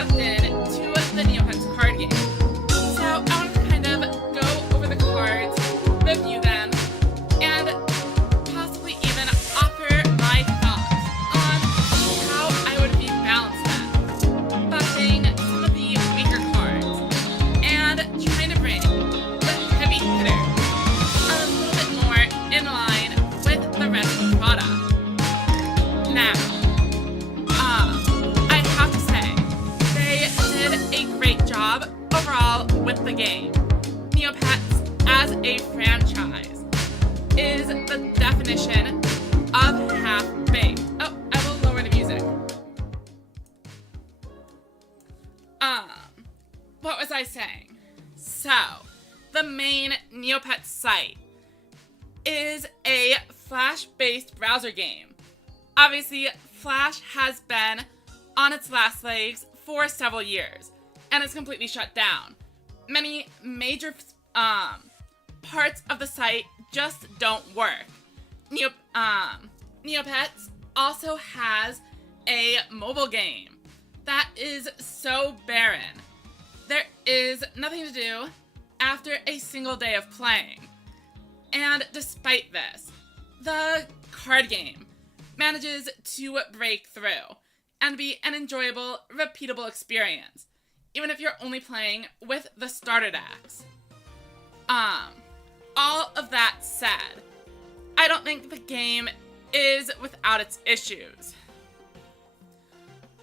sucked in to the Neopets card game. So I want to kind of go over the cards, review them, and possibly even offer my thoughts on how I would rebalance them, buffing some of the weaker cards, and trying to bring the heavy hitter a little bit more in line with the rest of the product. Now, I have to say, they did a great job overall with the game. Neopets, as a franchise, is the definition of half-baked. Oh, I will lower the music. What was I saying? So, the main Neopets site is a Flash-based browser game. Obviously, Flash has been on its last legs for several years, and it's completely shut down. Many major parts of the site just don't work. Neopets also has a mobile game that is so barren. There is nothing to do after a single day of playing. And despite this, the card game manages to break through and be an enjoyable, repeatable experience, even if you're only playing with the starter decks. All of that said, I don't think the game is without its issues.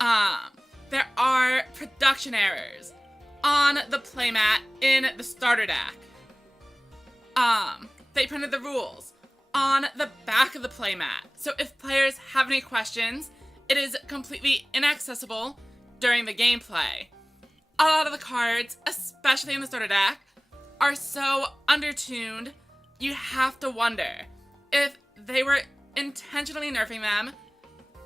There are production errors on the playmat in the starter deck. They printed the rules on the back of the playmat, so if players have any questions, it is completely inaccessible during the gameplay. A lot of the cards, especially in the starter deck, are so undertuned, you have to wonder if they were intentionally nerfing them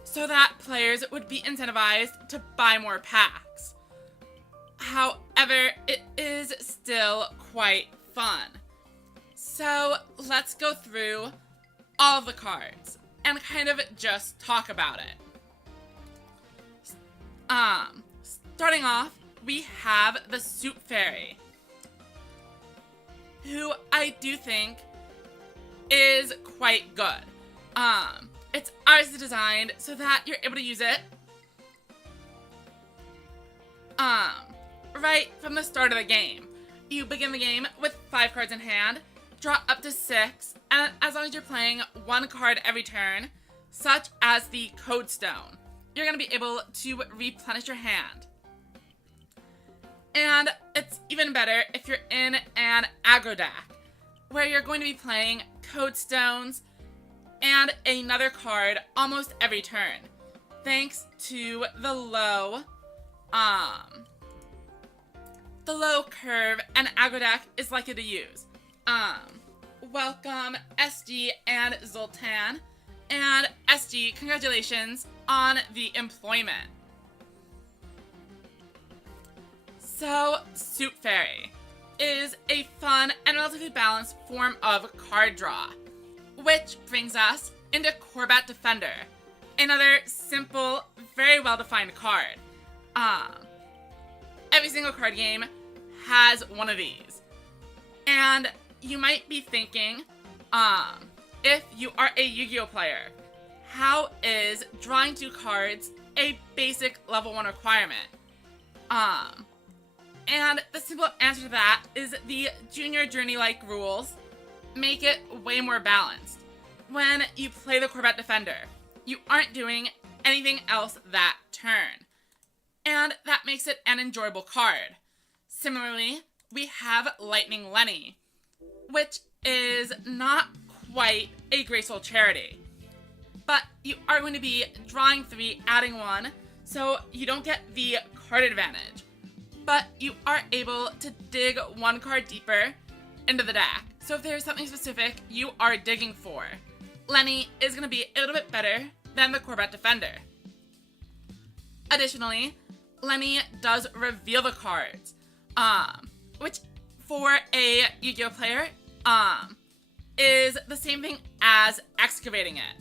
so that players would be incentivized to buy more packs. However, it is still quite fun. So let's go through all of the cards and kind of just talk about it. Starting off, we have the Soup Fairy, who I do think is quite good. It's obviously designed so that you're able to use it right from the start of the game. You begin the game with 5 cards in hand, draw up to 6, and as long as you're playing 1 card every turn, such as the Code Stone, you're going to be able to replenish your hand. And it's even better if you're in an aggro deck, where you're going to be playing Code Stones and another card almost every turn, thanks to the low curve an aggro deck is likely to use. Welcome SG and Zoltan, and SG, congratulations on the employment. So, Soup Fairy is a fun and relatively balanced form of card draw, which brings us into Combat Defender, another simple, very well-defined card. Every single card game has one of these, and you might be thinking, if you are a Yu-Gi-Oh player, how is drawing 2 cards a basic level 1 requirement? And the simple answer to that is the Junior Journey-like rules make it way more balanced. When you play the Combat Defender, you aren't doing anything else that turn, and that makes it an enjoyable card. Similarly, we have Lightning Lenny, which is not quite a graceful charity, but you are going to be drawing 3, adding 1, so you don't get the card advantage, but you are able to dig 1 card deeper into the deck. So if there's something specific you are digging for, Lenny is going to be a little bit better than the Combat Defender. Additionally, Lenny does reveal the cards, which for a Yu-Gi-Oh player is the same thing as excavating it.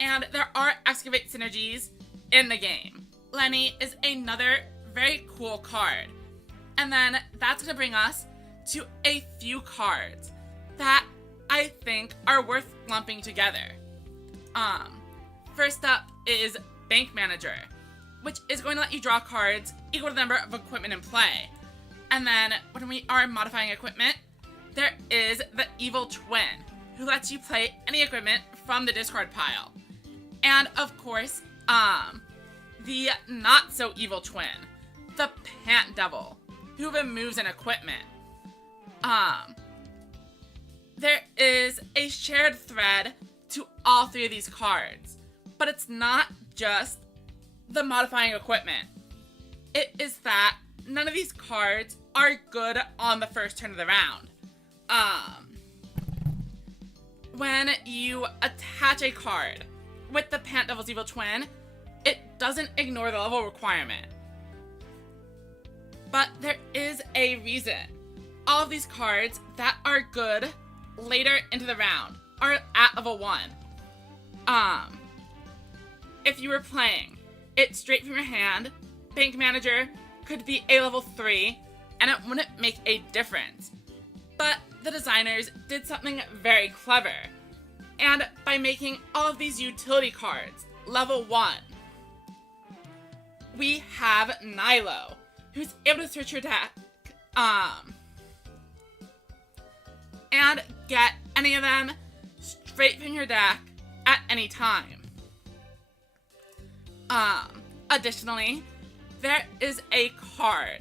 And there are excavate synergies in the game. Lenny is another very cool card. And then that's going to bring us to a few cards that I think are worth lumping together. First up is Bank Manager, which is going to let you draw cards equal to the number of equipment in play. And then when we are modifying equipment, there is the Evil Twin, who lets you play any equipment from the discard pile. And of course, the not so evil twin, the Pant Devil, who removes an equipment. There is a shared thread to all three of these cards, but it's not just the modifying equipment. It is that none of these cards are good on the first turn of the round. When you attach a card with the Pant Devil's Evil Twin, it doesn't ignore the level requirement. But there is a reason. All of these cards that are good later into the round are at level 1. If you were playing it straight from your hand, Bank Manager could be a level 3, and it wouldn't make a difference. But the designers did something very clever. And by making all of these utility cards level 1, we have Nilo, who's able to search your deck, and get any of them straight from your deck at any time. Additionally, there is a card,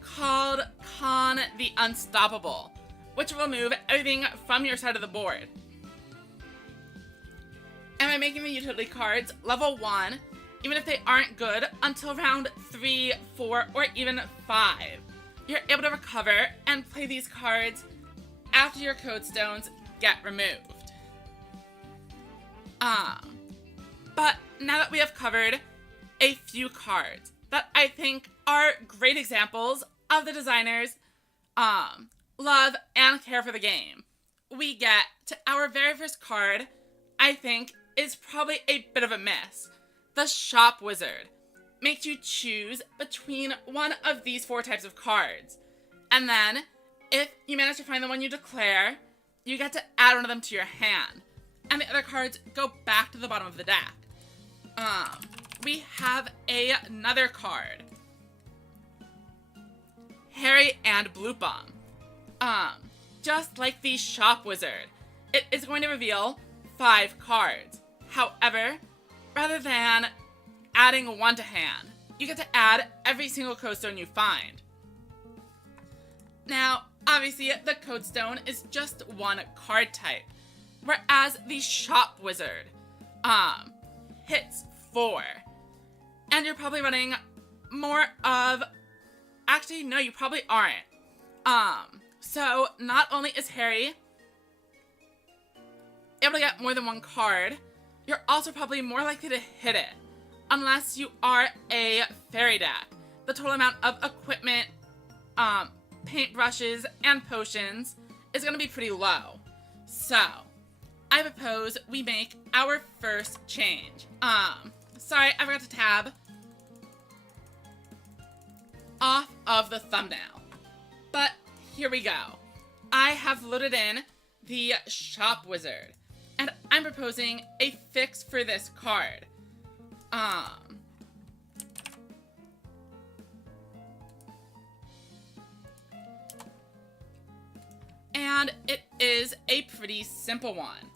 called Khan the Unstoppable, which will remove everything from your side of the board. And by making the utility cards level 1, even if they aren't good until round 3, 4, or even 5, you're able to recover and play these cards after your code stones get removed. But now that we have covered a few cards that I think are great examples of the designers' love and care for the game, we get to our very first card. I think is probably a bit of a miss. The Shop Wizard makes you choose between one of these 4 types of cards. And then, if you manage to find the one you declare, you get to add one of them to your hand. And the other cards go back to the bottom of the deck. We have another card. Harry and Blue Bomb. Just like the Shop Wizard, it is going to reveal 5 cards. However, rather than adding one to hand, you get to add every single code stone you find. Now, obviously, the code stone is just one card type, whereas the Shop Wizard hits 4. And you're probably running more of... Actually, no, you probably aren't. So, not only is Harry able to get more than one card, you're also probably more likely to hit it, unless you are a fairy deck. The total amount of equipment, paintbrushes, and potions is going to be pretty low. So, I propose we make our first change. Sorry, I forgot to tab off of the thumbnail. But here we go. I have loaded in the Shop Wizard, and I'm proposing a fix for this card. And it is a pretty simple one.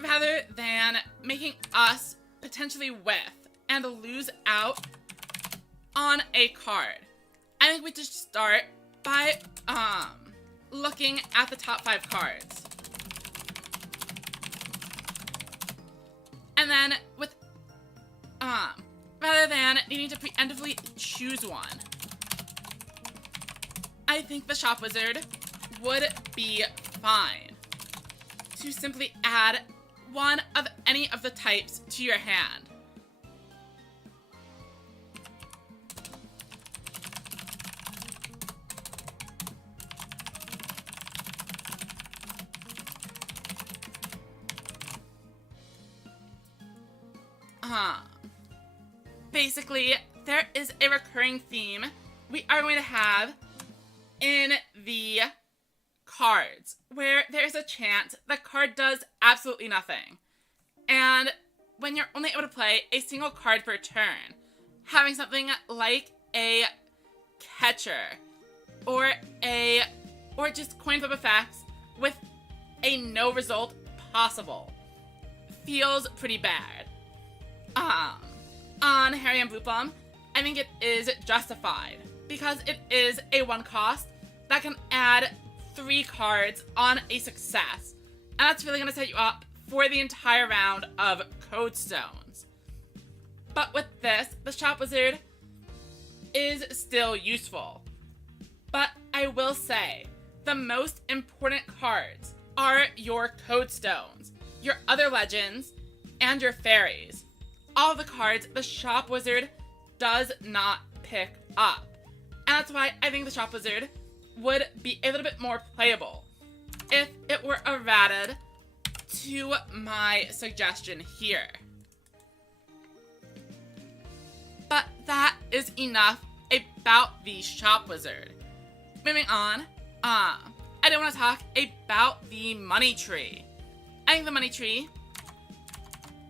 Rather than making us potentially whiff and lose out on a card, I think we just start by looking at the top 5 cards. And then with rather than needing to preemptively choose one, I think the Shop Wizard would be fine to simply add one of any of the types to your hand. Basically, there is a recurring theme we are going to have in the cards, where there's a chance the card does absolutely nothing. And when you're only able to play a single card per turn, having something like a catcher or just coin flip effects with a no result possible feels pretty bad. On Harry and Blue Plum, I think it is justified because it is a 1 cost that can add 3 cards on a success, and that's really going to set you up for the entire round of Code Stones. But with this, the Shop Wizard is still useful. But I will say, the most important cards are your Code Stones, your other legends, and your fairies. All the cards the Shop Wizard does not pick up. And that's why I think the Shop Wizard would be a little bit more playable if it were errated to my suggestion here. But that is enough about the Shop Wizard. Moving on, I do want to talk about the Money Tree. I think the Money Tree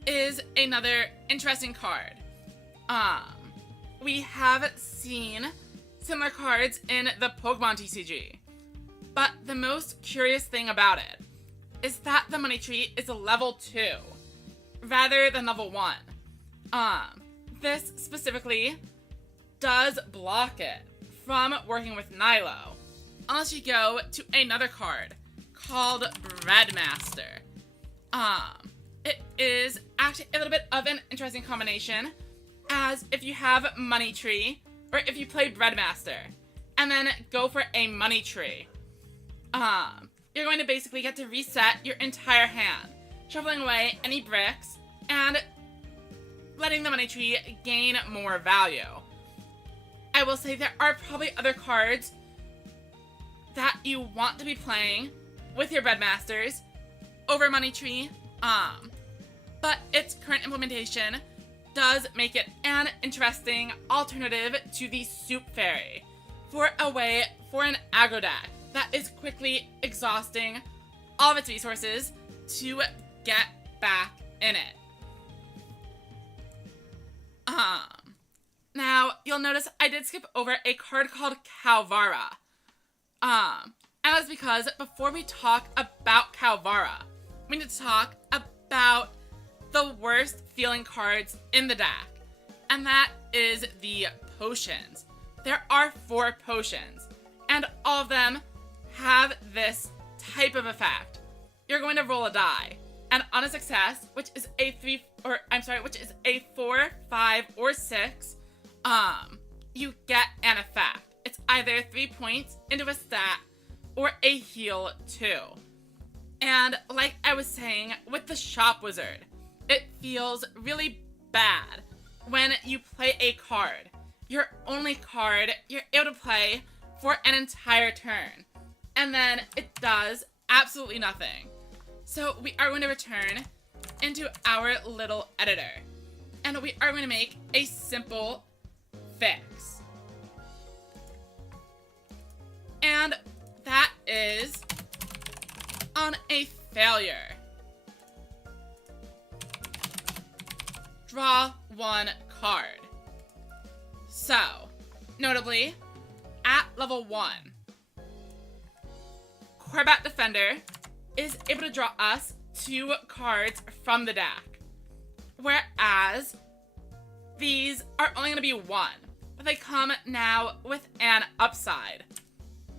is another interesting card. We have seen similar cards in the Pokemon TCG, but the most curious thing about it is that the Money Tree is a level 2 rather than level 1. This specifically does block it from working with Nilo, unless you go to another card called Breadmaster. It is actually a little bit of an interesting combination, as if you have Money Tree, or if you play Breadmaster, and then go for a Money Tree, you're going to basically get to reset your entire hand, shuffling away any bricks, and letting the Money Tree gain more value. I will say there are probably other cards that you want to be playing with your Breadmasters over Money Tree, but its current implementation does make it an interesting alternative to the Soup Fairy for a way for an aggro deck that is quickly exhausting all of its resources to get back in it. Now, you'll notice I did skip over a card called Calvara. And that's because before we talk about Calvara, we need to talk about the worst feeling cards in the deck, and that is the potions. There are 4 potions, and all of them have this type of effect. You're going to roll a die, and on a success, which is a 4, 5, or 6, you get an effect. It's either 3 points into a stat or a heal 2. And like I was saying with the Shop Wizard, it feels really bad when you play a card, your only card you're able to play for an entire turn, and then it does absolutely nothing. So we are going to return into our little editor, and we are going to make a simple fix. And that is on a failure. Draw 1 card. So, notably, at level 1, Corbat Defender is able to draw us 2 cards from the deck, whereas these are only going to be 1, but they come now with an upside,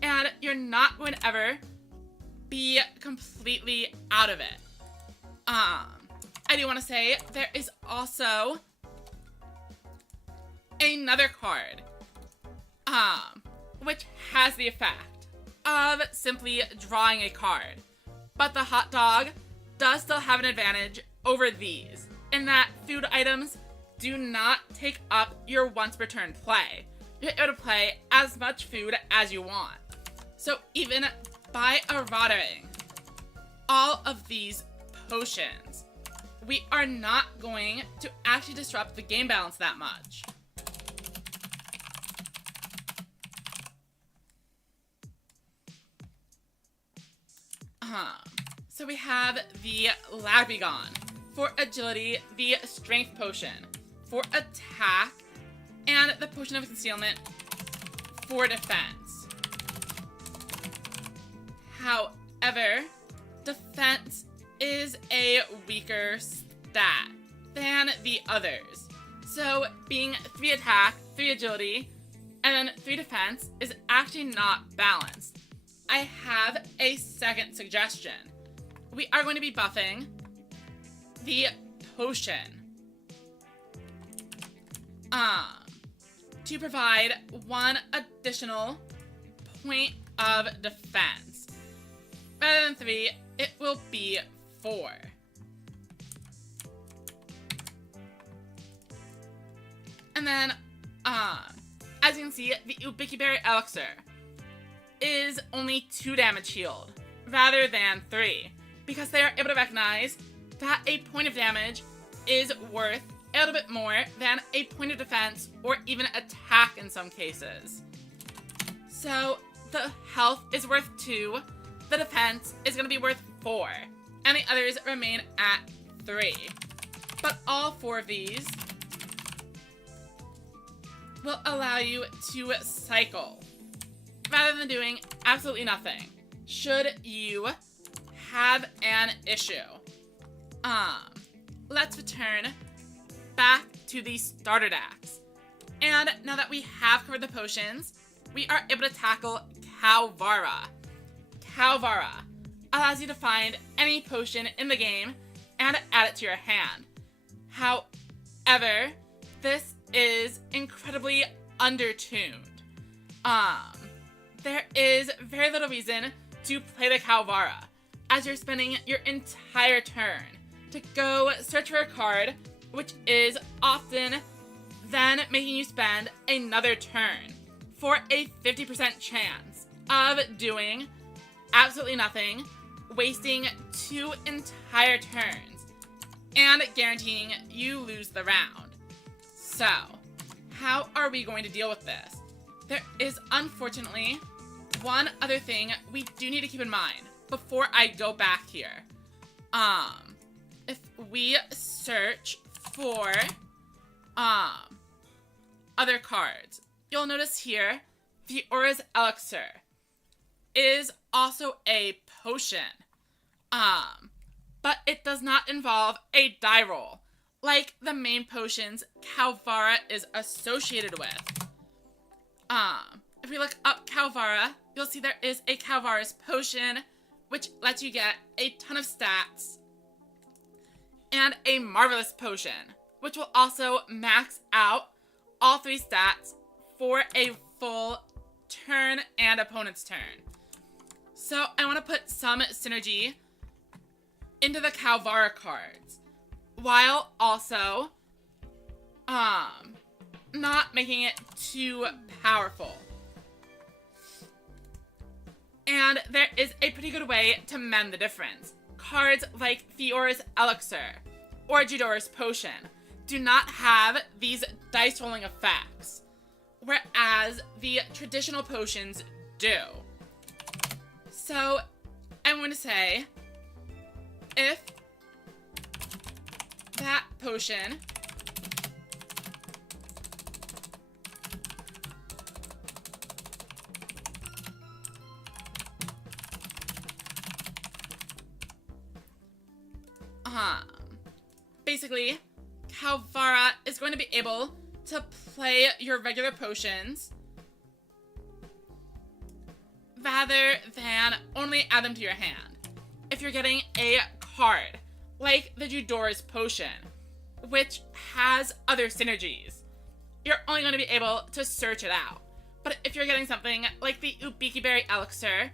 and you're not going to ever be completely out of it. I do want to say there is also another card, which has the effect of simply drawing a card, but the hot dog does still have an advantage over these, in that food items do not take up your once per turn play. You're able to play as much food as you want. So even by eroding all of these potions, we are not going to actually disrupt the game balance that much. So we have the Labigon for agility, the strength potion for attack, and the potion of concealment for defense. However, defense is a weaker stat than the others. So being 3 attack, 3 agility, and then 3 defense is actually not balanced. I have a second suggestion. We are going to be buffing the potion to provide 1 additional point of defense. Rather than 3, it will be 4. And then, as you can see, the Ubiquitary Elixir is only 2 damage healed, rather than 3, because they are able to recognize that a point of damage is worth a little bit more than a point of defense, or even attack in some cases. So, the health is worth 2, the defense is going to be worth 4, and the others remain at 3. But all 4 of these will allow you to cycle, rather than doing absolutely nothing, should you have an issue. Let's return back to the starter decks. And now that we have covered the potions, we are able to tackle Kalvara. Kalvara allows you to find any potion in the game and add it to your hand. However, this is incredibly undertuned. There is very little reason to play the Kalvara, as you're spending your entire turn to go search for a card, which is often then making you spend another turn for a 50% chance of doing absolutely nothing, wasting 2 entire turns, and guaranteeing you lose the round. So, how are we going to deal with this? There is unfortunately one other thing we do need to keep in mind before I go back here. If we search for other cards, you'll notice here the Aura's Elixir is also a potion. But it does not involve a die roll, like the main potions Kalvara is associated with. If we look up Kalvara, you'll see there is a Kalvara's potion, which lets you get a ton of stats, and a Marvelous Potion, which will also max out all 3 stats for a full turn and opponent's turn. So I want to put some synergy into the Kalvara cards, while also not making it too powerful. And there is a pretty good way to mend the difference. Cards like Fiora's Elixir or Judora's Potion do not have these dice rolling effects, whereas the traditional potions do. So I'm going to say, if that potion basically, Kalvara is going to be able to play your regular potions rather than only add them to your hand. If you're getting a card like the Judora's Potion, which has other synergies, you're only going to be able to search it out. But if you're getting something like the Ubiquitary Elixir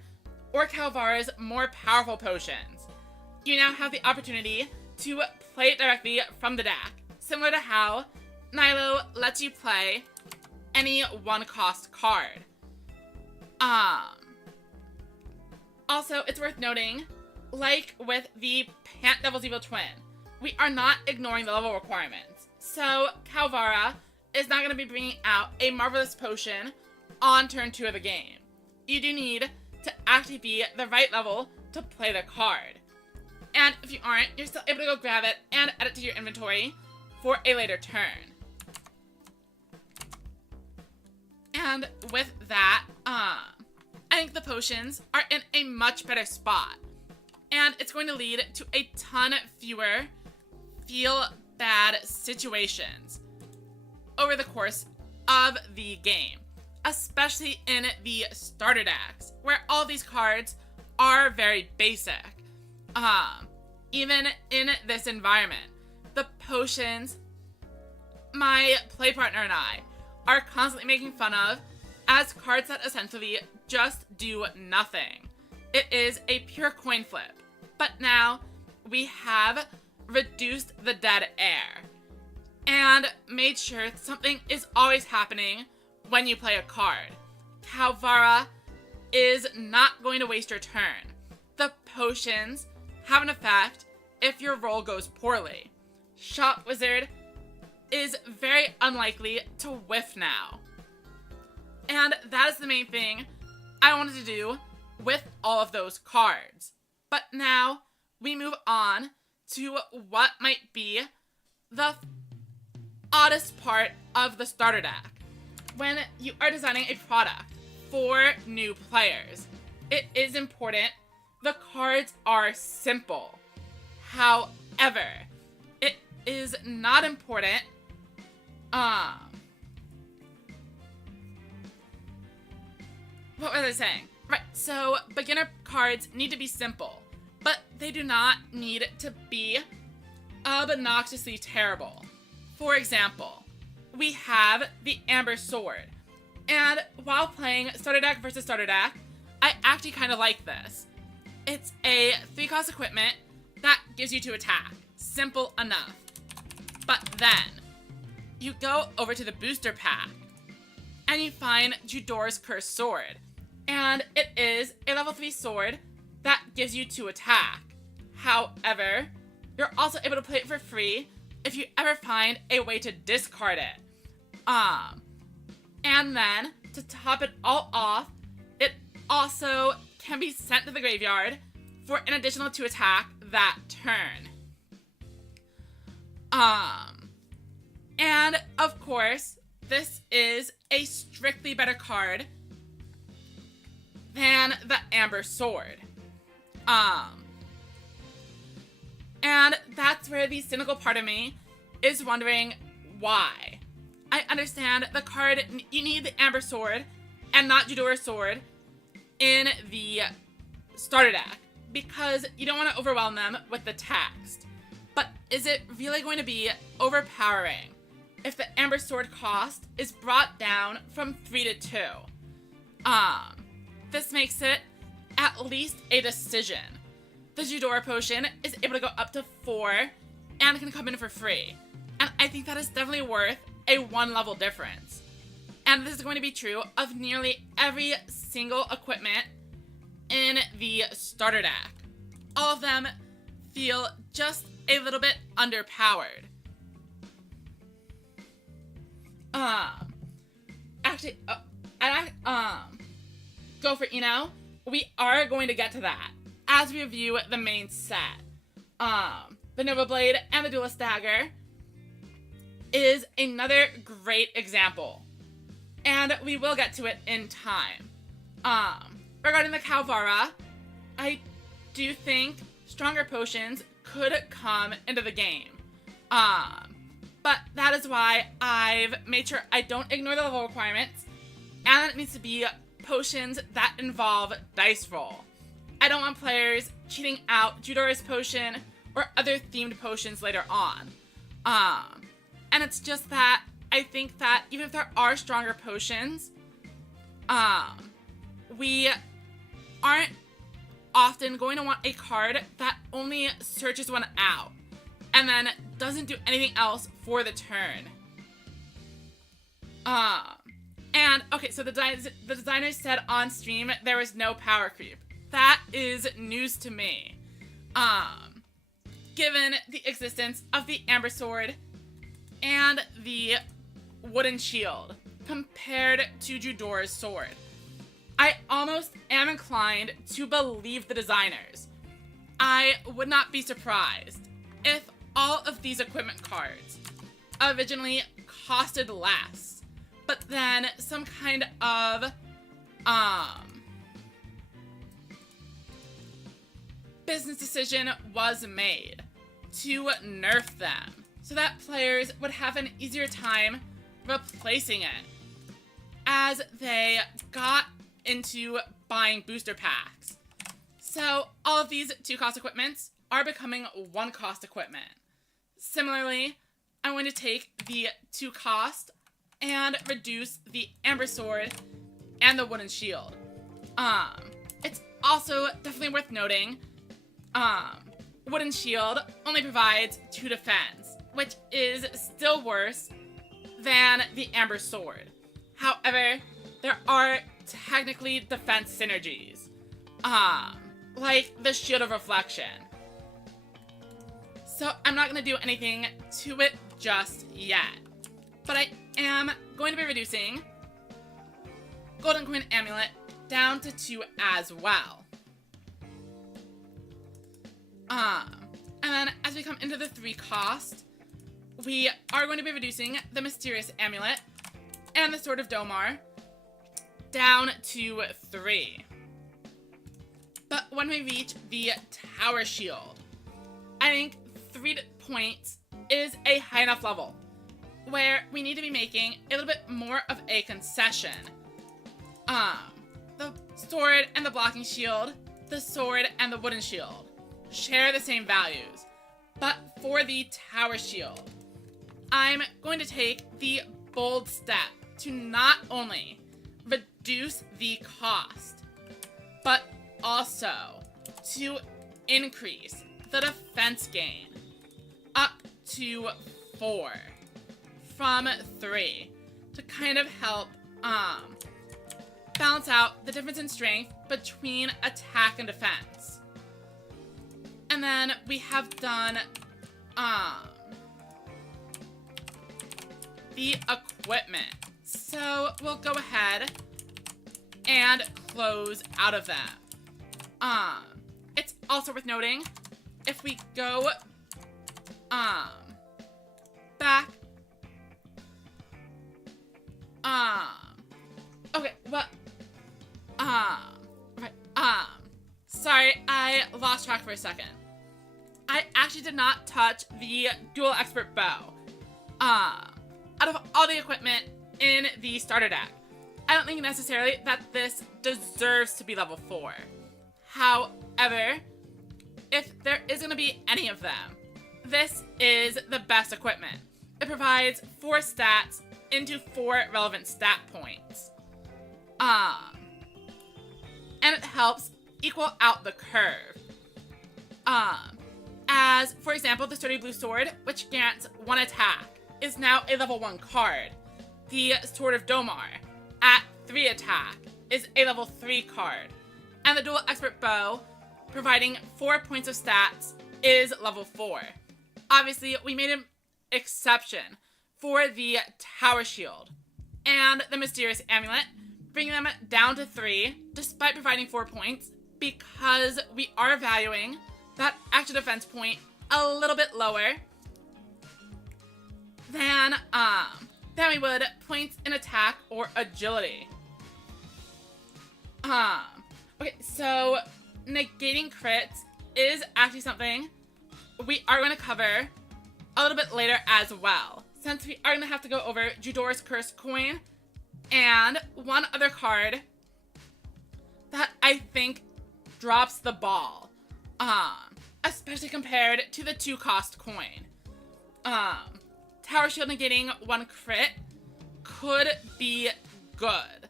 or Kalvara's more powerful potions, you now have the opportunity to play it directly from the deck, similar to how Nilo lets you play any 1-cost card. Also, it's worth noting, like with the Pant Devil's Evil Twin, we are not ignoring the level requirements. So Kalvara is not going to be bringing out a Marvelous Potion on turn 2 of the game. You do need to actually be the right level to play the card. And if you aren't, you're still able to go grab it and add it to your inventory for a later turn. And with that, I think the potions are in a much better spot. And it's going to lead to a ton fewer feel-bad situations over the course of the game. Especially in the starter decks, where all these cards are very basic. Even in this environment, the potions my play partner and I are constantly making fun of as cards that essentially just do nothing. It is a pure coin flip. But now we have reduced the dead air and made sure something is always happening when you play a card. Kalvara is not going to waste your turn. The potions have an effect if your roll goes poorly. Shop Wizard is very unlikely to whiff now. And that is the main thing I wanted to do with all of those cards. But now we move on to what might be the oddest part of the starter deck. When you are designing a product for new players, it is important the cards are simple. However, it is not important what was I saying? Right, so beginner cards need to be simple, but they do not need to be obnoxiously terrible. For example, we have the Amber Sword, and while playing starter deck versus starter deck, I actually kind of like this. It's a 3-cost equipment that gives you 2 attack. Simple enough. But then, you go over to the booster pack, and you find Judora's Cursed Sword, and it is a level 3 sword that gives you 2 attack. However, you're also able to play it for free if you ever find a way to discard it. And then, to top it all off, it also can be sent to the graveyard for an additional 2 attack that turn. And of course, this is a strictly better card than the Amber Sword. And that's where the cynical part of me is wondering why. I understand the card, you need the Amber Sword and not Judora's Sword in the starter deck because you don't want to overwhelm them with the text. But is it really going to be overpowering if the Amber Sword cost is brought down from 3 to 2? This makes it at least a decision. The Judora potion is able to go up to 4 and can come in for free. And I think that is definitely worth a 1 level difference. And this is going to be true of nearly every single equipment in the starter deck. All of them feel just a little bit underpowered. Go for Eno. We are going to get to that as we review the main set. The Nova Blade and the Duelist Dagger is another great example. And we will get to it in time. Regarding the Kalvara, I do think stronger potions could come into the game. But that is why I've made sure I don't ignore the level requirements, and it needs to be potions that involve dice roll. I don't want players cheating out Judora's potion or other themed potions later on. And it's just that I think that even if there are stronger potions, we aren't often going to want a card that only searches one out and then doesn't do anything else for the turn. And okay, so the designers said on stream there was no power creep. That is news to me. Given the existence of the Amber Sword and the Wooden Shield compared to Judora's Sword. I almost am inclined to believe the designers. I would not be surprised if all of these equipment cards originally costed less, but then some kind of business decision was made to nerf them so that players would have an easier time replacing it as they got into buying booster packs. So all of these 2-cost equipments are becoming 1-cost equipment. Similarly, I'm going to take the 2-cost and reduce the Amber Sword and the Wooden Shield. It's also definitely worth noting, Wooden Shield only provides 2 defense, which is still worse than the Amber Sword. However, there are technically defense synergies, like the Shield of Reflection. So I'm not going to do anything to it just yet, but I am going to be reducing Golden Coin Amulet down to 2 as well. And then as we come into the 3-cost, we are going to be reducing the Mysterious Amulet and the Sword of Domar down to 3. But when we reach the Tower Shield, I think 3 points is a high enough level where we need to be making a little bit more of a concession. The sword and the blocking shield, the sword and the wooden shield share the same values, but for the Tower Shield, I'm going to take the bold step to not only reduce the cost, but also to increase the defense gain up to 4 from 3 to kind of help balance out the difference in strength between attack and defense. And then we have done the equipment. So we'll go ahead and close out of that. It's also worth noting, if we go back, okay, what, right, sorry, I lost track for a second. I actually did not touch the Dual Expert Bow. Out of all the equipment in the starter deck, I don't think necessarily that this deserves to be level 4. However, if there is going to be any of them, this is the best equipment. It provides 4 stats into 4 relevant stat points. And it helps equal out the curve. As, for example, the Sturdy Blue Sword, which grants 1 attack, is now a level 1 card. The Sword of Domar, at 3 attack, is a level 3 card. And the Dual Expert Bow, providing 4 points of stats, is level 4. Obviously, we made an exception for the Tower Shield and the Mysterious Amulet, bringing them down to 3, despite providing 4 points, because we are valuing that extra defense point a little bit lower than we would points in attack or agility. Okay, so negating crits is actually something we are going to cover a little bit later as well, since we are going to have to go over Judora's Cursed Coin and one other card that I think drops the ball, especially compared to the 2-cost coin. Tower Shield negating 1 crit could be good,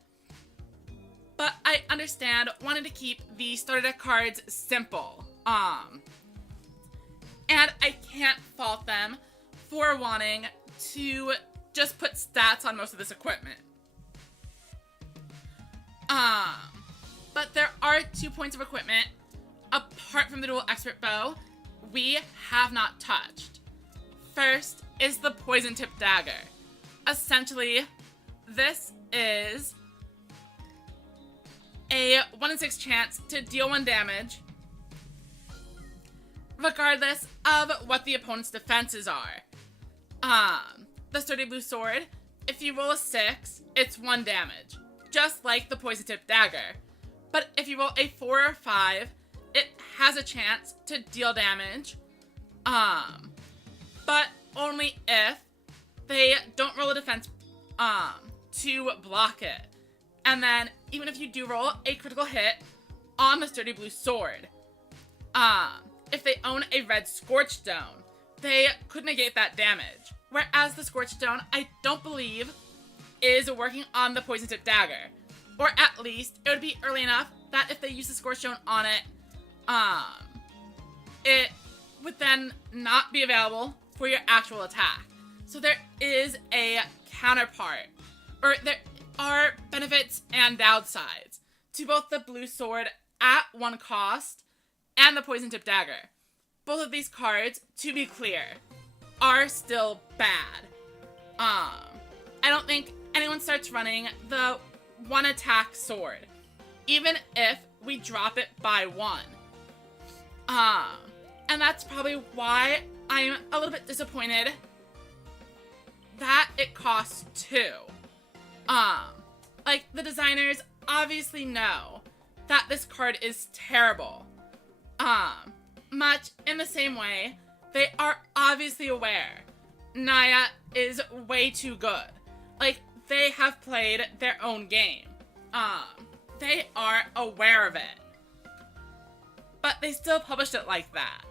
but I understand wanting to keep the starter deck cards simple. And I can't fault them for wanting to just put stats on most of this equipment. But there are 2 points of equipment, apart from the Dual Expert Bow, we have not touched. First is the Poison Tip Dagger. Essentially, this is 1 in 6 chance to deal 1 damage, regardless of what the opponent's defenses are. The Sturdy Blue Sword, if you roll a 6, it's 1 damage, just like the Poison Tip Dagger. But if you roll a 4 or 5, it has a chance to deal damage, but only if they don't roll a defense to block it. And then, even if you do roll a critical hit on the Sturdy Blue Sword, if they own a red Scorched Stone, they could negate that damage. Whereas the Scorched Stone, I don't believe, is working on the Poison Tip Dagger. Or at least, it would be early enough that if they use the Scorched Stone on it, it would then not be available for your actual attack. So there is a counterpart, or there are benefits and downsides to both the Blue Sword at 1 cost and the Poison Tip Dagger. Both of these cards, to be clear, are still bad. I don't think anyone starts running the 1 attack sword, even if we drop it by 1. And that's probably why I'm a little bit disappointed that it costs 2. Like, the designers obviously know that this card is terrible. Much in the same way, they are obviously aware Naya is way too good. Like, they have played their own game. They are aware of it. But they still published it like that.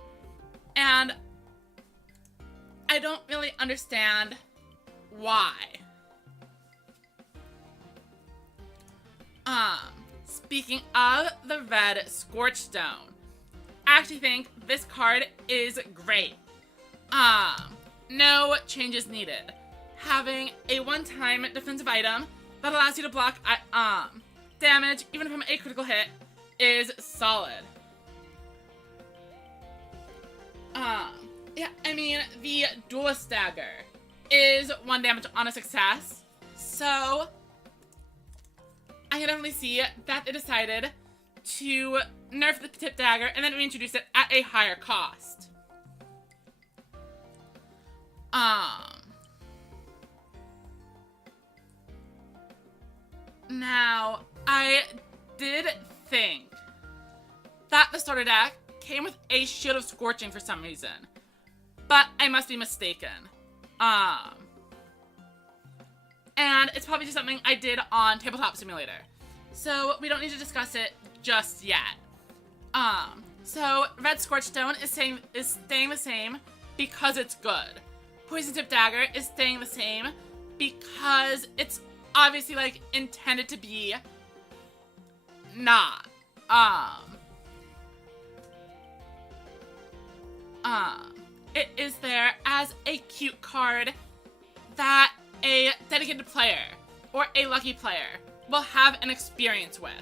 And I don't really understand why. Speaking of the red Scorched Stone, I actually think this card is great. No changes needed. Having a one-time defensive item that allows you to block damage, even from a critical hit, is solid. Yeah, I mean, the Duelist Dagger is 1 damage on a success, so I can definitely see that they decided to nerf the Tip Dagger and then reintroduce it at a higher cost. Now, I did think that the starter deck came with a Shield of Scorching for some reason, but I must be mistaken. And it's probably just something I did on Tabletop Simulator, so we don't need to discuss it just yet. So Red Scorched Stone is staying the same because it's good. Poison Tip Dagger is staying the same because it's obviously, like, intended to be not. It is there as a cute card that a dedicated player or a lucky player will have an experience with.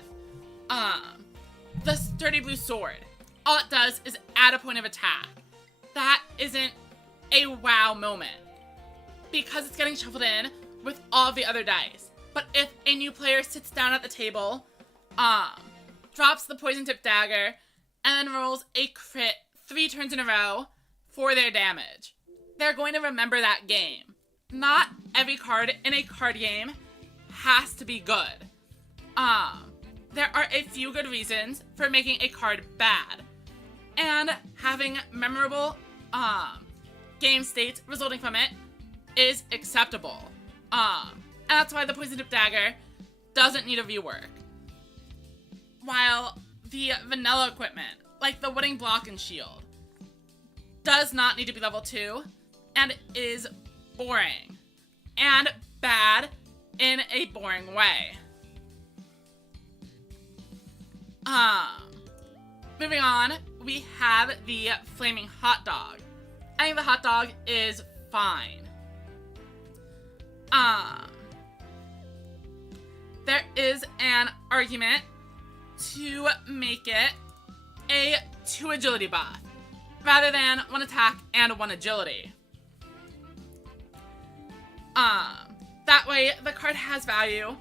The Sturdy Blue Sword, all it does is add a point of attack. That isn't a wow moment because it's getting shuffled in with all of the other dice. But if a new player sits down at the table, drops the Poison Tip Dagger, and then rolls a crit 3 turns in a row for their damage, they're going to remember that game. Not every card in a card game has to be good. There are a few good reasons for making a card bad, and having memorable game states resulting from it is acceptable. And that's why the Poison Tip Dagger doesn't need a rework. While the vanilla equipment, like the Wooden Block and Shield, does not need to be level 2, and is boring. And bad in a boring way. Moving on, we have the Flaming Hot Dog. I think the hot dog is fine. There is an argument to make it a 2 agility buff, rather than 1 attack and 1 agility. That way the card has value,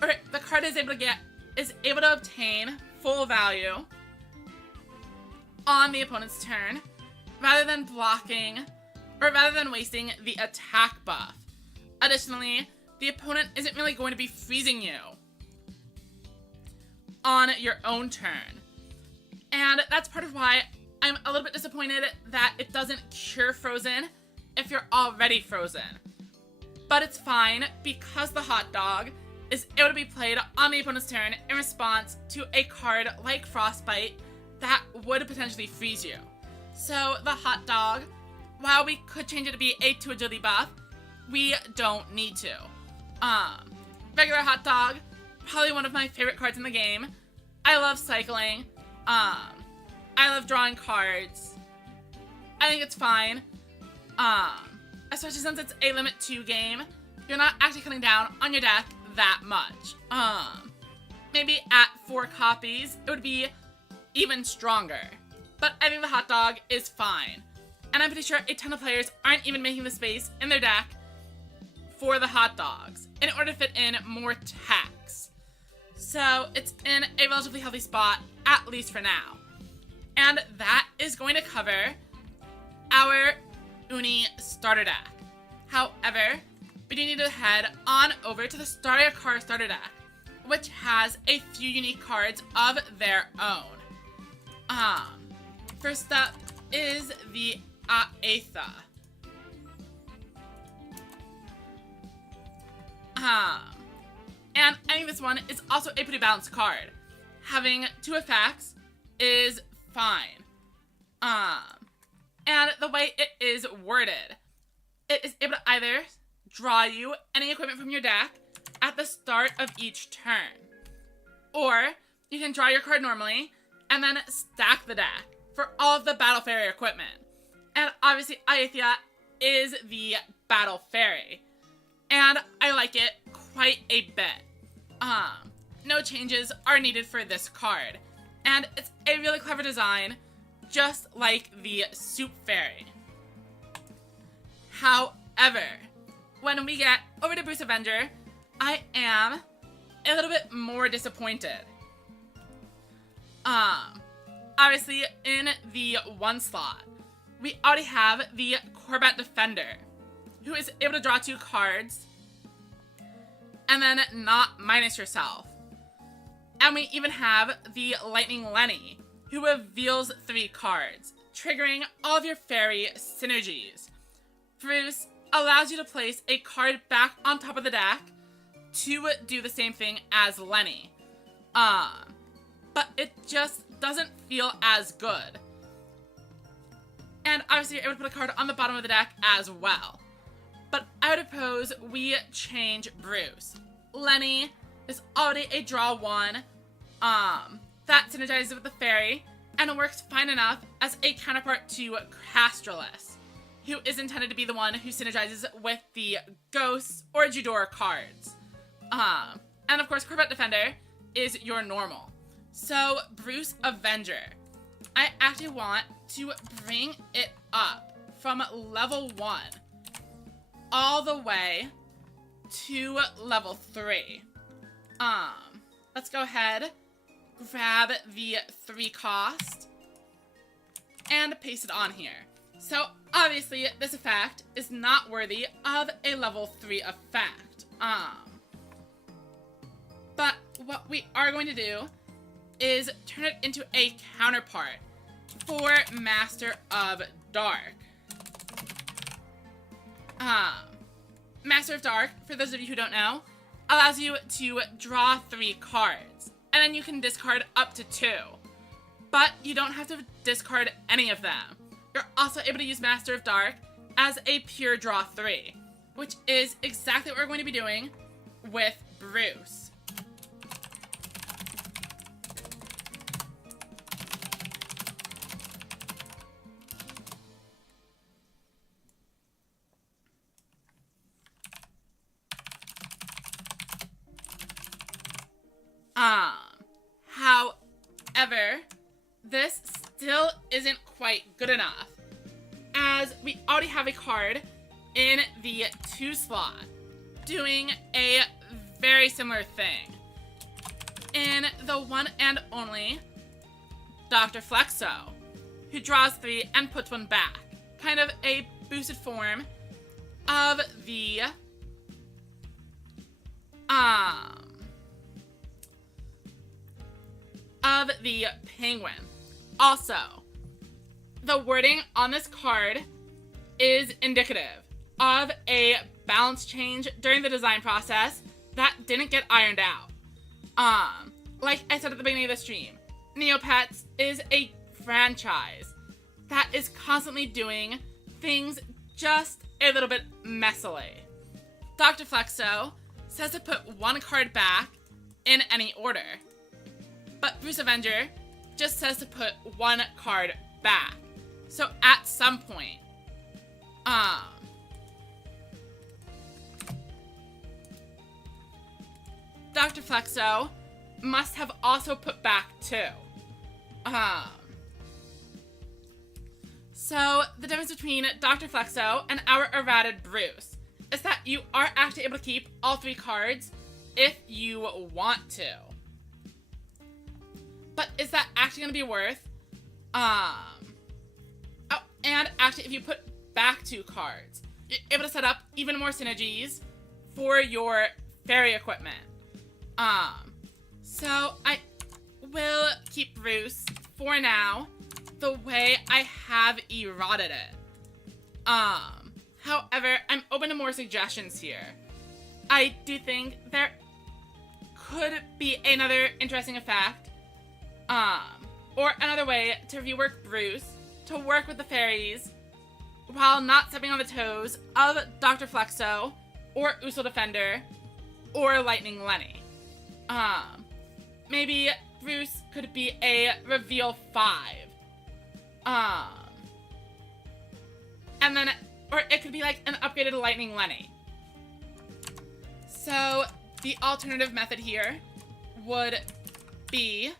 or the card is able to get is able to obtain full value on the opponent's turn rather than blocking or rather than wasting the attack buff. Additionally, the opponent isn't really going to be freezing you on your own turn. And that's part of why I'm a little bit disappointed that it doesn't cure frozen if you're already frozen. But it's fine because the hot dog is able to be played on the opponent's turn in response to a card like Frostbite that would potentially freeze you. So the hot dog, while we could change it to be a 2 agility buff, we don't need to. Regular hot dog, probably one of my favorite cards in the game. I love cycling. I love drawing cards. I think it's fine. Especially since it's a limit 2 game, you're not actually cutting down on your deck that much. Maybe at 4 copies, it would be even stronger. But I think the hot dog is fine. And I'm pretty sure a ton of players aren't even making the space in their deck for the hot dogs in order to fit in more tax. So it's in a relatively healthy spot, at least for now. And that is going to cover our Uni starter deck. However, we do need to head on over to the Star Your Car starter deck, which has a few unique cards of their own. First up is the Aetha. And I think this one is also a pretty balanced card. Having 2 effects is fine. And the way it is worded, it is able to either draw you any equipment from your deck at the start of each turn, or you can draw your card normally and then stack the deck for all of the Battle Fairy equipment. And obviously Aetha is the Battle Fairy, and I like it quite a bit. No changes are needed for this card, and it's a really clever design, just like the Soup Fairy. However, when we get over to Bruce Avenger, I am a little bit more disappointed. Obviously, in the 1 slot, we already have the Combat Defender, who is able to draw 2 cards and then not minus yourself. And we even have the Lightning Lenny, who reveals 3 cards, triggering all of your fairy synergies. Bruce allows you to place a card back on top of the deck to do the same thing as Lenny. But it just doesn't feel as good. And obviously you're able to put a card on the bottom of the deck as well. But I would propose we change Bruce. Lenny is already a draw 1. That synergizes with the fairy, and it works fine enough as a counterpart to Castralis, who is intended to be the one who synergizes with the Ghosts or Judora cards. And of course, Combat Defender is your normal. So, Bruce Avenger. I actually want to bring it up from level 1 all the way to level 3. Let's go ahead, grab the 3 cost, and paste it on here. So, obviously, this effect is not worthy of a level 3 effect. But what we are going to do is turn it into a counterpart for Master of Dark. Master of Dark, for those of you who don't know, allows you to draw 3 cards, and then you can discard up to 2. But you don't have to discard any of them. You're also able to use Master of Dark as a pure draw 3, which is exactly what we're going to be doing with Bruce. However, this still isn't quite good enough, as we already have a card in the 2 slot doing a very similar thing. in the one and only Dr. Flexo, who draws 3 and puts 1 back. Kind of a boosted form of the penguin. Also, the wording on this card is indicative of a balance change during the design process that didn't get ironed out. Like I said at the beginning of the stream, Neopets is a franchise that is constantly doing things just a little bit messily. Dr. Flexo says to put 1 card back in any order, but Bruce Avenger just says to put 1 card back. So at some point, Dr. Flexo must have also put back 2. So the difference between Dr. Flexo and our errated Bruce is that you are actually able to keep all 3 cards if you want to. But is that actually going to be worth? Oh, and actually if you put back 2 cards, you're able to set up even more synergies for your fairy equipment. So I will keep Bruce for now the way I have eroded it. However, I'm open to more suggestions here. I do think there could be another interesting effect, or another way to rework Bruce to work with the fairies while not stepping on the toes of Dr. Flexo or Usul Defender or Lightning Lenny. Maybe Bruce could be a reveal 5. And then, or it could be like an upgraded Lightning Lenny. So the alternative method here would be,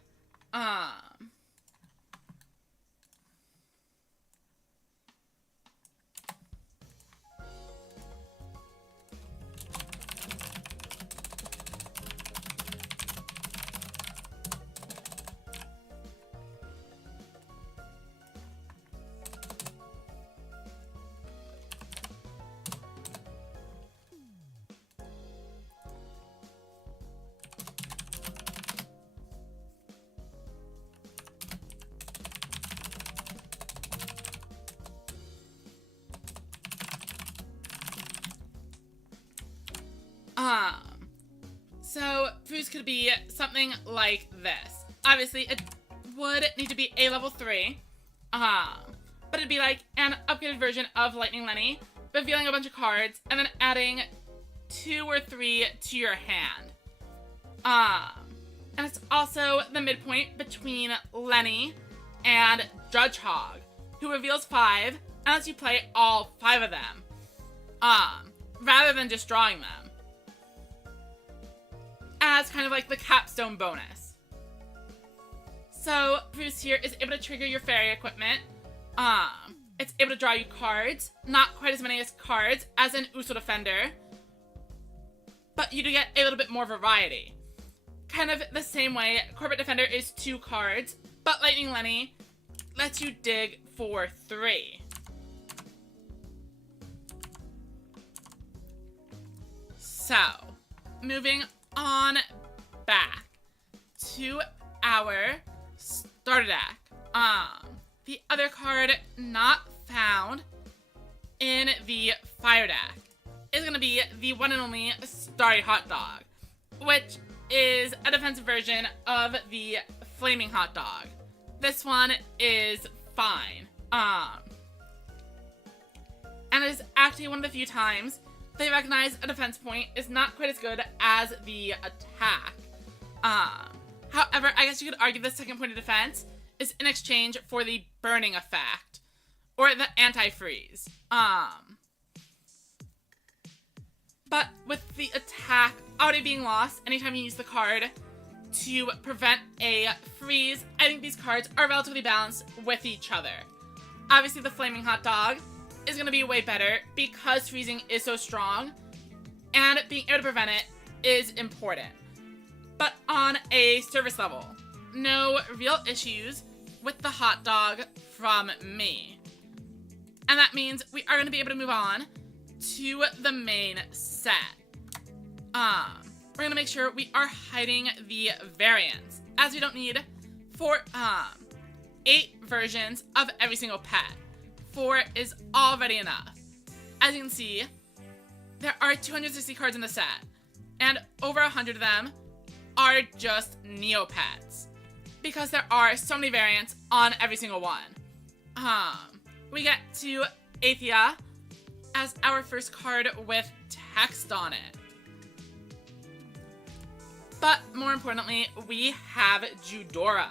so Bruce could be something like this. Obviously, it would need to be a level 3, but it'd be like an upgraded version of Lightning Lenny, revealing a bunch of cards, and then adding 2 or 3 to your hand. And it's also the midpoint between Lenny and Judge Hog, who reveals 5 and lets you play all 5 of them, rather than just drawing them, as kind of like the capstone bonus. So Bruce here is able to trigger your fairy equipment. It's able to draw you cards, not quite as many as cards as an Usul Defender, but you do get a little bit more variety. Kind of the same way Corporate Defender is 2 cards, but Lightning Lenny lets you dig for 3. So, moving on back to our starter deck. The other card not found in the fire deck is going to be the one and only Starry Hot Dog, which is a defensive version of the Flaming Hot Dog. This one is fine. And it is actually one of the few times they recognize a defense point is not quite as good as the attack. However, I guess you could argue the second point of defense is in exchange for the burning effect, or the anti-freeze. But with the attack already being lost anytime you use the card to prevent a freeze, I think these cards are relatively balanced with each other. Obviously, the Flaming Hot Dog is going to be way better because freezing is so strong, and being able to prevent it is important. but on a surface level. No real issues with the hot dog from me. And that means we are going to be able to move on to the main set. We're going to make sure we are hiding the variants, as we don't need 8 versions of every single pet. 4 is already enough. As you can see, there are 260 cards in the set, and over 100 of them are just Neopets, because there are so many variants on every single one. We get to Athia as our first card with text on it. But more importantly, we have Judora.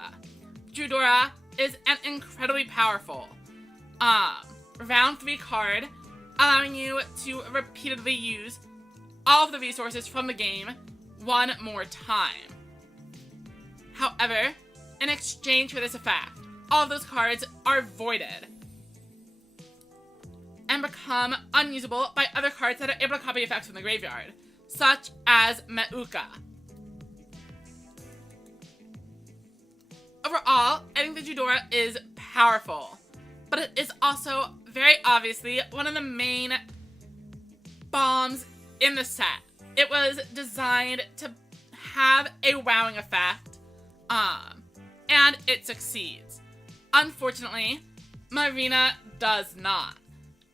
Judora is an incredibly powerful round 3 card, allowing you to repeatedly use all of the resources from the game one more time. However, in exchange for this effect, all of those cards are voided and become unusable by other cards that are able to copy effects from the graveyard, such as Meuka. Overall, I think the Judora is powerful, but it is also very obviously one of the main bombs in the set. It was designed to have a wowing effect, and it succeeds. Unfortunately, Marina does not.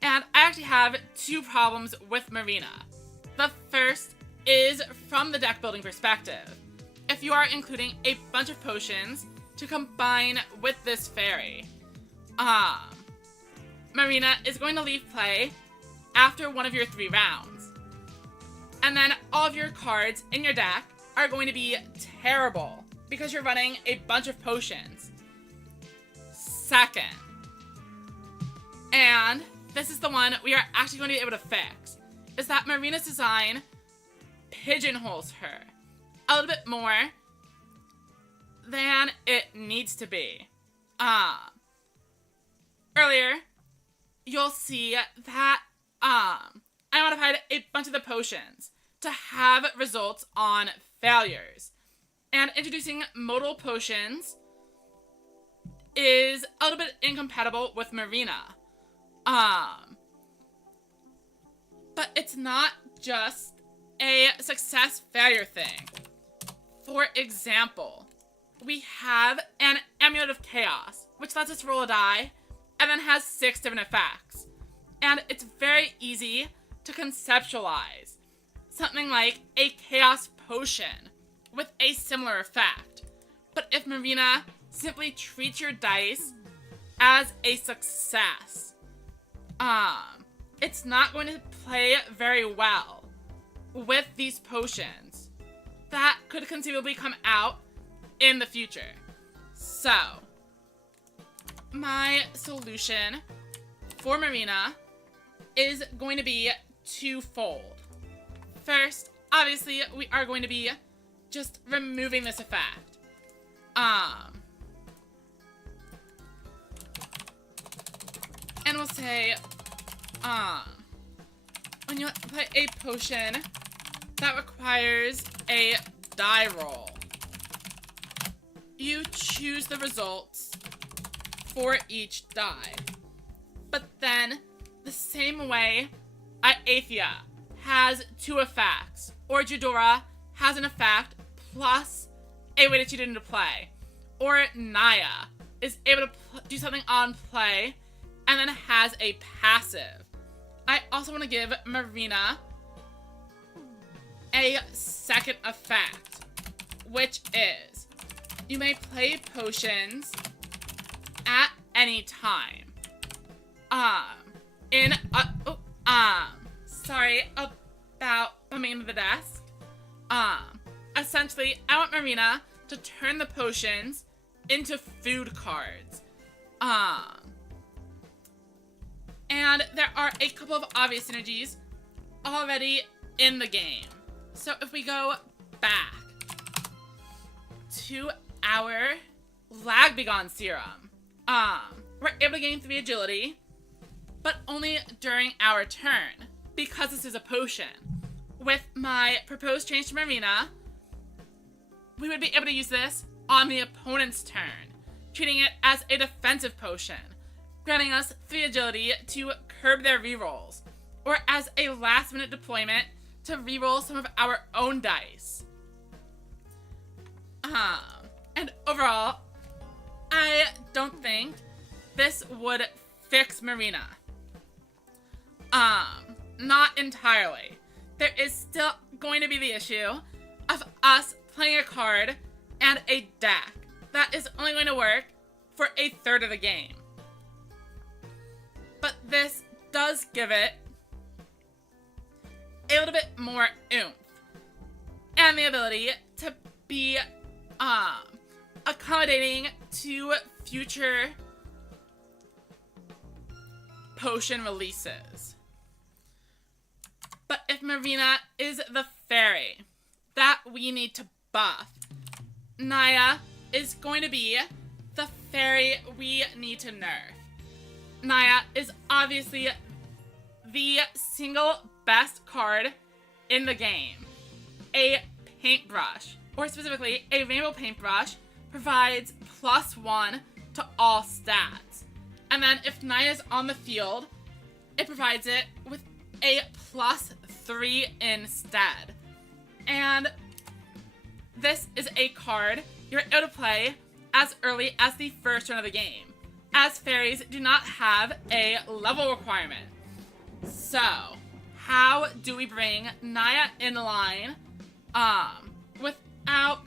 And I actually have 2 problems with Marina. The first is from the deck building perspective. If you are including a bunch of potions to combine with this fairy, Marina is going to leave play after one of your 3 rounds. And then all of your cards in your deck are going to be terrible because you're running a bunch of potions. Second, and this is the one we are actually going to be able to fix, is that Marina's design pigeonholes her a little bit more than it needs to be. Earlier, you'll see that I modified a bunch of the potions to have results on failures. And introducing modal potions is a little bit incompatible with Marina. But it's not just a success-failure thing. For example, we have an Amulet of Chaos, which lets us roll a die, and then has 6 different effects. And it's very easy to conceptualize something like a Chaos Potion with a similar effect. But if Marina simply treats your dice as a success, it's not going to play very well with these potions that could conceivably come out in the future. So, my solution for Marina is going to be twofold. First, obviously, we are going to be just removing this effect. And we'll say, when you play a potion that requires a die roll, you choose the results for each die. But then, the same way Athia has 2 effects, or Judora has an effect plus a way to cheat it into play, or Naya is able to do something on play and then has a passive. I also want to give Marina a second effect, which is you may play potions at any time. Sorry about bumping into the desk. Essentially, I want Marina to turn the potions into food cards. And there are a couple of obvious synergies already in the game. So if we go back to our Lag Begone Serum, we're able to gain 3 agility, but only during our turn, because this is a potion. With my proposed change to Marina, we would be able to use this on the opponent's turn, treating it as a defensive potion, granting us the agility to curb their rerolls, or as a last-minute deployment to reroll some of our own dice. And overall, I don't think this would fix Marina. Not entirely. There is still going to be the issue of us playing a card and a deck that is only going to work for a third of the game. But this does give it a little bit more oomph and the ability to be accommodating to future potion releases. But if Marina is the fairy that we need to buff, Naya is going to be the fairy we need to nerf. Naya is obviously the single best card in the game. A paintbrush, or specifically a rainbow paintbrush, provides +1 to all stats. And then if Naya's on the field, it provides it with a +3 instead. And this is a card you're able to play as early as the first turn of the game, as fairies do not have a level requirement. So, how do we bring Naya in line without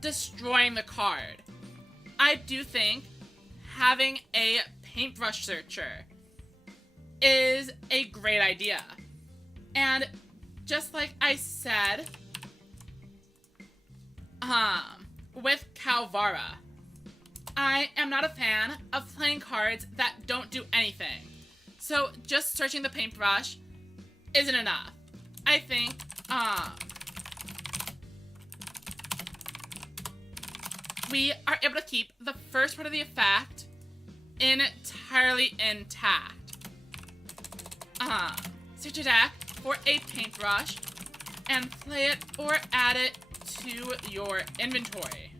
destroying the card? I do think having a paintbrush searcher is a great idea. And just like I said, with Calvara, I am not a fan of playing cards that don't do anything. So just searching the paintbrush isn't enough. I think, we are able to keep the first part of the effect entirely intact. Search a deck for a paintbrush and play it or add it to your inventory.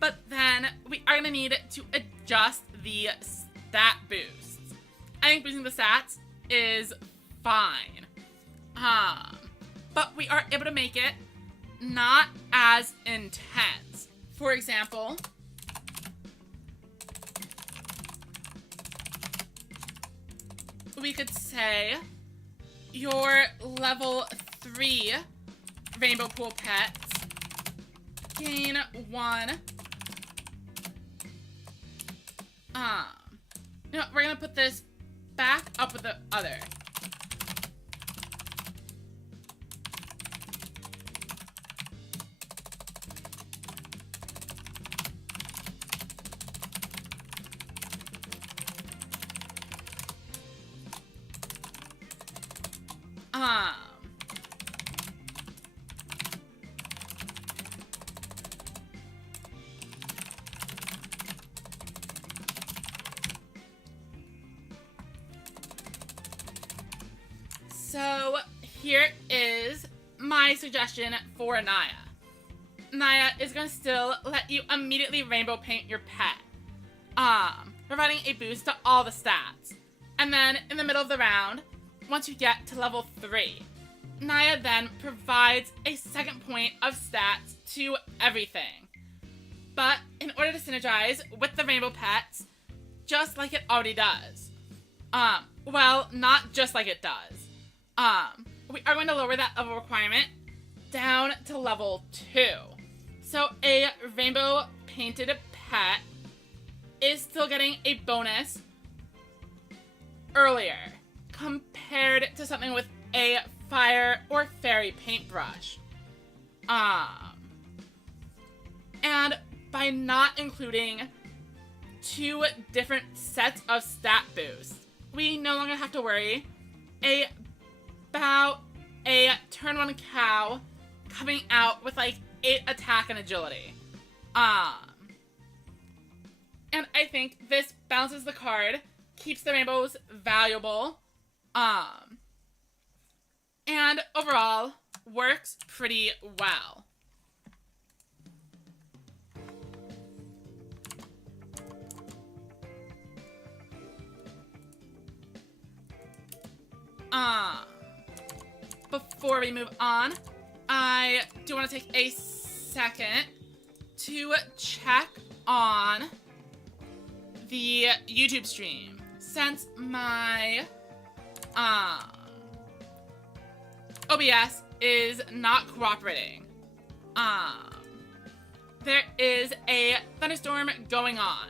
But then we are going to need to adjust the stat boosts. I think boosting the stats is fine. But we are able to make it not as intense. For example, we could say your level 3 Rainbow Pool Pets gain 1. You know, we're gonna put this back up with the other. So here is my suggestion for Naya. Naya is going to still let you immediately rainbow paint your pet, providing a boost to all the stats. And then in the middle of the round, once you get to level 3, Naya then provides a second point of stats to everything. But in order to synergize with the rainbow pets, just like it already does. Well, not just like it does. We are going to lower that level requirement down to level 2. So a rainbow painted pet is still getting a bonus earlier compared to something with a fire or fairy paintbrush. And by not including 2 different sets of stat boosts, we no longer have to worry about a turn 1 cow coming out with like 8 attack and agility. And I think this balances the card, keeps the rainbows valuable, and overall works pretty well. Before we move on, I do want to take a second to check on the YouTube stream, since my OBS is not cooperating. There is a thunderstorm going on.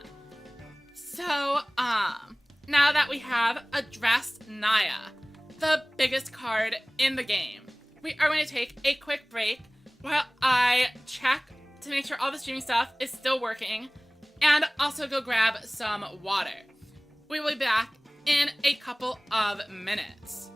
So, now that we have addressed Naya, the biggest card in the game, we are going to take a quick break while I check to make sure all the streaming stuff is still working, and also go grab some water. We will be back in a couple of minutes.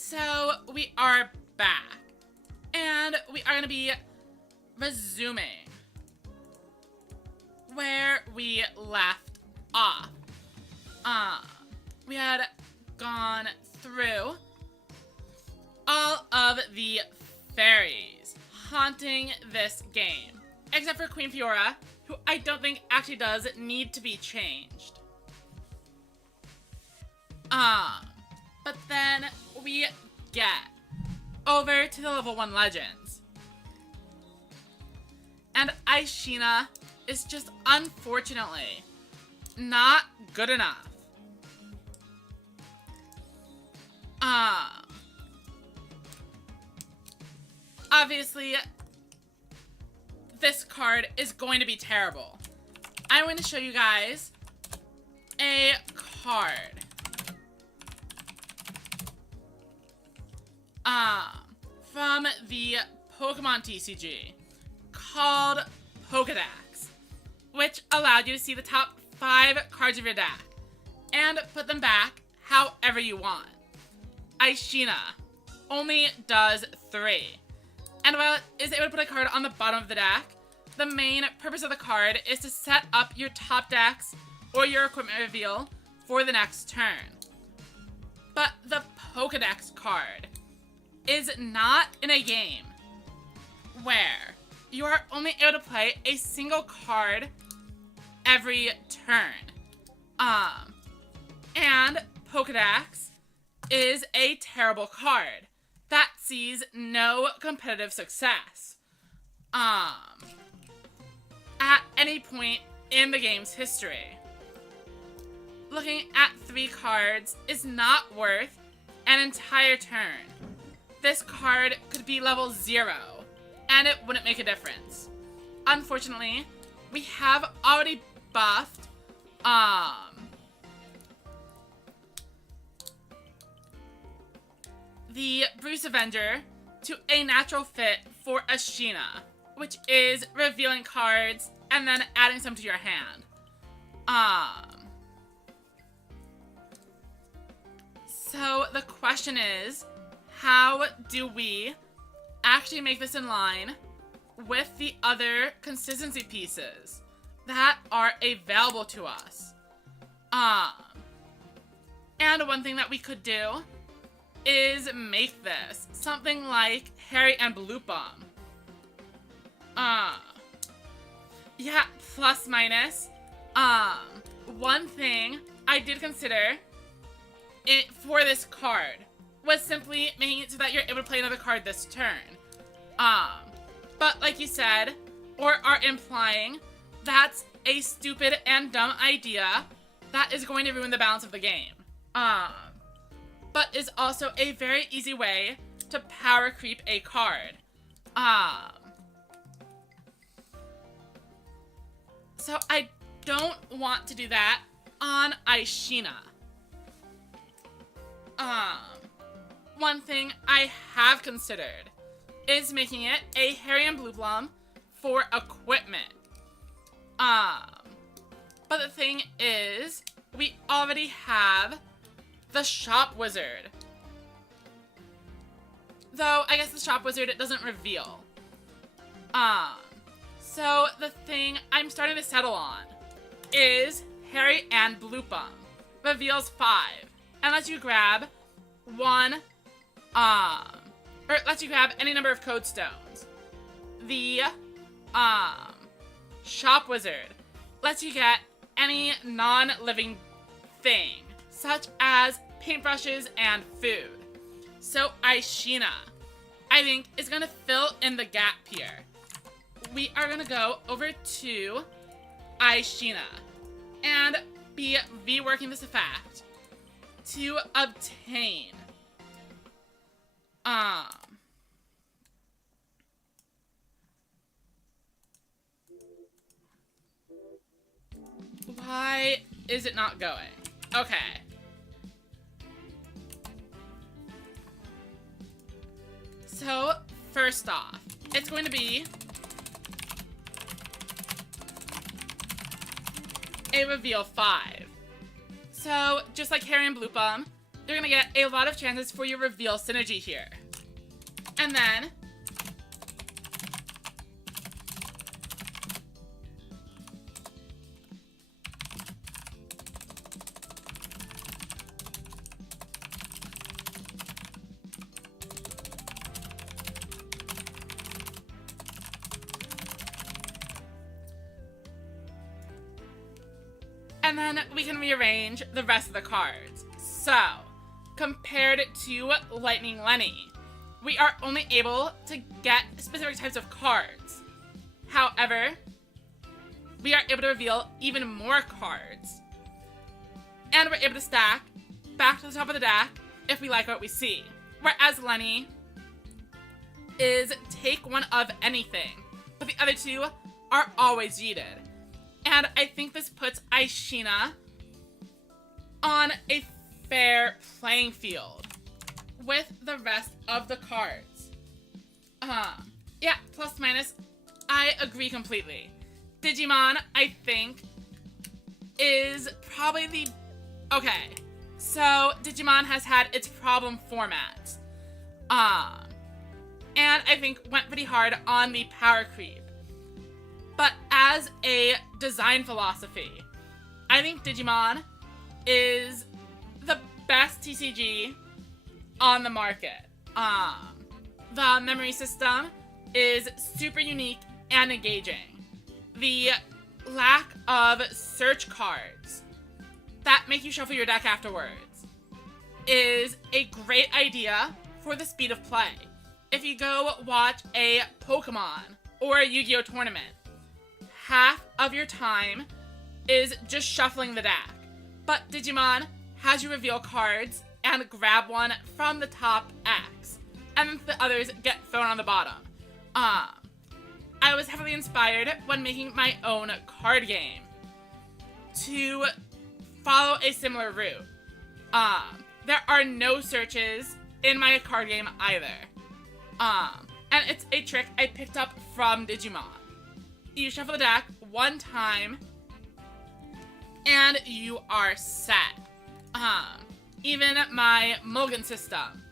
So we are back, and we are going to be resuming where we left off. We had gone through all of the fairies haunting this game, except for Queen Fiora, who I don't think actually does need to be changed. But then we get over to the level 1 legends. And Aishina is just unfortunately not good enough. Obviously, this card is going to be terrible. I'm going to show you guys a card. From the Pokemon TCG called Pokedex, which allowed you to see the top 5 cards of your deck and put them back however you want. Aishina only does 3. And while it is able to put a card on the bottom of the deck, the main purpose of the card is to set up your top decks or your equipment reveal for the next turn. But the Pokedex card is not in a game where you are only able to play a single card every turn. And Pokedex is a terrible card that sees no competitive success at any point in the game's history. Looking at 3 cards is not worth an entire turn. This card could be level 0, and it wouldn't make a difference. Unfortunately, we have already buffed the Bruce Avenger to a natural fit for Ashina, which is revealing cards and then adding some to your hand. So the question is, how do we actually make this in line with the other consistency pieces that are available to us? And one thing that we could do is make this something like Harry and Bloopum. Yeah, plus minus. One thing I did consider it for this card was simply making it so that you're able to play another card this turn. But like you said, or are implying, that's a stupid and dumb idea that is going to ruin the balance of the game. But is also a very easy way to power creep a card. So I don't want to do that on Aishina. One thing I have considered is making it a Harry and Bloopum for equipment. But the thing is, we already have the Shop Wizard. Though, I guess the Shop Wizard, it doesn't reveal. So the thing I'm starting to settle on is Harry and Bloopum. Reveals 5. And lets you grab or lets you grab any number of code stones. The, Shop Wizard lets you get any non-living thing, such as paintbrushes and food. So Aishina, I think, is going to fill in the gap here. We are going to go over to Aishina and be reworking this effect to obtain why is it not going? Okay. So, first off, it's going to be a reveal 5. So, just like Harry and Bloopum, you're going to get a lot of chances for your reveal synergy here. And then we can rearrange the rest of the cards. So, compared to Lightning Lenny, we are only able to get specific types of cards. However, we are able to reveal even more cards. And we're able to stack back to the top of the deck if we like what we see. Whereas Lenny is take one of anything, but the other 2 are always yeeted. And I think this puts Aishina on a fair playing field with the rest of the cards. Yeah, plus minus, I agree completely. Digimon, I think, is probably the... Okay, so Digimon has had its problem formats. And I think went pretty hard on the power creep. But as a design philosophy, I think Digimon is the best TCG on the market. The memory system is super unique and engaging. The lack of search cards that make you shuffle your deck afterwards is a great idea for the speed of play. If you go watch a Pokemon or a Yu-Gi-Oh tournament, half of your time is just shuffling the deck. But Digimon has you reveal cards and grab one from the top X, and then the others get thrown on the bottom. I was heavily inspired when making my own card game to follow a similar route. There are no searches in my card game either. And it's a trick I picked up from Digimon. You shuffle the deck one time, and you are set. Even my Mulligan system.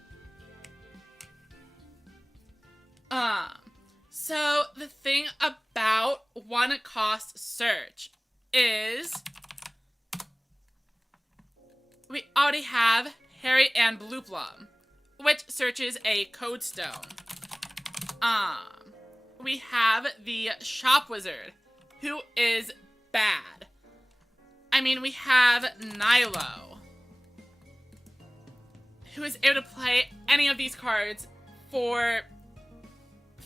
So the thing about one-cost search is we already have Harry and Blooplam, which searches a code stone. We have the Shop Wizard, who is bad. I mean, we have Nilo, who is able to play any of these cards for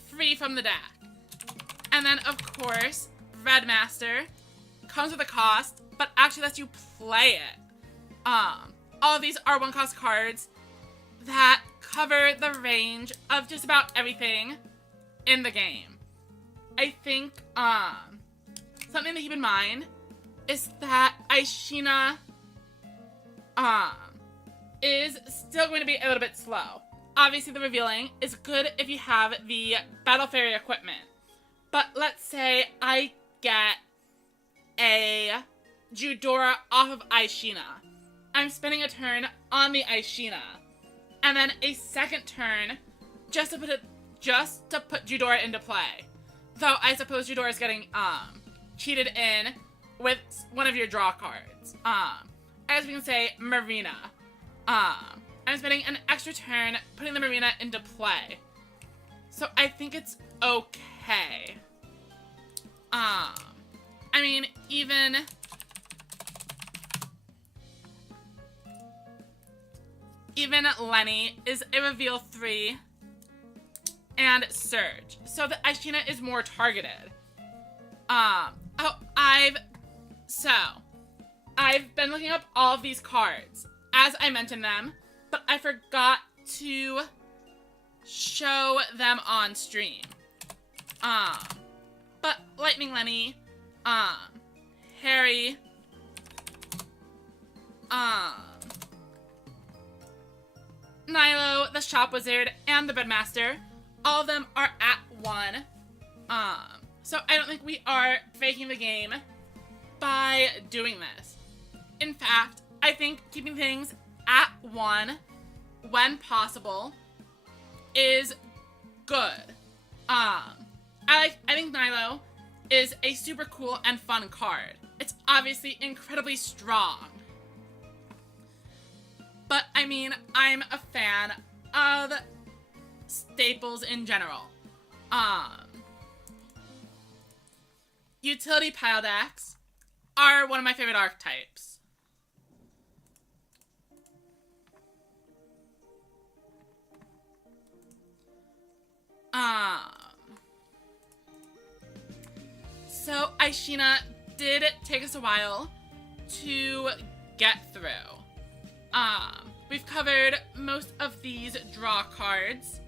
free from the deck. And then, of course, Redmaster comes with a cost, but actually lets you play it. All of these are one-cost cards that cover the range of just about everything in the game. I think, something to keep in mind is that Aishina, is still going to be a little bit slow. Obviously, the revealing is good if you have the Battle Fairy equipment. But let's say I get a Judora off of Aishina. I'm spending a turn on the Aishina, and then a second turn just to put Judora into play. Though I suppose Judora is getting cheated in with one of your draw cards. As we can say, Marina. I'm spending an extra turn putting the Marina into play. So I think it's okay. I mean, even Lenny is a reveal 3 and Surge. So the Aishina is more targeted. I've been looking up all of these cards as I mentioned them, but I forgot to show them on stream. But Lightning Lenny, Harry, Nilo, the Shop Wizard, and the Bedmaster, all of them are at 1. So I don't think we are faking the game by doing this. In fact, I think keeping things at 1 when possible is good. I think Nilo is a super cool and fun card. It's obviously incredibly strong. But I mean, I'm a fan of staples in general. Utility pile decks are one of my favorite archetypes. So Aishina did take us a while to get through. We've covered most of these draw cards.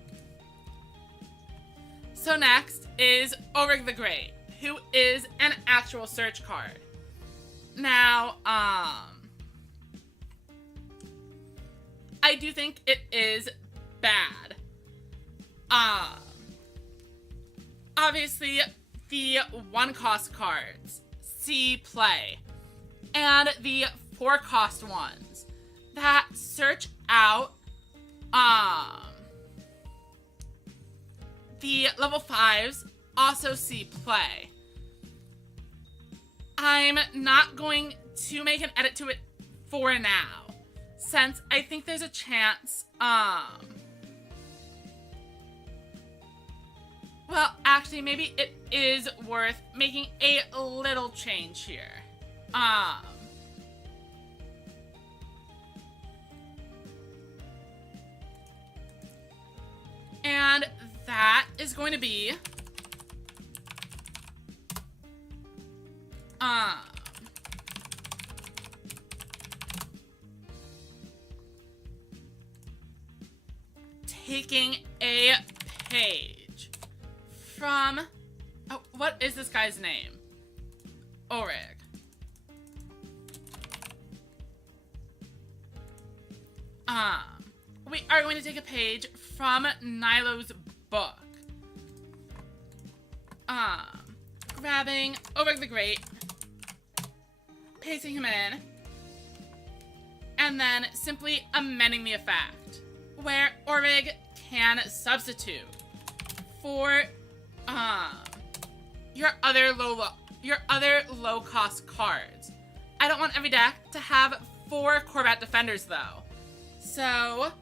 So next is Ulrich the Great, who is an actual search card. Now, I do think it is bad. Obviously, the 1-cost cards, see play, and the 4-cost ones that search out the level 5s also see play. I'm not going to make an edit to it for now, since I think there's a chance, well, actually, maybe it is worth making a little change here. And that is going to be, taking a page from, oh, what is this guy's name? Orig. We are going to take a page from Nilo's book. Grabbing Orig the Great, pasting him in, and then simply amending the effect, where Orig can substitute for your other low cost cards. I don't want every deck to have 4 Combat Defenders though. So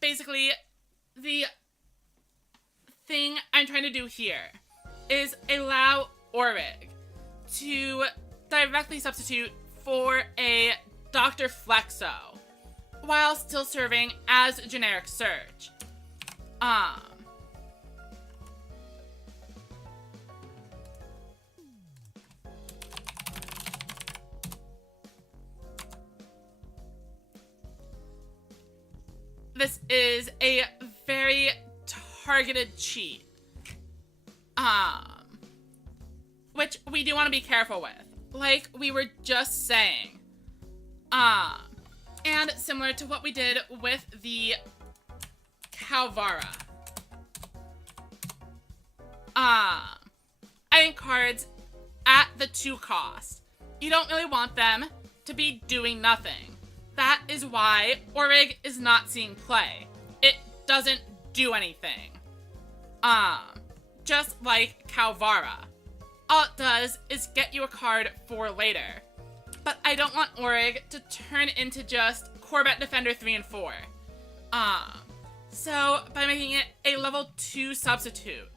basically, the thing I'm trying to do here is allow Orig to directly substitute for a Dr. Flexo while still serving as a generic search. This is a very targeted cheat, which we do want to be careful with, like we were just saying. And similar to what we did with the Calvara. Adding cards at the 2 cost. You don't really want them to be doing nothing. That is why Orig is not seeing play. It doesn't do anything. Just like Calvara. All it does is get you a card for later. But I don't want Orig to turn into just Combat Defender 3 and 4. So by making it a level 2 substitute,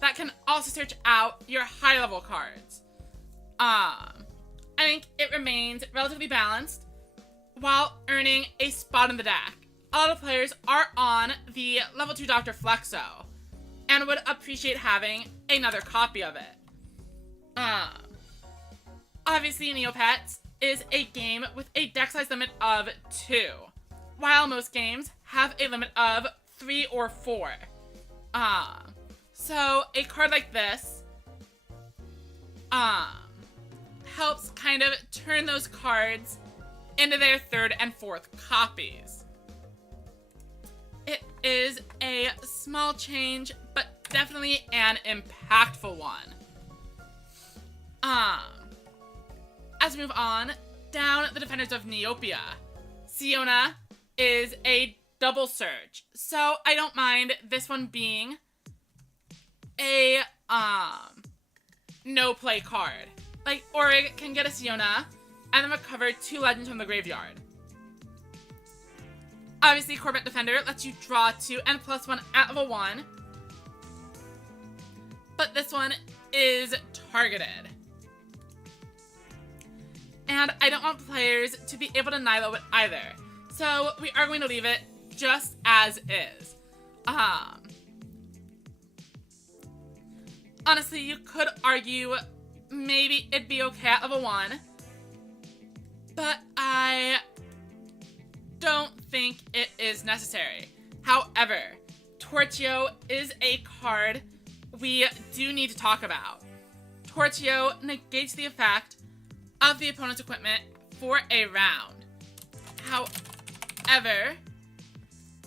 that can also search out your high level cards. I think it remains relatively balanced while earning a spot in the deck. A lot of players are on the level 2 Dr. Flexo and would appreciate having another copy of it. Obviously, Neopets is a game with a deck size limit of 2, while most games have a limit of 3 or 4. So a card like this helps kind of turn those cards into their 3rd and 4th copies. It is a small change, but definitely an impactful one. As we move on, down the Defenders of Neopia, Siona is a double search, so I don't mind this one being a no play card. Like, Orig can get a Siona and then recover 2 legends from the graveyard. Obviously, Combat Defender lets you draw 2 and +1 at level 1, but this one is targeted. And I don't want players to be able to Nilo it either, so we are going to leave it just as is. Honestly, you could argue maybe it'd be okay at level 1, but I don't think it is necessary. However, Torchio is a card we do need to talk about. Torchio negates the effect of the opponent's equipment for a round. However,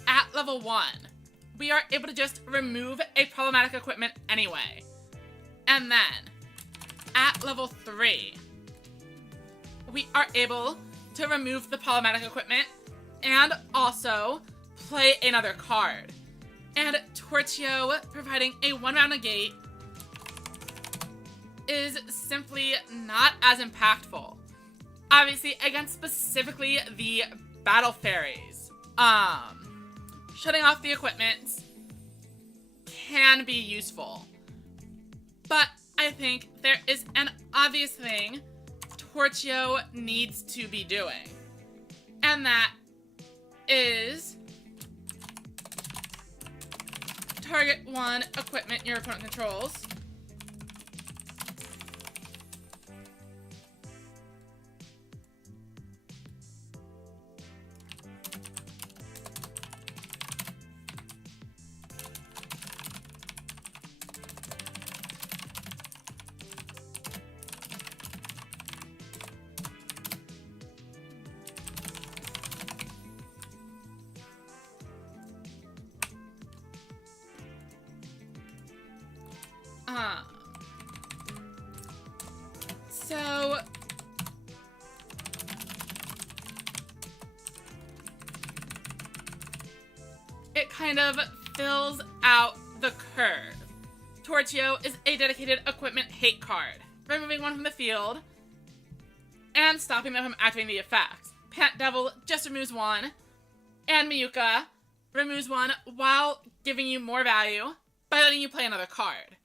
at level 1, we are able to just remove a problematic equipment anyway. And then, at level 3, we are able to remove the problematic equipment and also play another card. And Torchio providing a 1-round negate is simply not as impactful. Obviously, against specifically the battle fairies. Shutting off the equipment can be useful. But I think there is an obvious thing Torchio needs to be doing. And that is target 1 equipment your opponent controls. So it kind of fills out the curve. Torchio is a dedicated equipment hate card, removing one from the field and stopping them from activating the effects. Pant Devil just removes one, and Miyuka removes one while giving you more value by letting you play another card.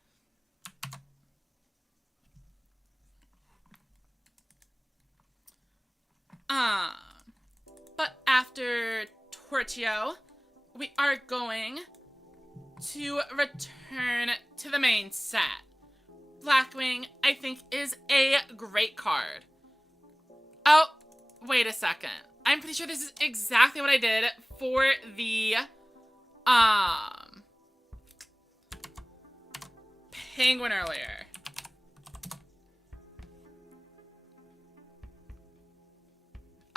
But after Torchio, we are going to return to the main set. Blackwing, I think, is a great card. Oh, wait a second. I'm pretty sure this is exactly what I did for the, Penguin earlier.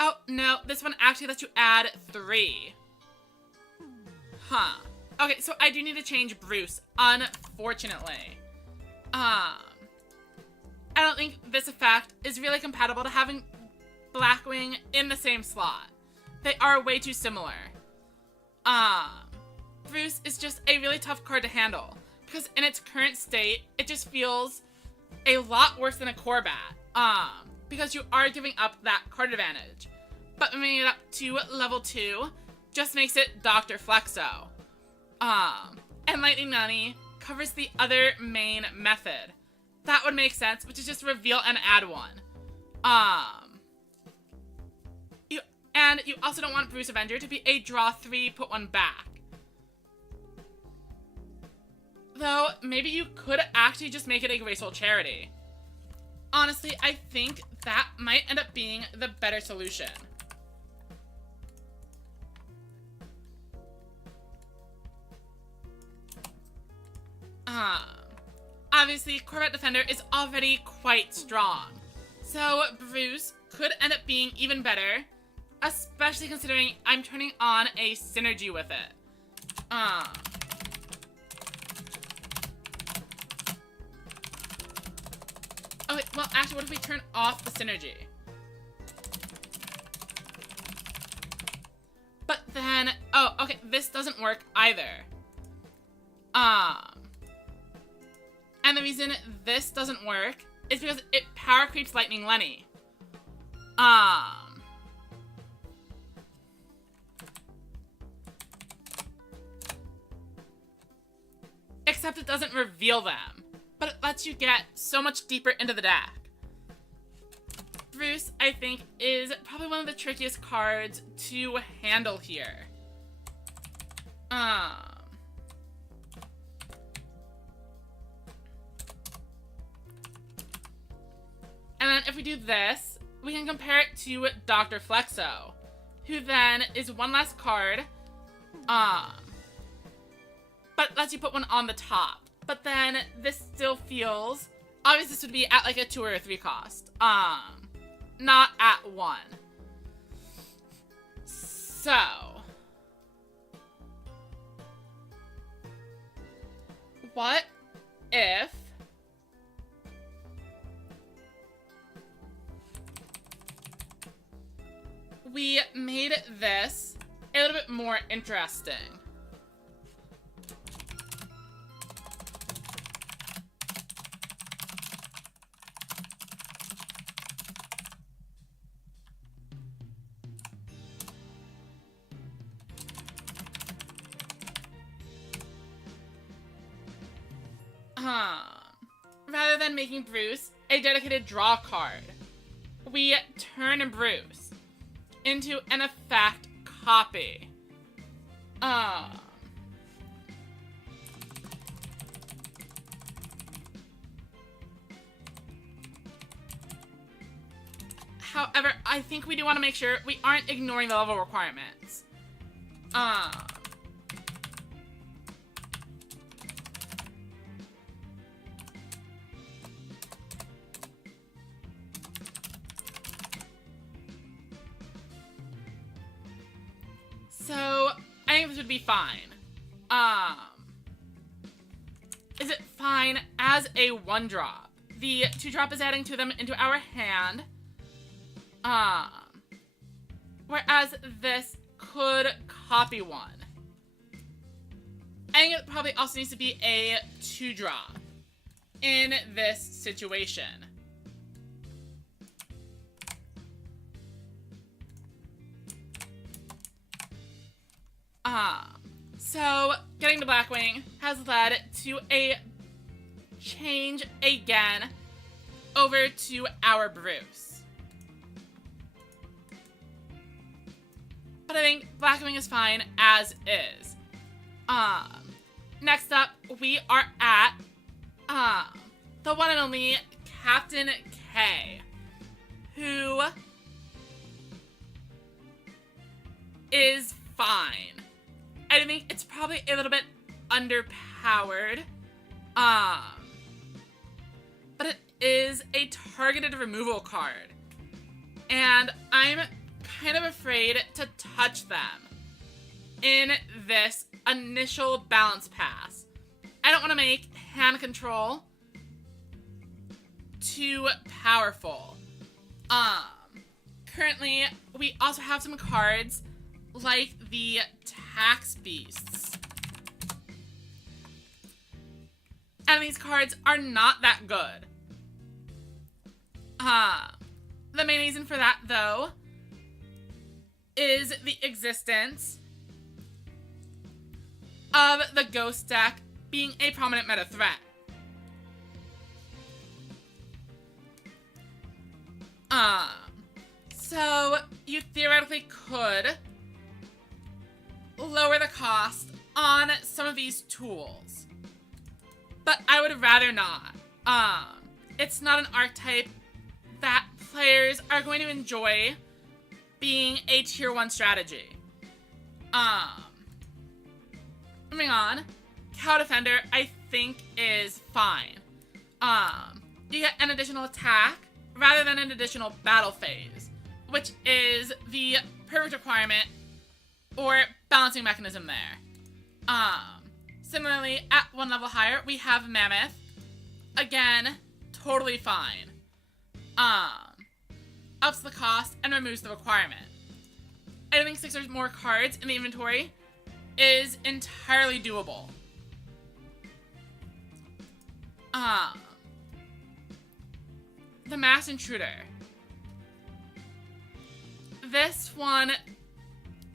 Oh, no, this one actually lets you add 3. Huh. Okay, so I do need to change Bruce, unfortunately. I don't think this effect is really compatible to having Blackwing in the same slot. They are way too similar. Bruce is just a really tough card to handle, because in its current state, it just feels a lot worse than a Corbat. Because you are giving up that card advantage. But moving it up to level 2 just makes it Dr. Flexo. And Lightning Nani covers the other main method. That would make sense, which is just reveal and add 1. You also don't want Bruce Avenger to be a draw 3, put 1 back. Though, maybe you could actually just make it a graceful charity. Honestly, I think that might end up being the better solution. Obviously, Corvette Defender is already quite strong, so Bruce could end up being even better, especially considering I'm turning on a synergy with it. Oh wait, well actually, what if we turn off the synergy? But then, oh, okay, this doesn't work either. And the reason this doesn't work is because it power creeps Lightning Lenny. Except it doesn't reveal them, but it lets you get so much deeper into the deck. Bruce, I think, is probably one of the trickiest cards to handle here. And then if we do this, we can compare it to Dr. Flexo, who then is one less card. but lets you put one on the top. But then this still feels, obviously this would be at like a 2 or a 3 cost. Not at 1. So what if we made this a little bit more interesting? Rather than making Bruce a dedicated draw card, we turn Bruce into an effect copy. However, I think we do want to make sure we aren't ignoring the level requirements. So, I think this would be fine. Is it fine as a 1-drop? The 2-drop is adding to them into our hand. Whereas this could copy one. I think it probably also needs to be a 2-drop in this situation. So getting the Blackwing has led to a change again over to our Bruce. But I think Blackwing is fine as is. Next up, we are at the one and only Captain K, who is fine. I think it's probably a little bit underpowered. But it is a targeted removal card. And I'm kind of afraid to touch them in this initial balance pass. I don't want to make hand control too powerful. Currently, we also have some cards like the Tax Beasts. And these cards are not that good. The main reason for that, though, is the existence of the Ghost deck being a prominent meta threat. So you theoretically could lower the cost on some of these tools, but I would rather not. It's not an archetype that players are going to enjoy being a tier 1 strategy. Moving on, Cow Defender I think is fine. You get an additional attack rather than an additional battle phase, which is the perfect requirement or balancing mechanism there. Similarly, at 1 level higher, we have Mammoth. Again, totally fine. Ups the cost and removes the requirement. I think 6 or more cards in the inventory is entirely doable. The Mass Intruder. This one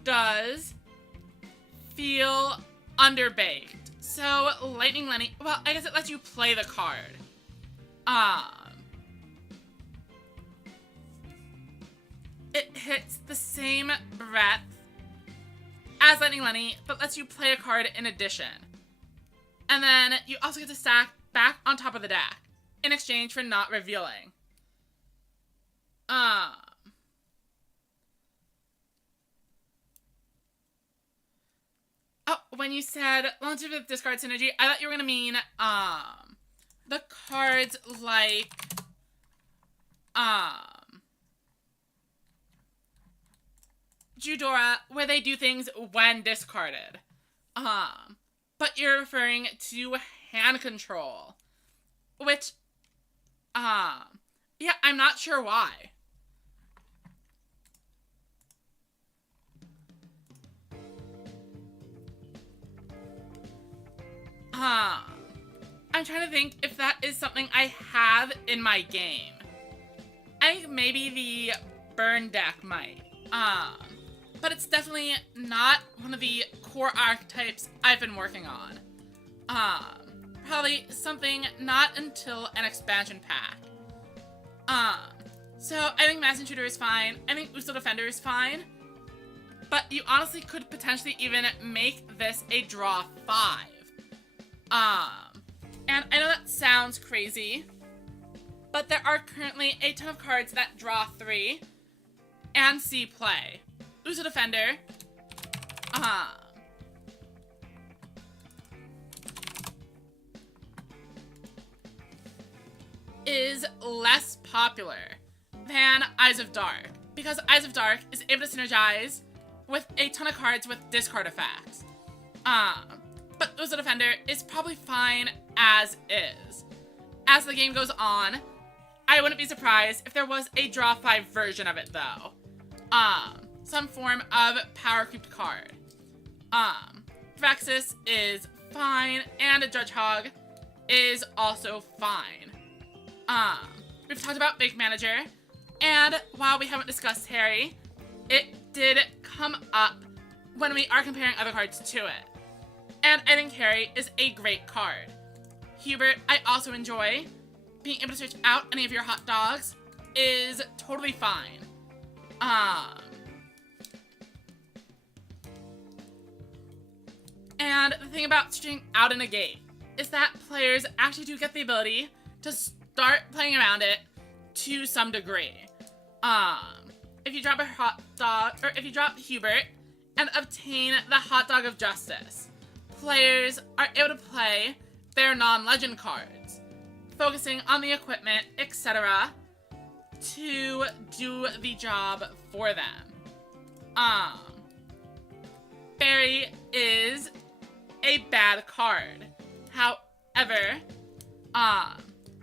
does feel underbaked. So, Lightning Lenny, well, I guess it lets you play the card. It hits the same breadth as Lightning Lenny, but lets you play a card in addition. And then you also get to stack back on top of the deck in exchange for not revealing. Oh, when you said launcher with discard synergy, I thought you were gonna mean the cards like Judora, where they do things when discarded. But you're referring to hand control, which yeah, I'm not sure why. I'm trying to think if that is something I have in my game. I think maybe the burn deck might. But it's definitely not one of the core archetypes I've been working on. Probably something not until an expansion pack. So I think Mass Intruder is fine. I think Uso Defender is fine. But you honestly could potentially even make this a draw 5. And I know that sounds crazy, but there are currently a ton of cards that draw 3 and see play. Uso Defender, is less popular than Eyes of Dark, because Eyes of Dark is able to synergize with a ton of cards with discard effects. But Uso Defender is probably fine as is. As the game goes on, I wouldn't be surprised if there was a draw 5 version of it though. Some form of power creep card. Vexus is fine, and a Judge Hog is also fine. We've talked about Big Manager, and while we haven't discussed Harry, it did come up when we are comparing other cards to it. And I think Harry is a great card. Hubert, I also enjoy. Being able to switch out any of your hot dogs is totally fine. And the thing about switching out in a gate is that players actually do get the ability to start playing around it to some degree. If you drop a hot dog, or if you drop Hubert and obtain the Hot Dog of Justice, players are able to play their non-legend cards, focusing on the equipment, etc., to do the job for them. Barry is a bad card. However,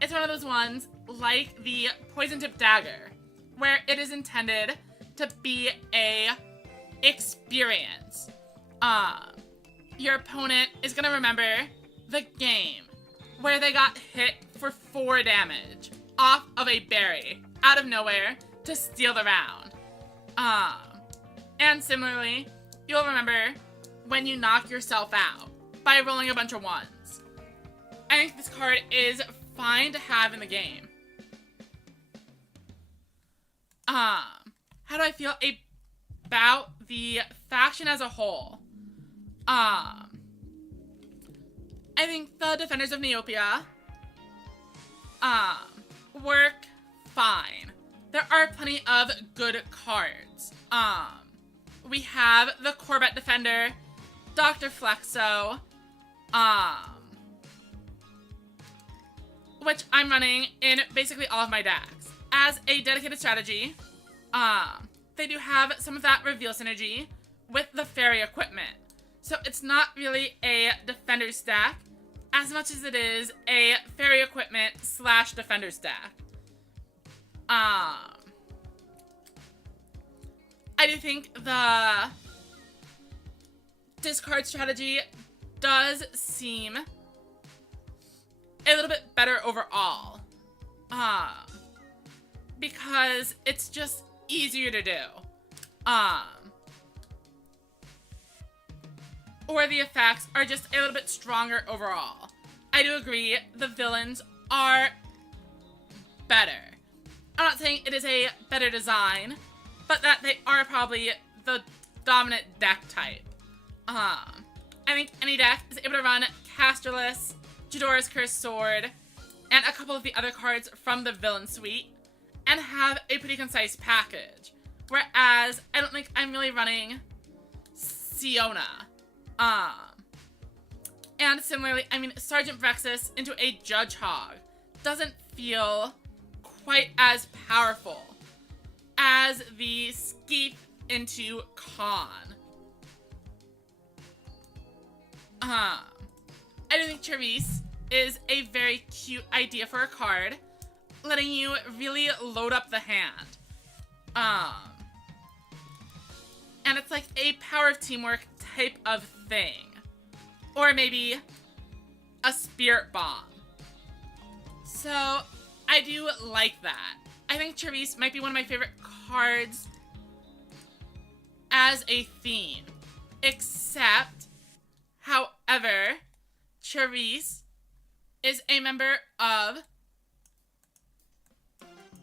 it's one of those ones like the Poison Tip Dagger, where it is intended to be a experience. Your opponent is gonna remember the game where they got hit for 4 damage off of a berry out of nowhere to steal the round. And similarly, you'll remember when you knock yourself out by rolling a bunch of 1s. I think this card is fine to have in the game. How do I feel about the faction as a whole? I think the Defenders of Neopia work fine. There are plenty of good cards. We have the Corvette Defender, Dr. Flexo, which I'm running in basically all of my decks. As a dedicated strategy, they do have some of that reveal synergy with the fairy equipment. So it's not really a defender stack as much as it is a fairy equipment / defender stack. I do think the discard strategy does seem a little bit better overall. Because it's just easier to do. Or the effects are just a little bit stronger overall. I do agree the villains are better. I'm not saying it is a better design, but that they are probably the dominant deck type. I think any deck is able to run Casterless, Jidora's Cursed Sword, and a couple of the other cards from the villain suite, and have a pretty concise package. Whereas, I don't think I'm really running Siona And similarly, I mean, Sergeant Brexus into a Judge Hog doesn't feel quite as powerful as the Skeep into Khan. I do think Charisse is a very cute idea for a card, letting you really load up the hand. And it's like a power of teamwork type of thing. Or maybe a Spirit Bomb. So, I do like that. I think Charisse might be one of my favorite cards as a theme. Except, however, Charisse is a member of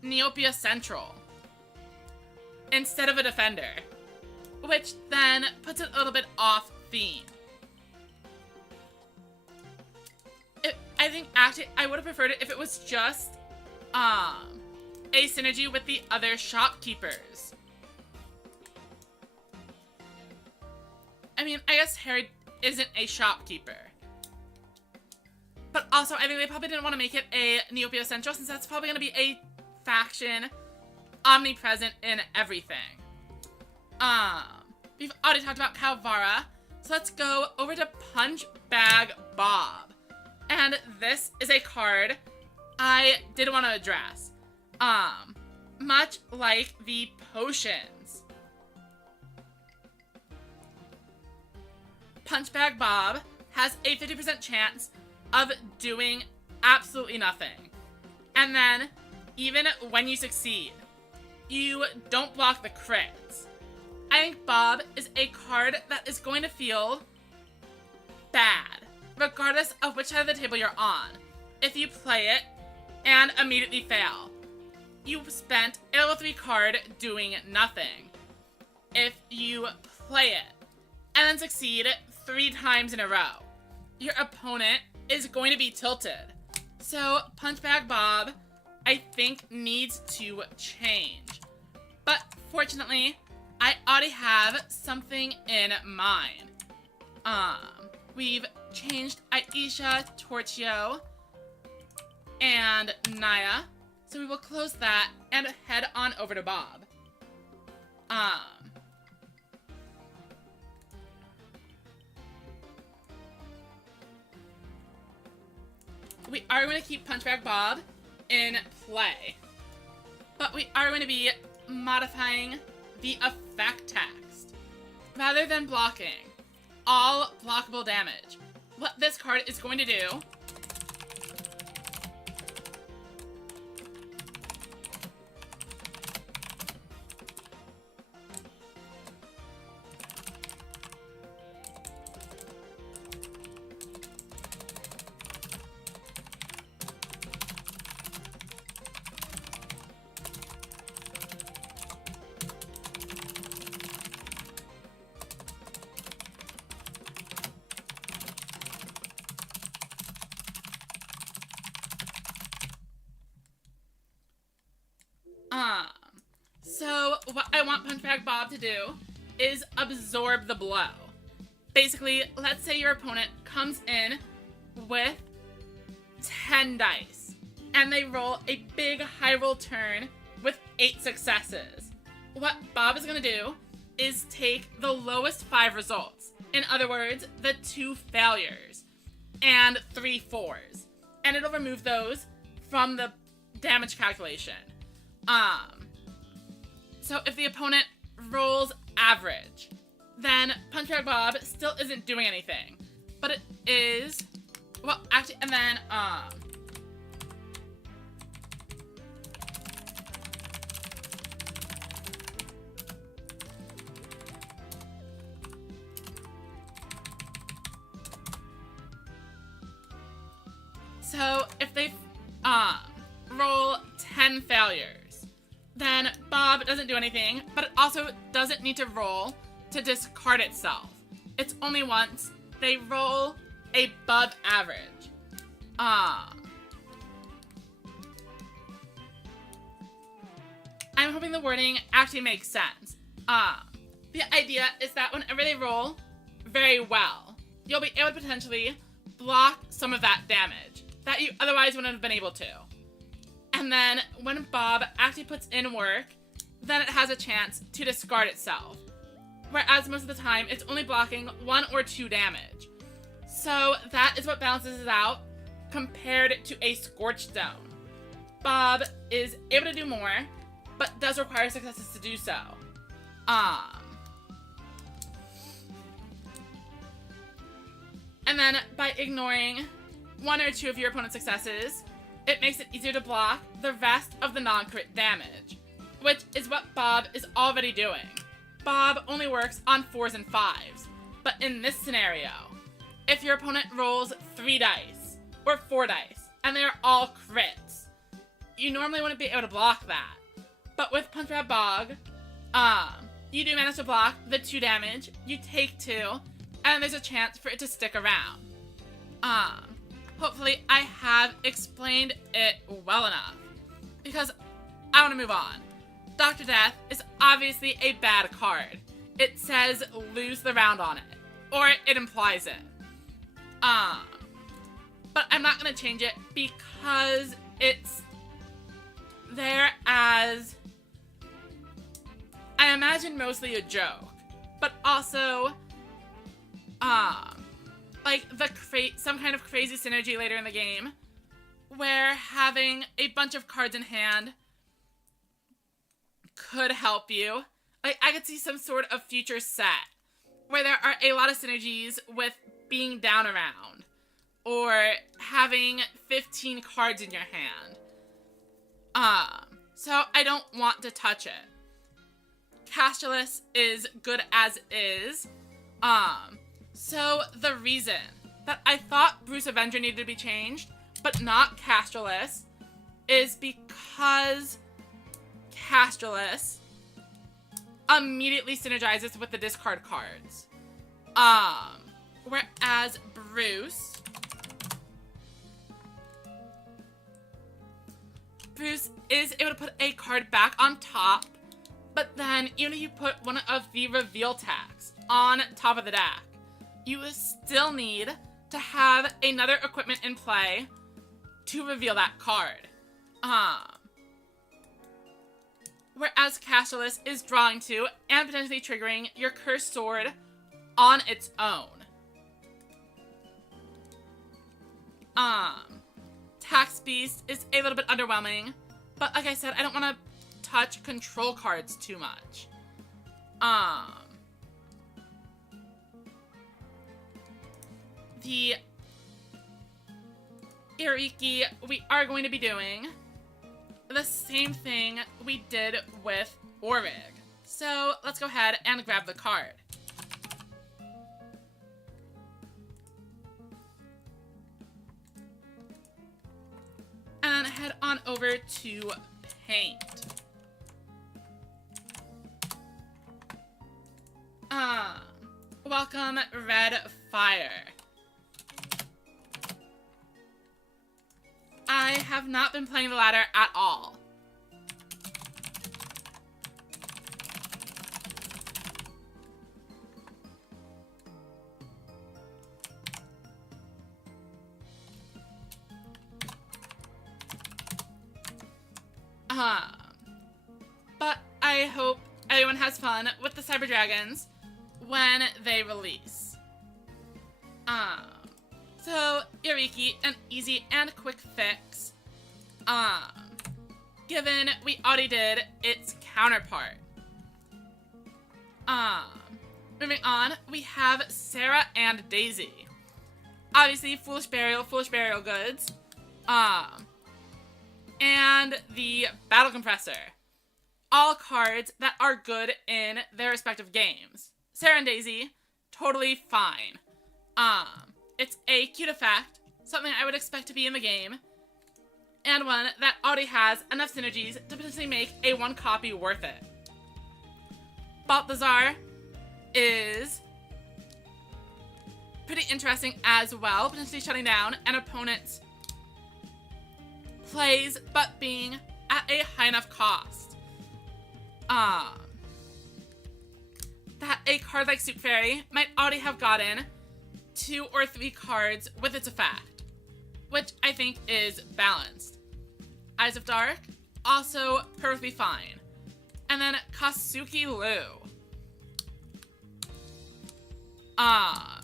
Neopets Central instead of a defender, which then puts it a little bit off theme. I think actually I would have preferred it if it was just a synergy with the other shopkeepers. I mean, I guess Harry isn't a shopkeeper. But also, I think they probably didn't want to make it a Neopets Central, since that's probably going to be a faction omnipresent in everything. We've already talked about Calvara, so let's go over to Punch Bag Bob. And this is a card I did want to address. Much like the potions. Punch Bag Bob has a 50% chance of doing absolutely nothing. And then, even when you succeed, you don't block the crits. I think Bob is a card that is going to feel bad, regardless of which side of the table you're on. If you play it and immediately fail, you spent a level 3 card doing nothing. If you play it and then succeed 3 times in a row, your opponent is going to be tilted. So Punch Bag Bob, I think, needs to change. But fortunately, I already have something in mind. We've changed Aisha, Torchio, and Naya. So we will close that and head on over to Bob. We are going to keep Punch Bag Bob in play. But we are going to be modifying the effect text. Rather than blocking all blockable damage, what this card is going to do So what I want Punch Bag Bob to do is absorb the blow. Basically, let's say your opponent comes in with 10 dice, and they roll a big high roll turn with 8 successes. What Bob is going to do is take the lowest 5 results. In other words, the 2 failures and 3 4s. And it'll remove those from the damage calculation. So if the opponent rolls average, then Punch Bag Bob still isn't doing anything. But it is, well, actually, and then, so if they, roll 10 failures, then Bob doesn't do anything, but it also doesn't need to roll to discard itself. It's only once they roll above average. I'm hoping the wording actually makes sense. The idea is that whenever they roll very well. You'll be able to potentially block some of that damage that you otherwise wouldn't have been able to. And then when Bob actually puts in work, then it has a chance to discard itself. Whereas most of the time, it's only blocking 1 or 2 damage. So that is what balances it out compared to a Scorched Zone. Bob is able to do more, but does require successes to do so. And then by ignoring 1 or 2 of your opponent's successes, it makes it easier to block the rest of the non-crit damage, which is what Bob is already doing. Bob only works on 4s and 5s, but in this scenario, if your opponent rolls 3 dice or 4 dice and they are all crits, you normally wouldn't be able to block that. But with Punch Grab Bog, you do manage to block the 2 damage, you take 2, and there's a chance for it to stick around. Hopefully I have explained it well enough, because I want to move on. Dr. Death is obviously a bad card. It says lose the round on it, or it implies it. But I'm not going to change it because it's there as, I imagine, mostly a joke, but also like some kind of crazy synergy later in the game where having a bunch of cards in hand could help you. Like, I could see some sort of future set where there are a lot of synergies with being down around or having 15 cards in your hand. So I don't want to touch it. Casterless is good as is. So the reason that I thought Bruce Avenger needed to be changed, but not Casterless, is because Casterless immediately synergizes with the discard cards. Whereas Bruce is able to put a card back on top, but then even if you put one of the reveal tags on top of the deck, you still need to have another equipment in play to reveal that card. Whereas Casterless is drawing to and potentially triggering your Cursed Sword on its own. Tax Beast is a little bit underwhelming, but like I said, I don't want to touch control cards too much. The Iriki, we are going to be doing the same thing we did with Orig. So let's go ahead and grab the card. And head on over to Paint. Welcome, Red Fire. I have not been playing the ladder at all. But I hope everyone has fun with the Cyber Dragons when they release. So Iriki, an easy and quick fix. Given we already did its counterpart. Moving on, we have Sarah and Daisy. Obviously, Foolish Burial Goods. And the Battle Compressor. All cards that are good in their respective games. Sarah and Daisy, totally fine. It's a cute effect, something I would expect to be in the game, and one that already has enough synergies to potentially make a 1 copy worth it. Balthazar is pretty interesting as well, potentially shutting down an opponent's plays, but being at a high enough cost. that a card like Soup Fairy might already have gotten 2 or 3 cards with its effect, which I think is balanced. Eyes of Dark, also perfectly fine. And then Kasuki Lu. I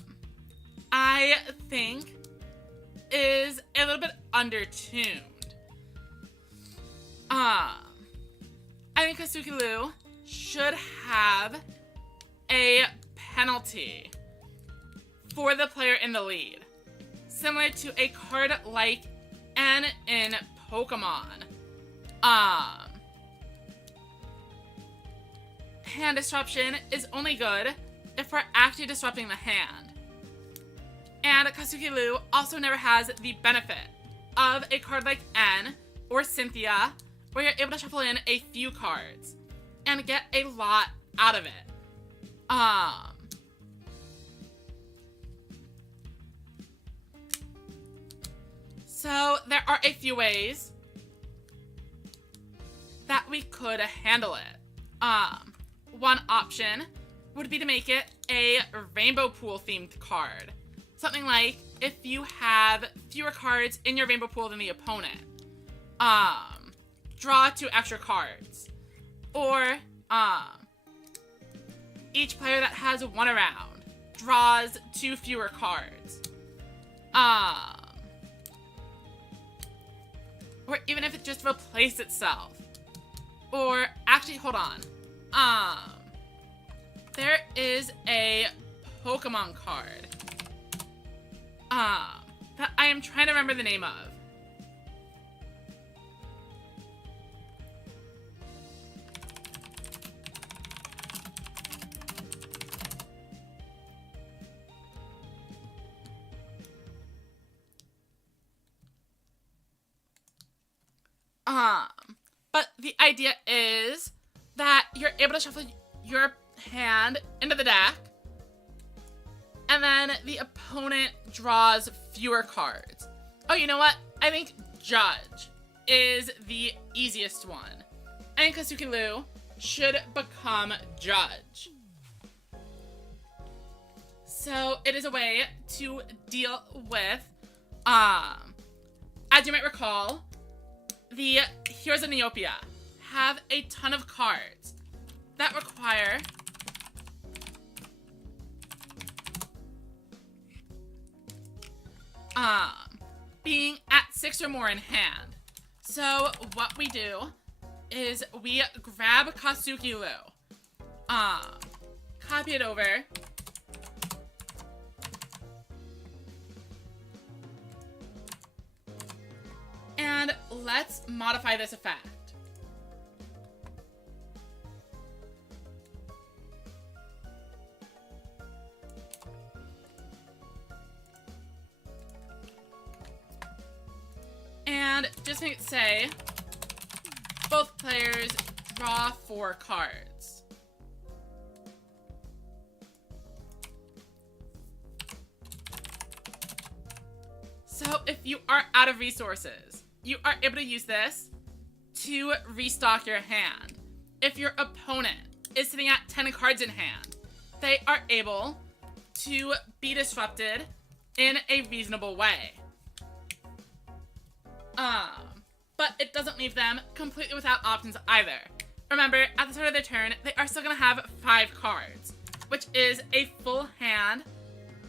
think is a little bit undertuned. I think Kasuki Lu should have a penalty for the player in the lead, similar to a card like N in Pokemon. Hand disruption is only good if we're actually disrupting the hand. And Kasuki Lu also never has the benefit of a card like N or Cynthia, where you're able to shuffle in a few cards and get a lot out of it. So there are a few ways that we could handle it. One option would be to make it a Rainbow Pool themed card. Something like, if you have fewer cards in your Rainbow Pool than the opponent, draw 2 extra cards. Or, each player that has 1 around draws 2 fewer cards. Or even if it just replaces itself. Or, actually, hold on. There is a Pokemon card that I am trying to remember the name of. But the idea is that you're able to shuffle your hand into the deck, and then the opponent draws fewer cards. Oh, you know what? I think Judge is the easiest one. I think Kasuki Lu should become Judge. So it is a way to deal with, as you might recall, the Heroes of Neopets have a ton of cards that require being at 6 or more in hand. So what we do is we grab Kasuki Lu, copy it over, and let's modify this effect. And just make it say, both players draw 4 cards. So if you are out of resources, you are able to use this to restock your hand. If your opponent is sitting at 10 cards in hand, they are able to be disrupted in a reasonable way. But it doesn't leave them completely without options either. Remember, at the start of their turn, they are still going to have 5 cards, which is a full hand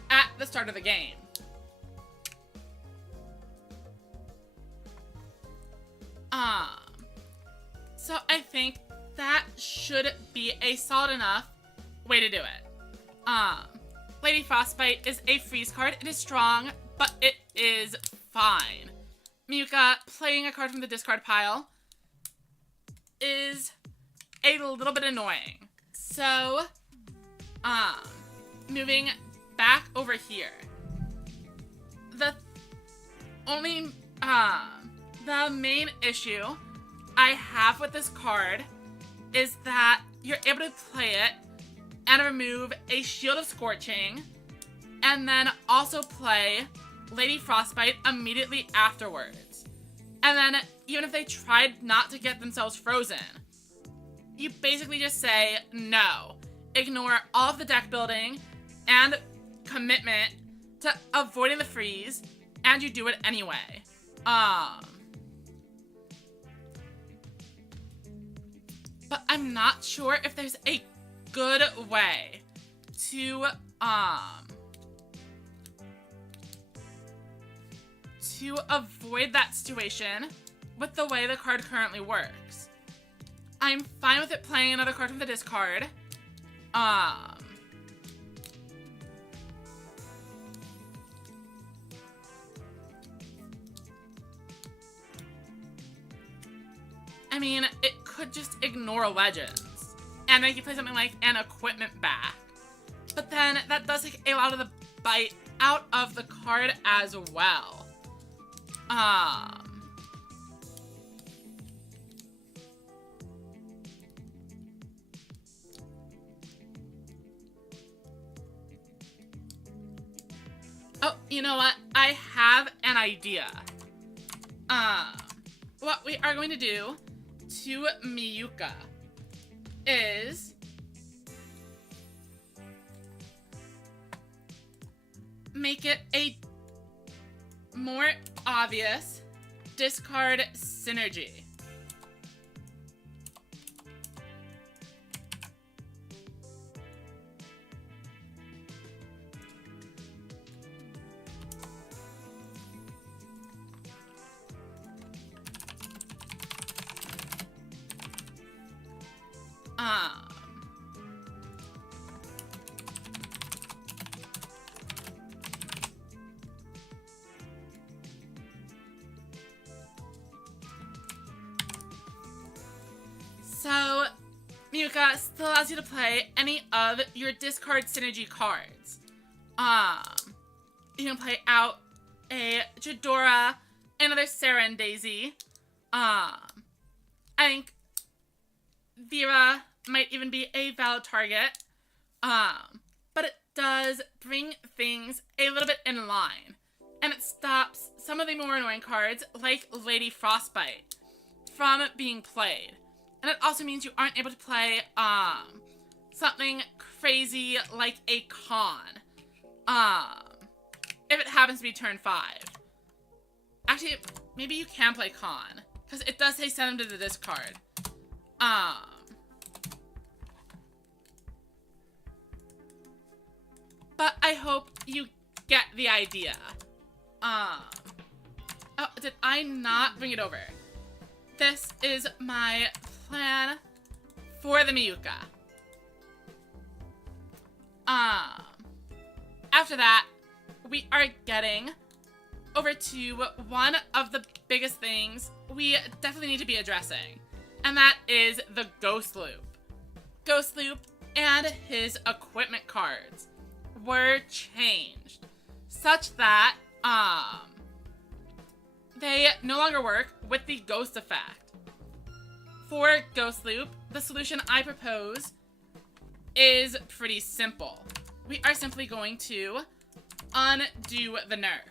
at the start of the game. So I think that should be a solid enough way to do it. Lady Frostbite is a freeze card. It is strong, but it is fine. Miyuka playing a card from the discard pile is a little bit annoying. So, moving back over here. The main issue I have with this card is that you're able to play it and remove a Shield of Scorching, and then also play Lady Frostbite immediately afterwards. And then, even if they tried not to get themselves frozen, you basically just say no. ignore all of the deck building and commitment to avoiding the freeze, and you do it anyway. But I'm not sure if there's a good way to avoid that situation with the way the card currently works. I'm fine with it playing another card from the discard. I mean, it could just ignore legends and make you play something like an equipment back. But then that does take a lot of the bite out of the card as well. Oh, you know what? I have an idea. What we are going to do to Miyuka is make it a more obvious discard synergy. So, Miyuka still allows you to play any of your discard synergy cards. You can play out a Jadora, another Sarah and Daisy. I think Vera might even be a valid target. But it does bring things a little bit in line. And it stops some of the more annoying cards, like Lady Frostbite, from being played. And it also means you aren't able to play something crazy like a con. If it happens to be turn 5. Actually, maybe you can play con, because it does say send them to the discard. But I hope you get the idea. Oh, did I not bring it over? This is my plan for the Miyuka. After that, we are getting over to one of the biggest things we definitely need to be addressing, and that is the Ghost Loop. Ghost Loop and his equipment cards were changed such that they no longer work with the ghost effect. For Ghost Loop, the solution I propose is pretty simple. We are simply going to undo the nerf.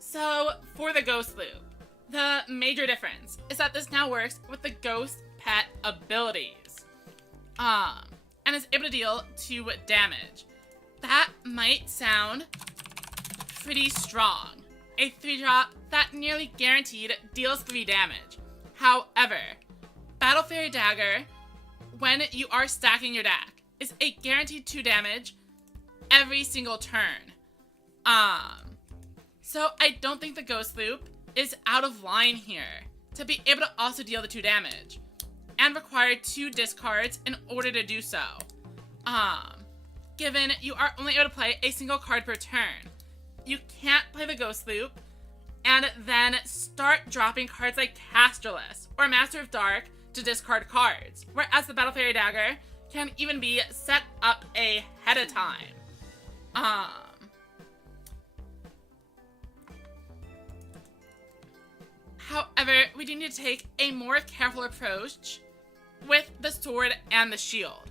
So, for the Ghost Loop, the major difference is that this now works with the Ghost Pet abilities. And is able to deal 2 damage. That might sound pretty strong. A 3-drop that nearly guaranteed deals 3 damage. However, Battle Fairy Dagger, when you are stacking your deck, is a guaranteed 2 damage every single turn. So I don't think the Ghost Loop is out of line here to be able to also deal the 2 damage, and require 2 discards in order to do so. Given you are only able to play a single card per turn, you can't play the Ghost Loop and then start dropping cards like Casterless or Master of Dark to discard cards, whereas the Battle Fairy Dagger can even be set up ahead of time. However, we do need to take a more careful approach with the sword and the shield.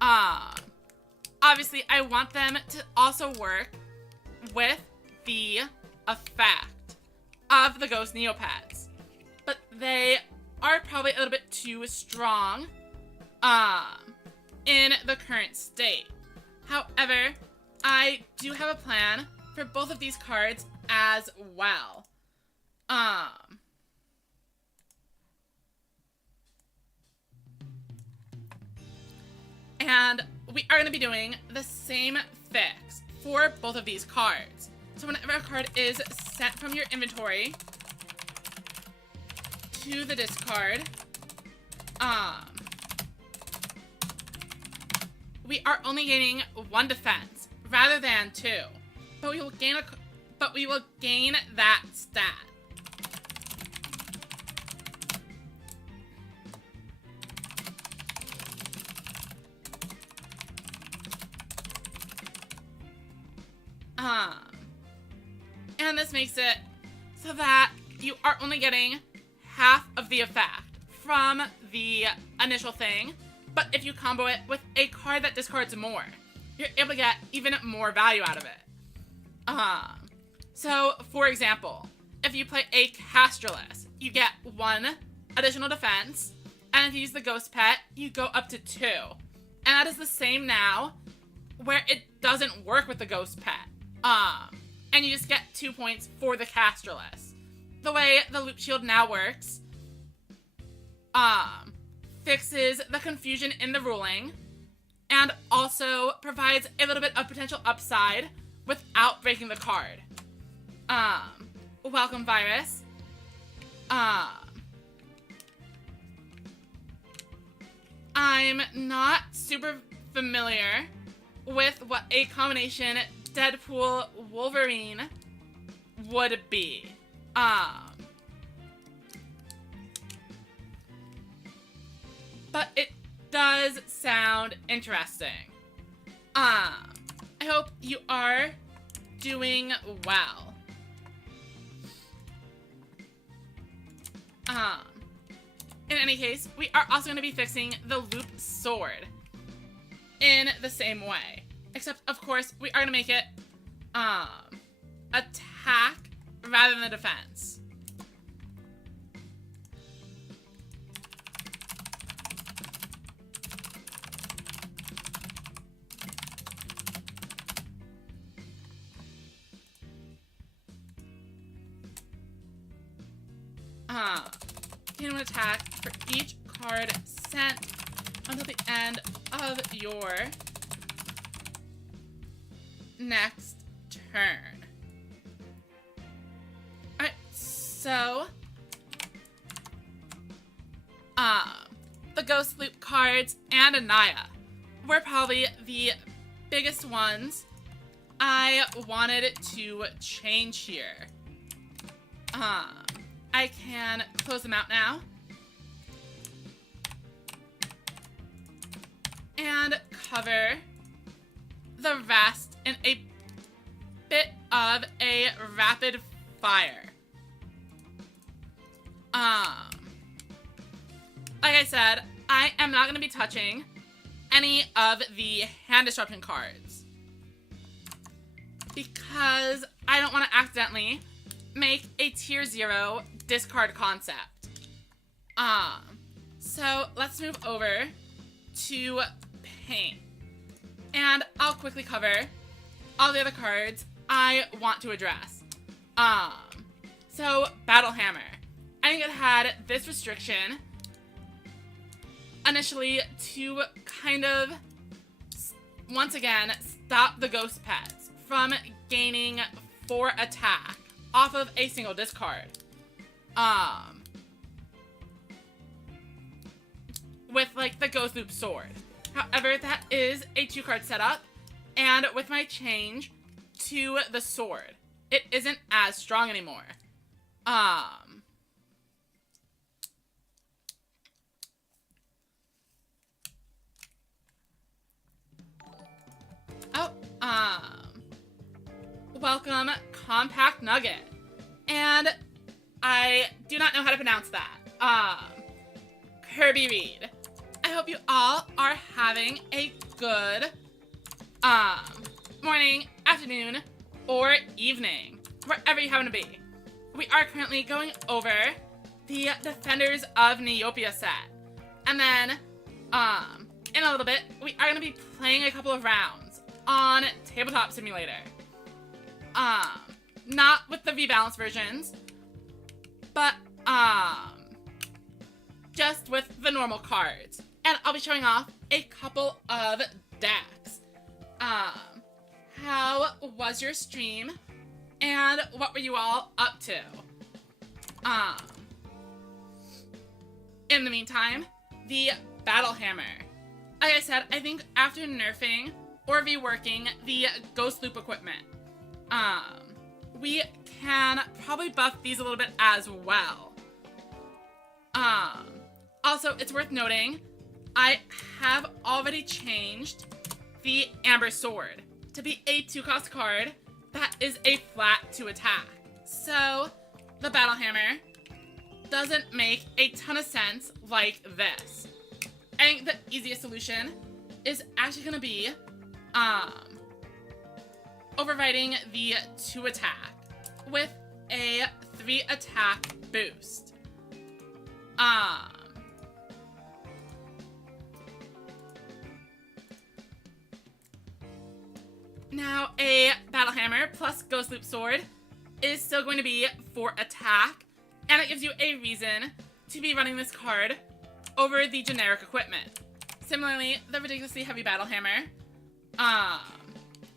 Obviously, I want them to also work with the effect of the Ghost Neopets, but they are probably a little bit too strong in the current state. However, I do have a plan for both of these cards as well. And we are going to be doing the same fix for both of these cards. So whenever a card is sent from your inventory to the discard, we are only gaining 1 defense rather than 2, but we will gain that stat. And this makes it so that you are only getting half of the effect from the initial thing, but if you combo it with a card that discards more, you're able to get even more value out of it. So, for example, if you play a Casterless, you get 1 additional defense, and if you use the Ghost Pet, you go up to 2. And that is the same now, where it doesn't work with the Ghost Pet. And you just get 2 points for the Casterless. The way the Loop Shield now works, fixes the confusion in the ruling, and also provides a little bit of potential upside without breaking the card. Welcome, Virus. I'm not super familiar with what a combination Deadpool Wolverine would be. But it does sound interesting. I hope you are doing well. In any case, we are also going to be fixing the Loop Sword in the same way. Except, of course, we are going to make it attack rather than the defense. Can attack for each card sent until the end of your next turn. Alright, so the Ghost Loop cards and Anaya were probably the biggest ones I wanted to change here. I can close them out now. And cover the rest in a bit of a rapid fire. Like I said, I am not going to be touching any of the hand disruption cards because I don't want to accidentally make a tier 0 discard concept. So let's move over to paint. And I'll quickly cover all the other cards I want to address. So Battle Hammer. I think it had this restriction initially to kind of, once again, stop the Ghost Pets from gaining 4 attack off of a single discard. With, like, the Ghost Loop Sword. However, that is a 2-card setup, and with my change to the sword, it isn't as strong anymore. Um, oh, welcome, Compact Nugget. And I do not know how to pronounce that. Kirby Reed. I hope you all are having a good, morning, afternoon, or evening, wherever you happen to be. We are currently going over the Defenders of Neopets set. And then, in a little bit, we are going to be playing a couple of rounds on Tabletop Simulator. Not with the Rebalance versions, but, just with the normal cards. And I'll be showing off a couple of decks. How was your stream? And what were you all up to? In the meantime, the Battle Hammer. Like I said, I think after nerfing or reworking the Ghost Loop equipment, we can probably buff these a little bit as well. Also, it's worth noting, I have already changed the Amber Sword to be a 2-cost card that is a flat 2 attack. So, the Battle Hammer doesn't make a ton of sense like this. I think the easiest solution is actually going to be overriding the 2 attack with a 3 attack boost. Now, a Battle Hammer plus Ghost Loop Sword is still going to be 4 attack, and it gives you a reason to be running this card over the generic equipment. Similarly, the ridiculously heavy Battle Hammer, I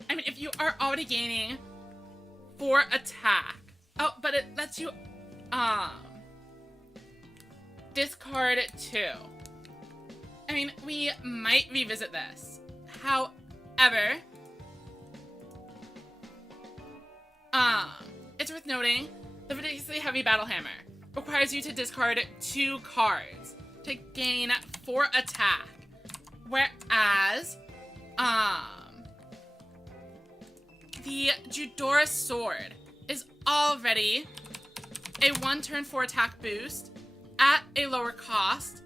mean, if you are already gaining 4 attack, oh, but it lets you, discard 2. I mean, we might revisit this. However, it's worth noting, the ridiculously heavy Battle Hammer requires you to discard 2 cards to gain 4 attack, whereas, the Judora Sword is already a 1-turn 4 attack boost at a lower cost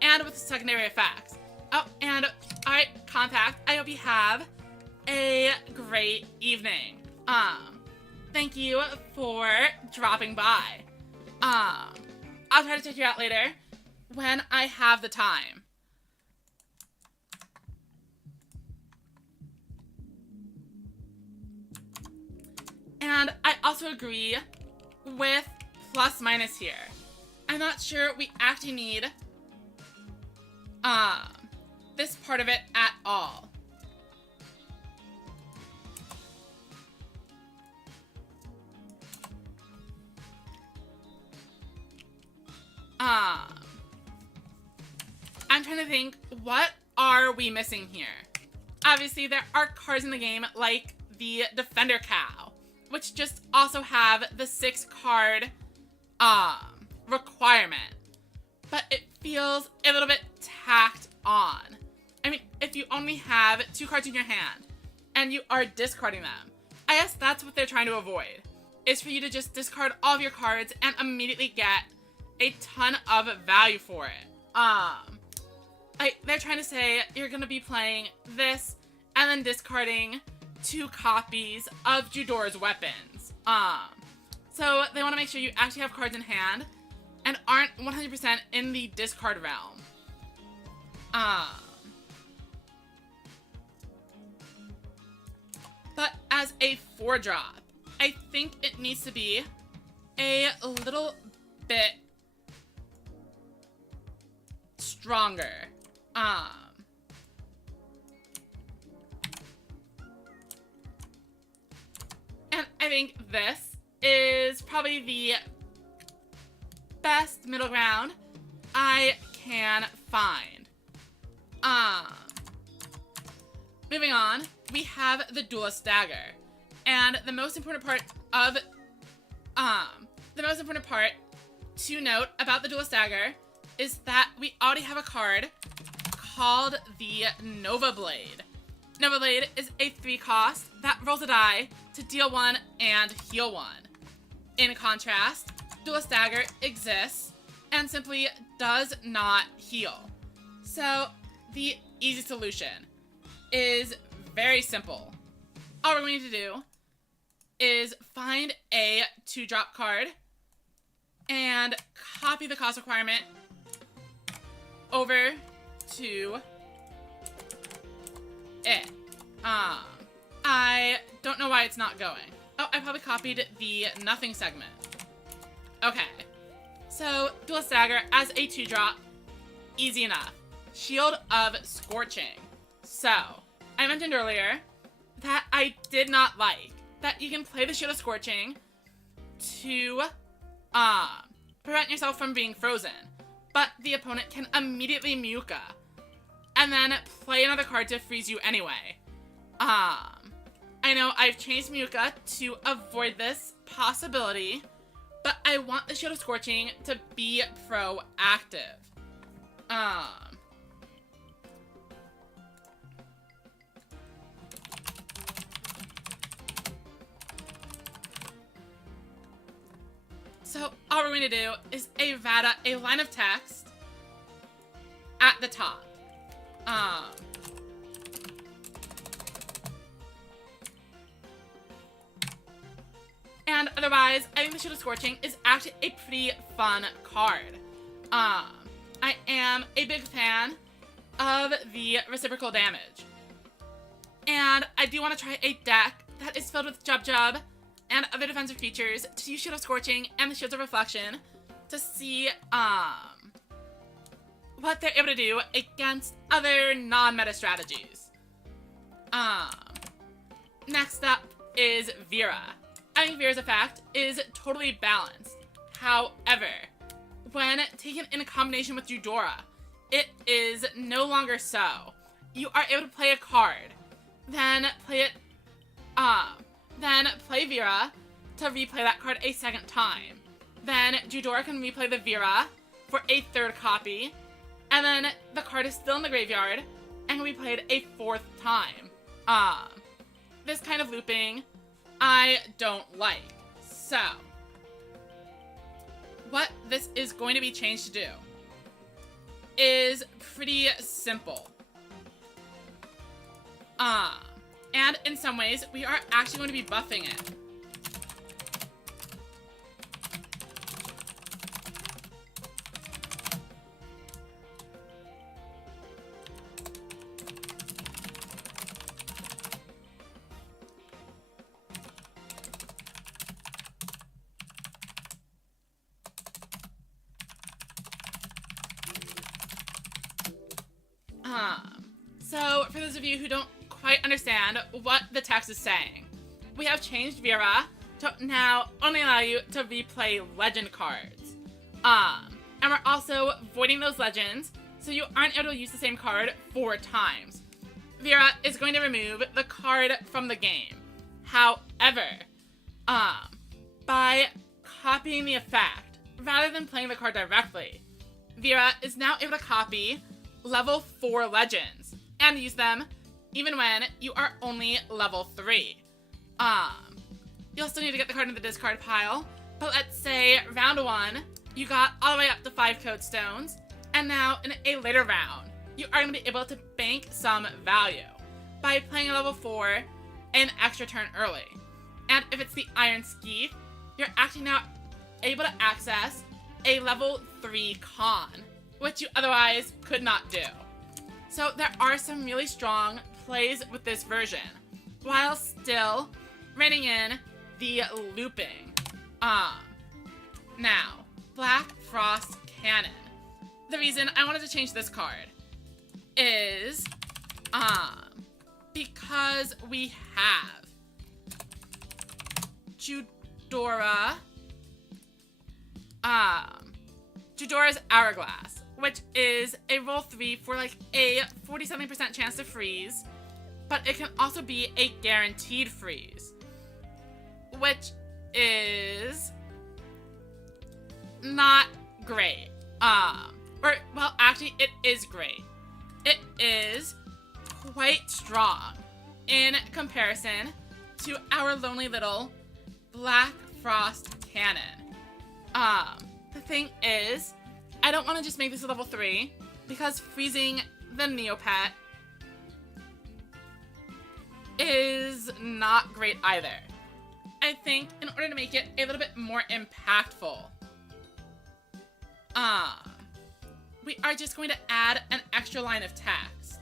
and with secondary effects. Oh, and alright, Compact, I hope you have a great evening. Thank you for dropping by. I'll try to check you out later when I have the time. And I also agree with plus minus here. I'm not sure we actually need this part of it at all. I'm trying to think, what are we missing here? Obviously, there are cards in the game like the Defender Cow, which just also have the 6-card requirement. But it feels a little bit tacked on. I mean, if you only have 2 cards in your hand and you are discarding them, I guess that's what they're trying to avoid, is for you to just discard all of your cards and immediately get a ton of value for it. They're trying to say you're gonna be playing this and then discarding 2 copies of Judora's weapons. So they want to make sure you actually have cards in hand and aren't 100% in the discard realm. But as a 4-drop, I think it needs to be a little bit stronger. And I think this is probably the best middle ground I can find. Moving on, we have the Duelist Dagger. And the most important part of the most important part to note about the Duelist Dagger is that we already have a card called the Nova Blade. Nova Blade is a 3-cost that rolls a die to deal 1 and heal 1. In contrast, Duelist Dagger exists and simply does not heal. So the easy solution is very simple. All we're going to do is find a 2-drop card and copy the cost requirement over to it. I don't know why it's not going. Oh, I probably copied the nothing segment. Okay. So, Duelist Dagger as a 2-drop, easy enough. Shield of Scorching. So, I mentioned earlier that I did not like that you can play the Shield of Scorching to prevent yourself from being frozen, but the opponent can immediately Muka and then play another card to freeze you anyway. I know I've changed Muka to avoid this possibility, but I want the Shield of Scorching to be proactive. So all we're going to do is a line of text at the top. And otherwise, I think the Shield of Scorching is actually a pretty fun card. I am a big fan of the reciprocal damage. And I do want to try a deck that is filled with Jub Jub and other defensive features to use Shield of Scorching and the Shields of Reflection to see what they're able to do against other non-meta strategies. Next up is Vera. I think Vera's effect is totally balanced. However, when taken in a combination with Eudora, it is no longer so. You are able to play a card, then play Vera to replay that card a second time. Then Eudora can replay the Vera for a 3rd copy, and then the card is still in the graveyard and can be played a 4th time. This kind of looping I don't like. So, what this is going to be changed to do is pretty simple. And in some ways, we are actually going to be buffing it. So, for those of you who don't quite understand what the text is saying, we have changed Vera to now only allow you to replay legend cards. And we're also voiding those legends so you aren't able to use the same card 4 times. Vera is going to remove the card from the game. However, by copying the effect, rather than playing the card directly, Vera is now able to copy level 4 legends and use them even when you are only level 3. You'll still need to get the card in the discard pile, but let's say round 1, you got all the way up to 5 code stones, and now in a later round, you are going to be able to bank some value by playing a level 4 an extra turn early. And if it's the Iron Skeeth, you're actually now able to access a level 3 con, which you otherwise could not do. So there are some really strong plays with this version, while still reining in the looping. Now, Black Frost Cannon. The reason I wanted to change this card is because we have Eudora's Hourglass, which is a roll 3 for like a 40-something% chance to freeze, but it can also be a guaranteed freeze, which is not great. Well, actually, it is great. It is quite strong in comparison to our lonely little Black Frost Cannon. The thing is, I don't want to just make this a level 3 because freezing the Neopet is not great either. I think in order to make it a little bit more impactful, we are just going to add an extra line of text.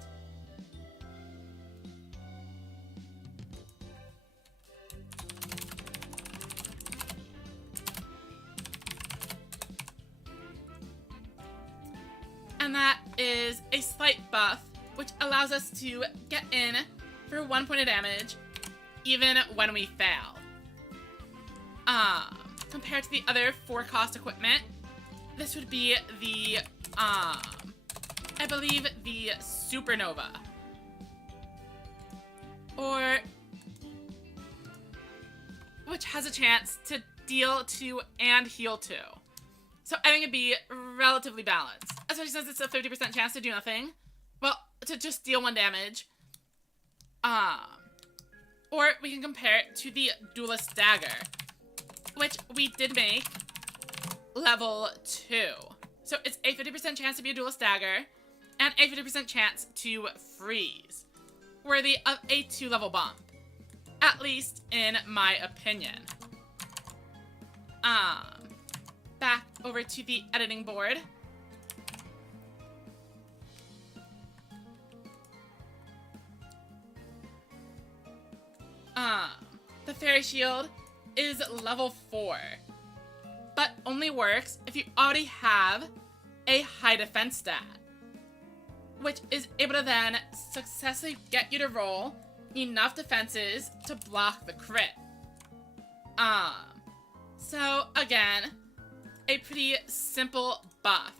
And that is a slight buff, which allows us to get in for 1 point of damage, even when we fail. Compared to the other 4-cost equipment, this would be the, I believe the Supernova. Which has a chance to deal 2 and heal 2. So I think it'd be relatively balanced. Especially since it's a 50% chance to do nothing. Well, to just deal 1 damage. Or we can compare it to the Duelist Dagger, which we did make level 2. So it's a 50% chance to be a Duelist Dagger, and a 50% chance to freeze, worthy of a 2-level bump. At least in my opinion. Back over to the editing board. The Fairy Shield is level 4, but only works if you already have a high defense stat, which is able to then successfully get you to roll enough defenses to block the crit. So again, a pretty simple buff.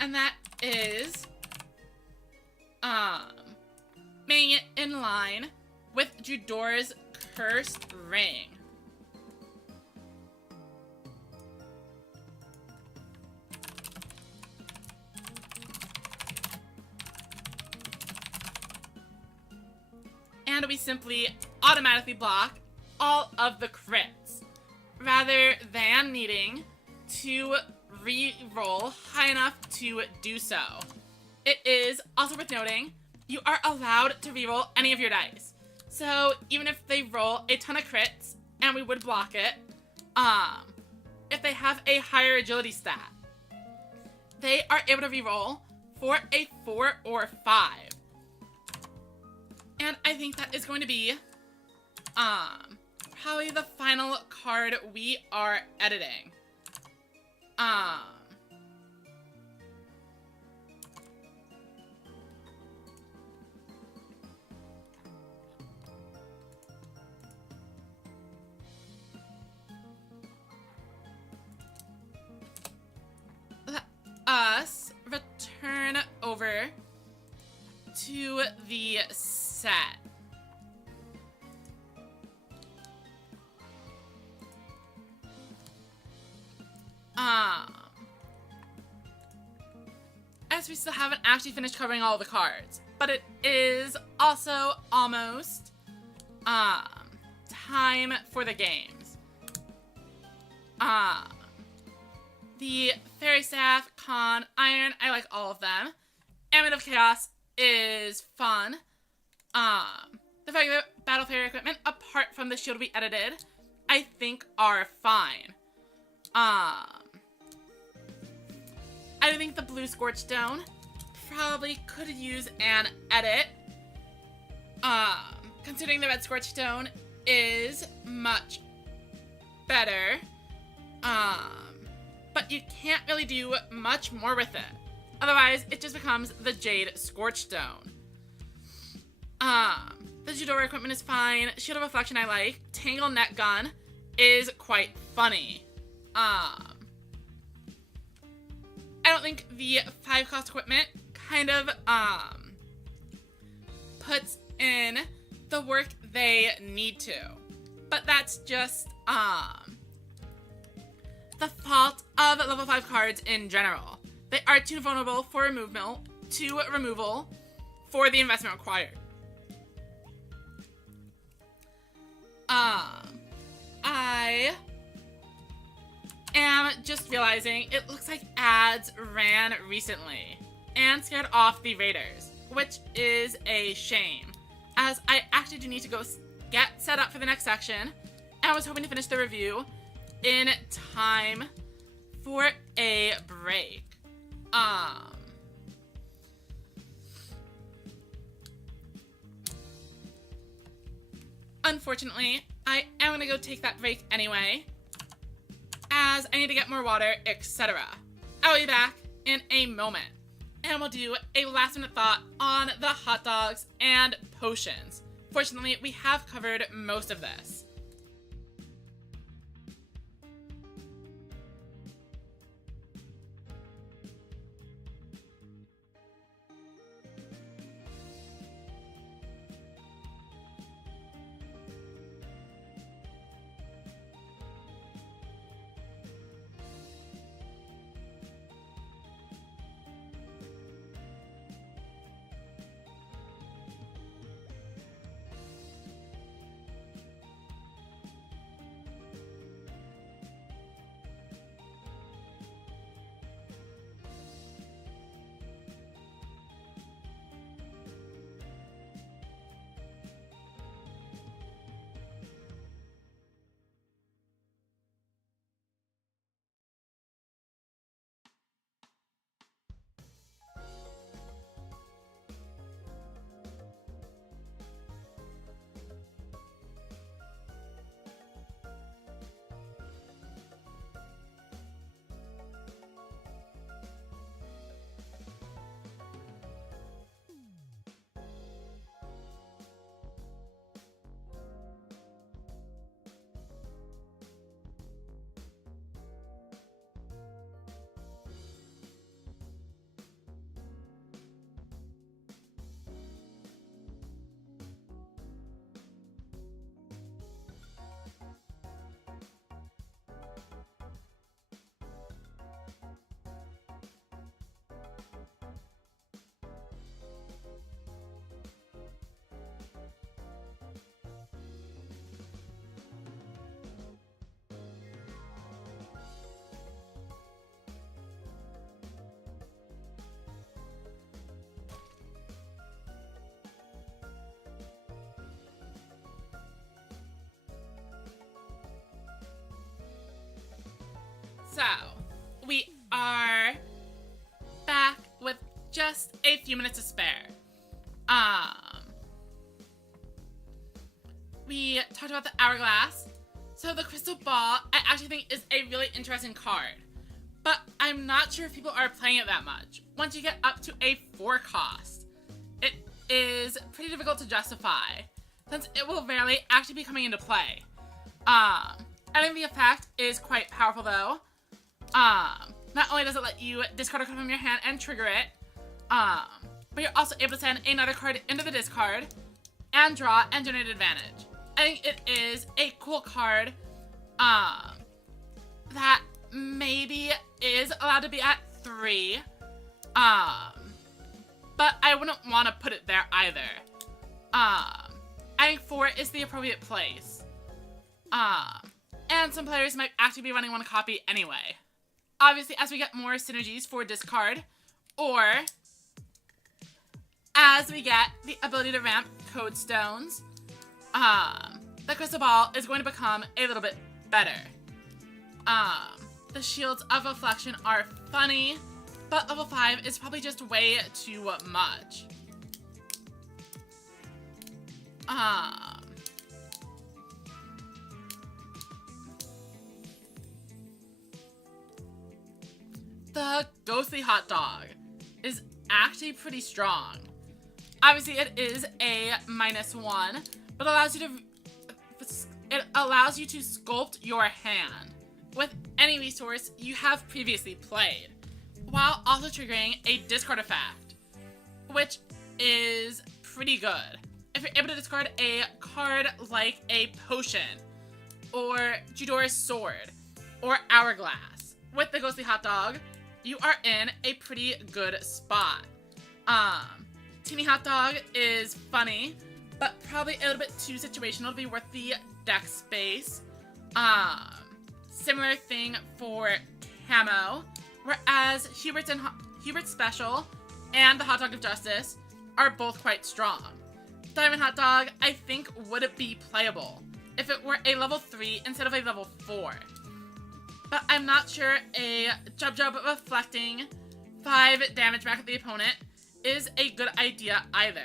And that is, making it in line with Judora's Cursed Ring. And we simply automatically block all of the crits, rather than needing to re-roll high enough to do so. It is also worth noting, you are allowed to re-roll any of your dice. So even if they roll a ton of crits, and we would block it, if they have a higher agility stat, they are able to re-roll for a 4 or 5. And I think that is going to be, probably the final card we are editing. Let us return over to the set. As we still haven't actually finished covering all the cards, but it is also almost time for the games. The Fairy Staff, Con, Iron, I like all of them. Amulet of Chaos is fun. The regular Battle Fairy equipment, apart from the shield we edited, I think are fine. I think the blue Scorchstone probably could use an edit. Considering the red Scorchstone is much better. But you can't really do much more with it. Otherwise, it just becomes the Jade Scorchstone. The Judora equipment is fine. Shield of Reflection I like. Tangle Net Gun is quite funny. I don't think the 5-cost equipment kind of puts in the work they need to. But that's just the the fault of level 5 cards in general. They are too vulnerable for removal for the investment required. I am just realizing it looks like ads ran recently and scared off the raiders, which is a shame, as I actually do need to go get set up for the next section, and I was hoping to finish the review in time for a break. Unfortunately, I am going to go take that break anyway, as I need to get more water, etc. I'll be back in a moment, and we'll do a last minute thought on the hot dogs and potions. Fortunately, we have covered most of this. So, we are back with just a few minutes to spare. We talked about the hourglass. So the crystal ball, I actually think is a really interesting card. But I'm not sure if people are playing it that much. Once you get up to a 4 cost, it is pretty difficult to justify, since it will rarely actually be coming into play. I think the effect is quite powerful though. Not only does it let you discard a card from your hand and trigger it, but you're also able to send another card into the discard and draw and generate advantage. I think it is a cool card, that maybe is allowed to be at 3, but I wouldn't want to put it there either. I think 4 is the appropriate place. And some players might actually be running one copy anyway. Obviously, as we get more synergies for discard, or as we get the ability to ramp code stones, the crystal ball is going to become a little bit better. The shields of reflection are funny, but level 5 is probably just way too much. The ghostly hot dog is actually pretty strong. Obviously, it is a -1, but it allows you to sculpt your hand with any resource you have previously played, while also triggering a discard effect, which is pretty good. If you're able to discard a card like a potion, or Judora's sword, or hourglass, with the ghostly hot dog, you are in a pretty good spot. Teeny hot dog is funny, but probably a little bit too situational to be worth the deck space. Similar thing for Camo, whereas Hubert's Special and the Hot Dog of Justice are both quite strong. Diamond Hot Dog, I think, would be playable if it were a level 3 instead of a level 4. But I'm not sure a Jub reflecting 5 damage back at the opponent is a good idea either.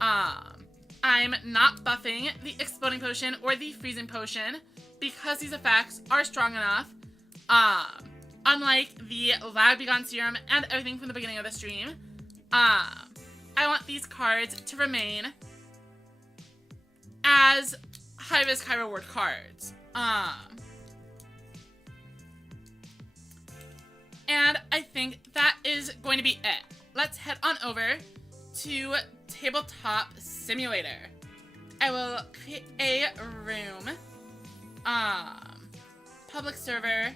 I'm not buffing the Exploding Potion or the Freezing Potion because these effects are strong enough. Unlike the Lag Begone Serum and everything from the beginning of the stream, I want these cards to remain as high risk, high reward cards. And I think that is going to be it. Let's head on over to Tabletop Simulator. I will create a room. Public server.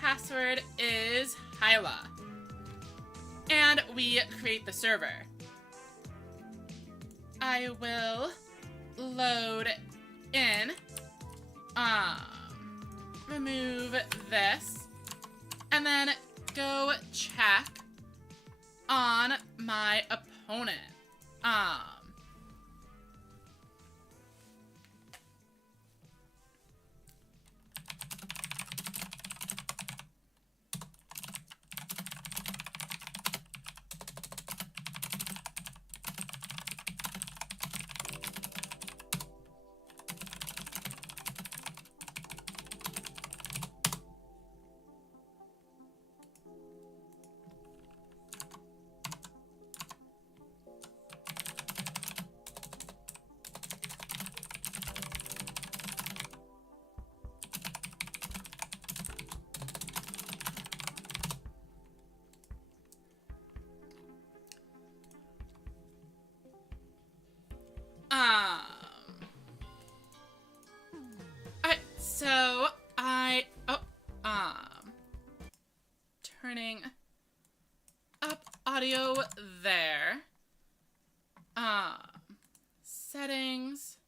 Password is Hyla. And we create the server. I will load in. Remove this. And then go check on my opponent. Alright, so turning up audio there. Settings.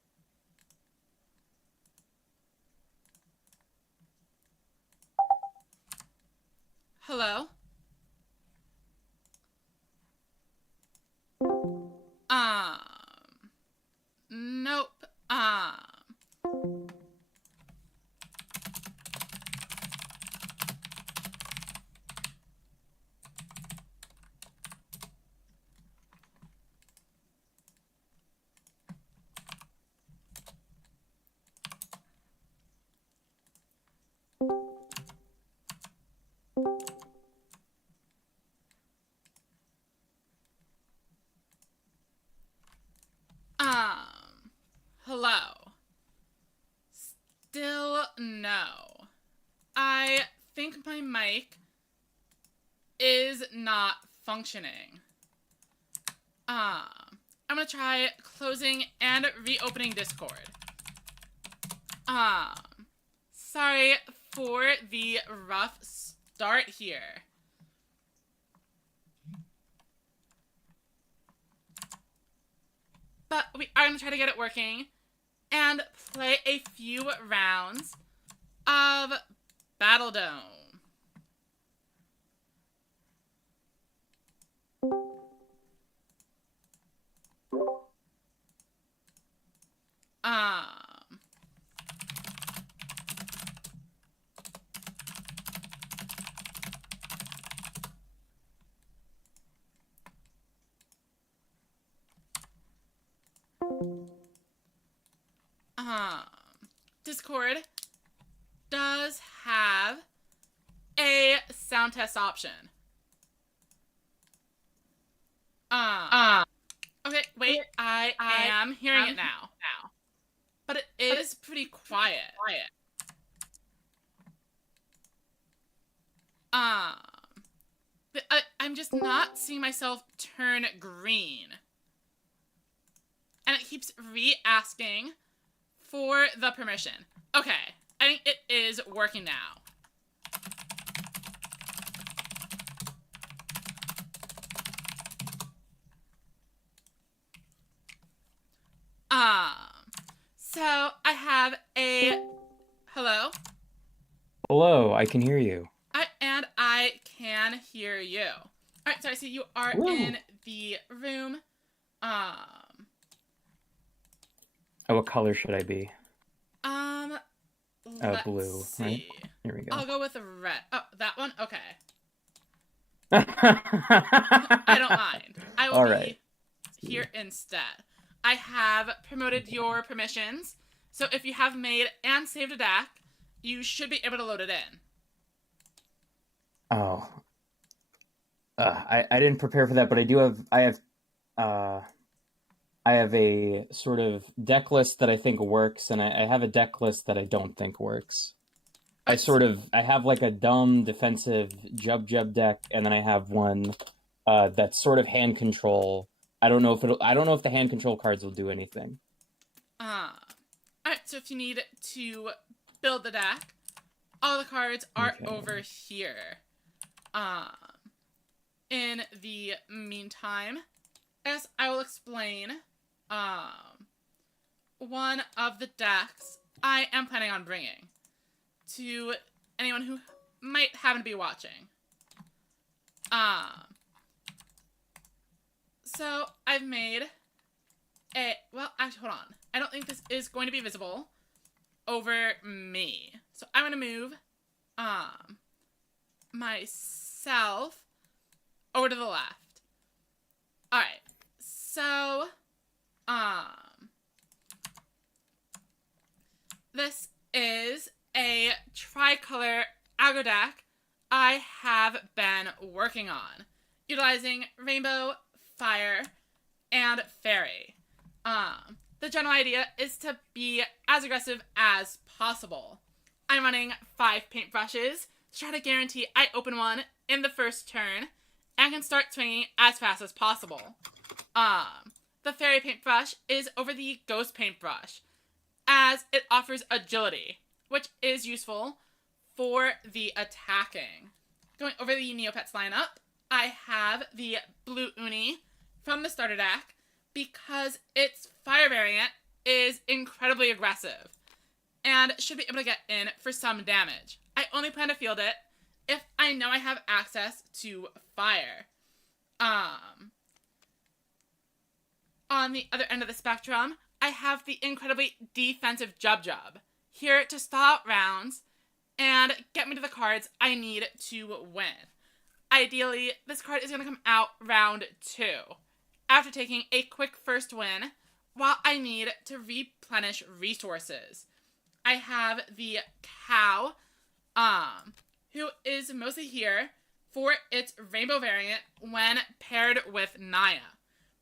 Hello? Nope. Hello. Still no. I think my mic is not functioning. I'm gonna try closing and reopening Discord. Sorry for the rough start here. But we are gonna try to get it working and play a few rounds of Battledome. Discord does have a sound test option. Okay, wait, I am hearing it now. But it is pretty quiet. I'm just not seeing myself turn green. And it keeps re-asking for the permission. Okay, I think it is working now. So I have a hello. Hello, I can hear you. And I can hear you. All right, so I see you are Woo! in the room. Um, Oh, what color should I be? um, let's Blue, right? see. Here we go. I'll go with red. Oh, that one? Okay. All I don't mind. I will right. be here instead. I have promoted your permissions, so if you have made and saved a deck, you should be able to load it in. Oh, I didn't prepare for that, but uh I have a sort of deck list that I think works, and I have a deck list that I don't think works. Alright, I have like a dumb defensive Jub deck, and then I have one that's sort of hand control. I don't know if the hand control cards will do anything. alright, so if you need to build the deck, all the cards are Okay. over here. Um, in the meantime, as I will explain, one of the decks I am planning on bringing to anyone who might happen to be watching. So I've made well, actually, hold on. I don't think this is going to be visible over me. So I'm going to move, myself over to the left. Alright, so, this is a tricolor aggro deck I have been working on, utilizing rainbow, fire, and fairy. The general idea is to be as aggressive as possible. I'm running 5 paintbrushes to try to guarantee I open one in the first turn and can start swinging as fast as possible. The fairy paintbrush is over the ghost paintbrush, as it offers agility, which is useful for the attacking. Going over the Neopets lineup, I have the blue Uni from the starter deck because its fire variant is incredibly aggressive and should be able to get in for some damage. I only plan to field it if I know I have access to fire. On the other end of the spectrum, I have the incredibly defensive Jub, here to stall out rounds and get me to the cards I need to win. Ideally, this card is going to come out round 2, after taking a quick first win, while I need to replenish resources. I have the cow, who is mostly here for its rainbow variant when paired with Naya.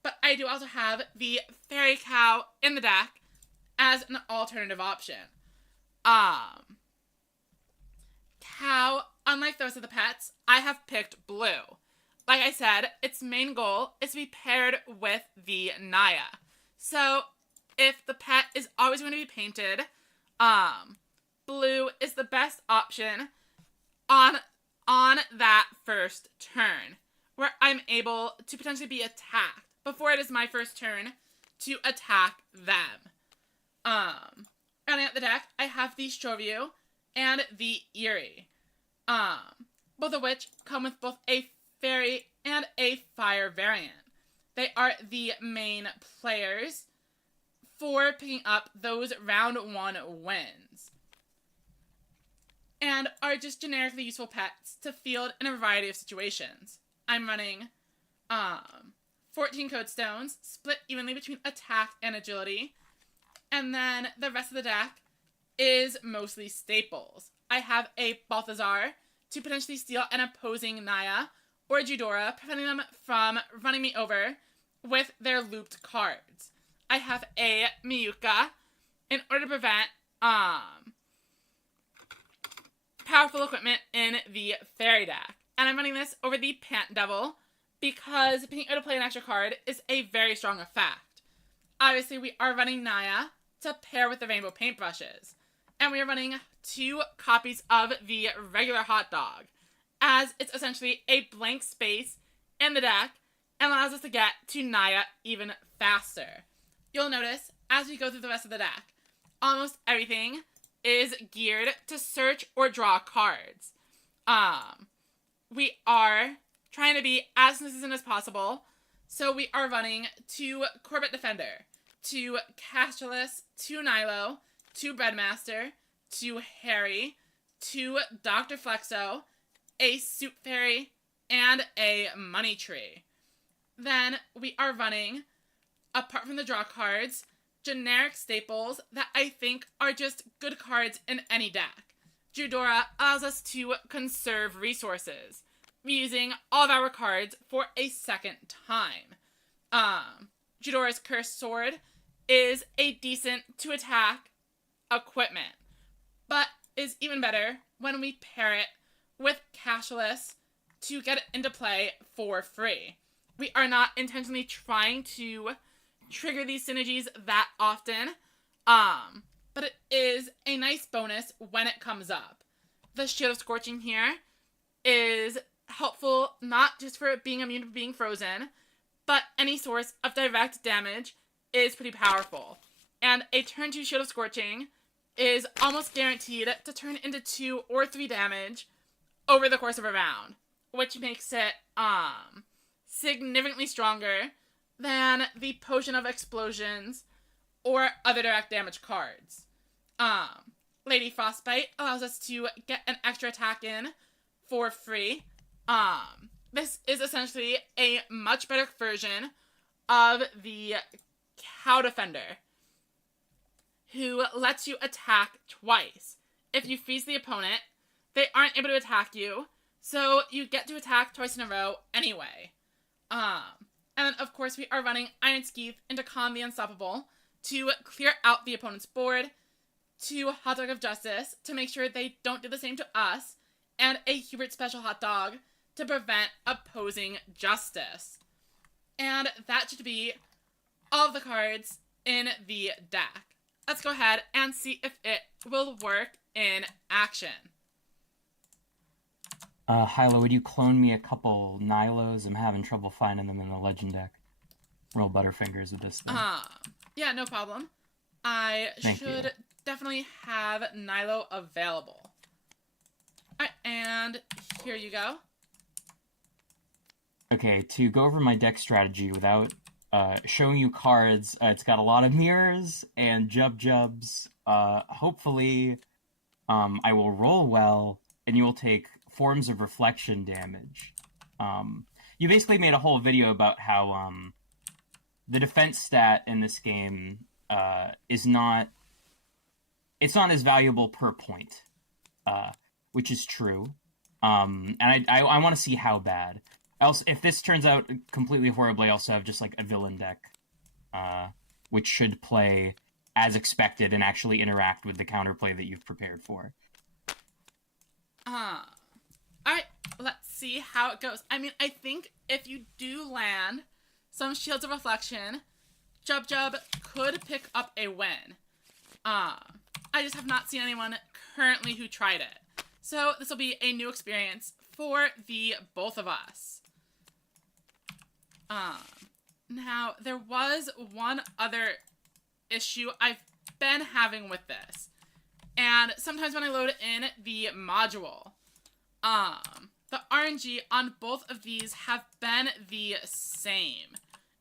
But I do also have the fairy cow in the deck as an alternative option. Cow, unlike those of the pets, I have picked blue. Like I said, its main goal is to be paired with the Naya. So, if the pet is always going to be painted, blue is the best option on that first turn, where I'm able to potentially be attacked before it is my first turn to attack them. Rounding out the deck, I have the Shoreview and the Eerie, both of which come with both a fairy and a fire variant. They are the main players for picking up those round 1 wins, and are just generically useful pets to field in a variety of situations. I'm running 14 code stones, split evenly between attack and agility, and then the rest of the deck is mostly staples. I have a Balthazar to potentially steal an opposing Naya or Judora, preventing them from running me over with their looped cards. I have a Miyuka in order to prevent powerful equipment in the fairy deck. And I'm running this over the Pant Devil because being able to play an extra card is a very strong effect. Obviously, we are running Naya to pair with the rainbow paintbrushes. And we are running 2 copies of the regular hot dog, as it's essentially a blank space in the deck and allows us to get to Naya even faster. You'll notice, as we go through the rest of the deck, almost everything is geared to search or draw cards. We are trying to be as consistent as possible, so we are running 2 Corbett Defender, 2 Castellus, 2 Nilo, 2 Breadmaster, 2 Harry, 2 Dr. Flexo, a Soup Fairy, and a Money Tree. Then we are running, apart from the draw cards, generic staples that I think are just good cards in any deck. Judora allows us to conserve resources, using all of our cards for a second time. Judora's Cursed Sword is a decent to attack equipment, but is even better when we pair it with Cashless to get it into play for free. We are not intentionally trying to trigger these synergies that often, but it is a nice bonus when it comes up. The Shield of Scorching here is helpful not just for it being immune to being frozen, but any source of direct damage is pretty powerful. And a turn 2 Shield of Scorching is almost guaranteed to turn into 2 or 3 damage over the course of a round, which makes it significantly stronger than the Potion of Explosions or other direct damage cards. Lady Frostbite allows us to get an extra attack in for free. This is essentially a much better version of the Cow Defender, who lets you attack twice. If you freeze the opponent, they aren't able to attack you, so you get to attack twice in a row anyway. And then, of course, we are running Iron Skeeth into Con the Unstoppable to clear out the opponent's board, to Hot Dog of Justice to make sure they don't do the same to us, and a Hubert Special Hot Dog to prevent opposing justice. And that should be all of the cards in the deck. Let's go ahead and see if it will work in action. Hyla, would you clone me a couple Nilos? I'm having trouble finding them in the Legend deck. Roll Butterfingers with this thing. Yeah, no problem. I should definitely have Nilo available. Alright, and here you go. Okay, to go over my deck strategy without showing you cards, it's got a lot of mirrors and jubs. Hopefully, I will roll well, and you will take forms of reflection damage. You basically made a whole video about how the defense stat in this game is not... It's not as valuable per point, which is true. And I want to see how bad. Else, if this turns out completely horribly, I also have just like a villain deck, which should play as expected and actually interact with the counterplay that you've prepared for. Alright, let's see how it goes. I mean, I think if you do land some Shields of Reflection, Jub could pick up a win. I just have not seen anyone currently who tried it. So this will be a new experience for the both of us. Now, there was one other issue I've been having with this. And sometimes when I load in the module, the RNG on both of these have been the same.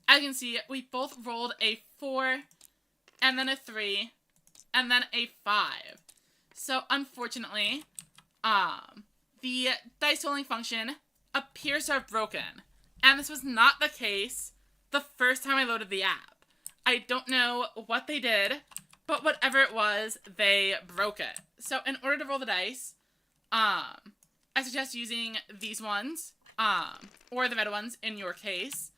As you can see, we both rolled a 4, and then a 3, and then a 5. So, unfortunately, the dice rolling function appears to have broken. And this was not the case the first time I loaded the app. I don't know what they did, but whatever it was, they broke it. So, in order to roll the dice, I suggest using these ones, or the red ones in your case.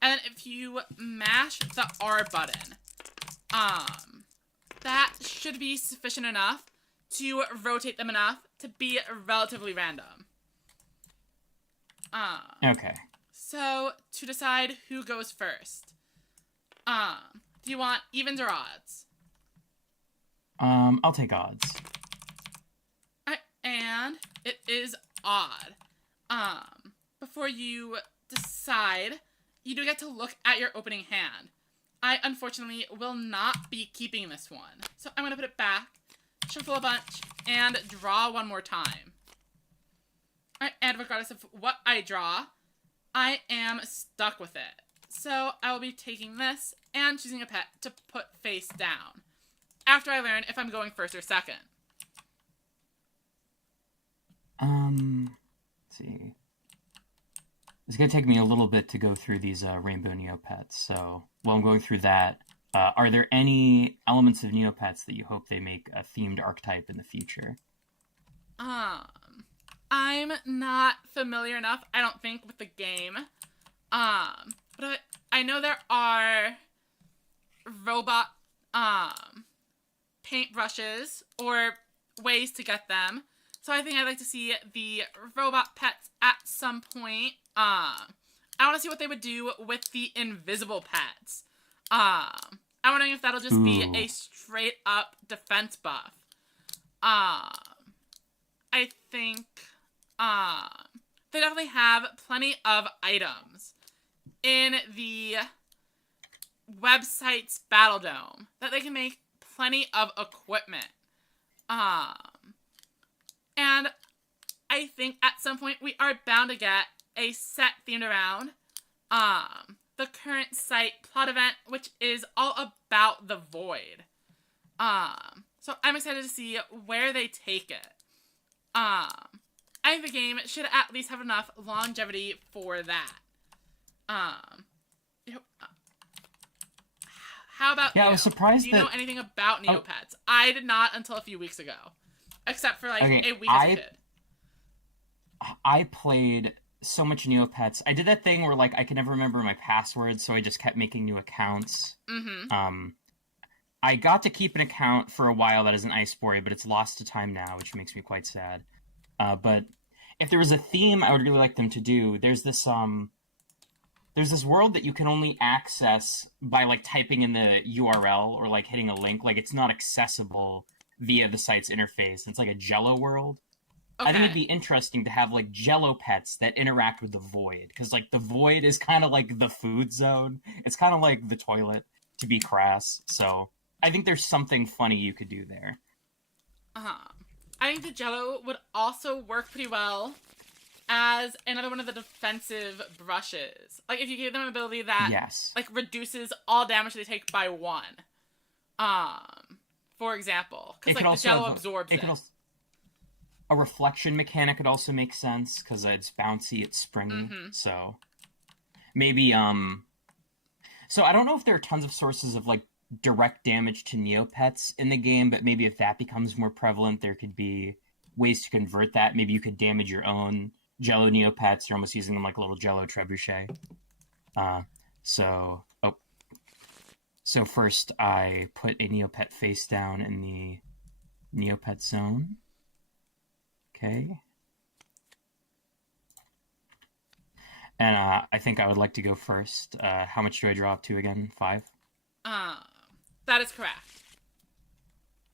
And if you mash the R button, that should be sufficient enough to rotate them enough to be relatively random. Okay. So, to decide who goes first, do you want evens or odds? I'll take odds. And it is odd. Before you decide, you do get to look at your opening hand. I unfortunately will not be keeping this one. So I'm gonna put it back, shuffle a bunch, and draw one more time. Alright, and regardless of what I draw, I am stuck with it. So I will be taking this and choosing a pet to put face down, after I learn if I'm going first or second. Let's see. It's gonna take me a little bit to go through these Rainbow Neopets, so while I'm going through that, are there any elements of Neopets that you hope they make a themed archetype in the future? I'm not familiar enough, I don't think, with the game. But I know there are robot, paintbrushes, or ways to get them. So I think I'd like to see the robot pets at some point. I want to see what they would do with the invisible pets. I'm wondering if that'll just be a straight up defense buff. I think, they definitely have plenty of items in the website's Battledome that they can make plenty of equipment. And I think at some point we are bound to get a set themed around the current site plot event, which is all about the void. So I'm excited to see where they take it. I think the game should at least have enough longevity for that. How about you? I was surprised Do you know anything about Neopets? I did not until a few weeks ago. Except for, like, a week as a kid. I played so much Neopets. I did that thing where, like, I could never remember my password, so I just kept making new accounts. I got to keep an account for a while that is an Iceberry, but it's lost to time now, which makes me quite sad. But if there was a theme I would really like them to do, there's this world that you can only access by, like, typing in the URL or, like, hitting a link. Like, it's not accessible via the site's interface. It's like a Jello world. Okay. I think it'd be interesting to have, like, Jello pets that interact with the void. Because, like, the void is kind of like the food zone. It's kind of like the toilet, to be crass. So I think there's something funny you could do there. I think the Jello would also work pretty well as another one of the defensive brushes. Like, if you gave them an ability that, like, reduces all damage they take by 1. For example. Because, like, the Jello absorbs it. A reflection mechanic could also make sense, because it's bouncy, it's springy. So, maybe, So, I don't know if there are tons of sources of, like, direct damage to Neopets in the game, but maybe if that becomes more prevalent, there could be ways to convert that. Maybe you could damage your own Jello Neopets. You're almost using them like a little Jello trebuchet. So first I put a Neopet face down in the Neopet zone. Okay. And I think I would like to go first. How much do I draw up to again? 5? That is correct.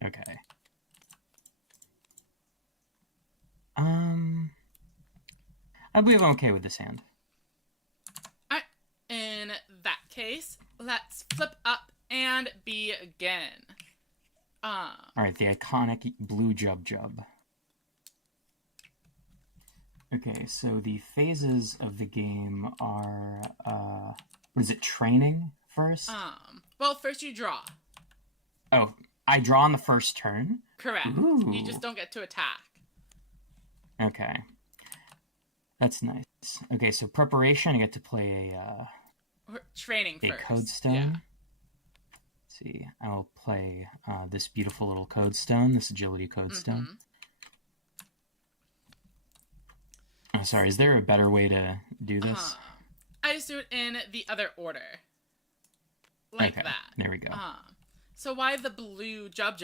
Okay. I believe I'm okay with this hand. Alright, in that case, let's flip up and begin. Alright, the iconic blue Jub. Okay, so the phases of the game are, what is it, training first? Well, first you draw. Oh, I draw on the first turn? Correct. Ooh. You just don't get to attack. Okay. That's nice. Okay, so preparation, I get to play training first. A code stone. Yeah. Let's see, I will play this beautiful little code stone, this agility code stone. Oh, sorry, is there a better way to do this? I just do it in the other order. Like that. There we go. So why the blue Jub?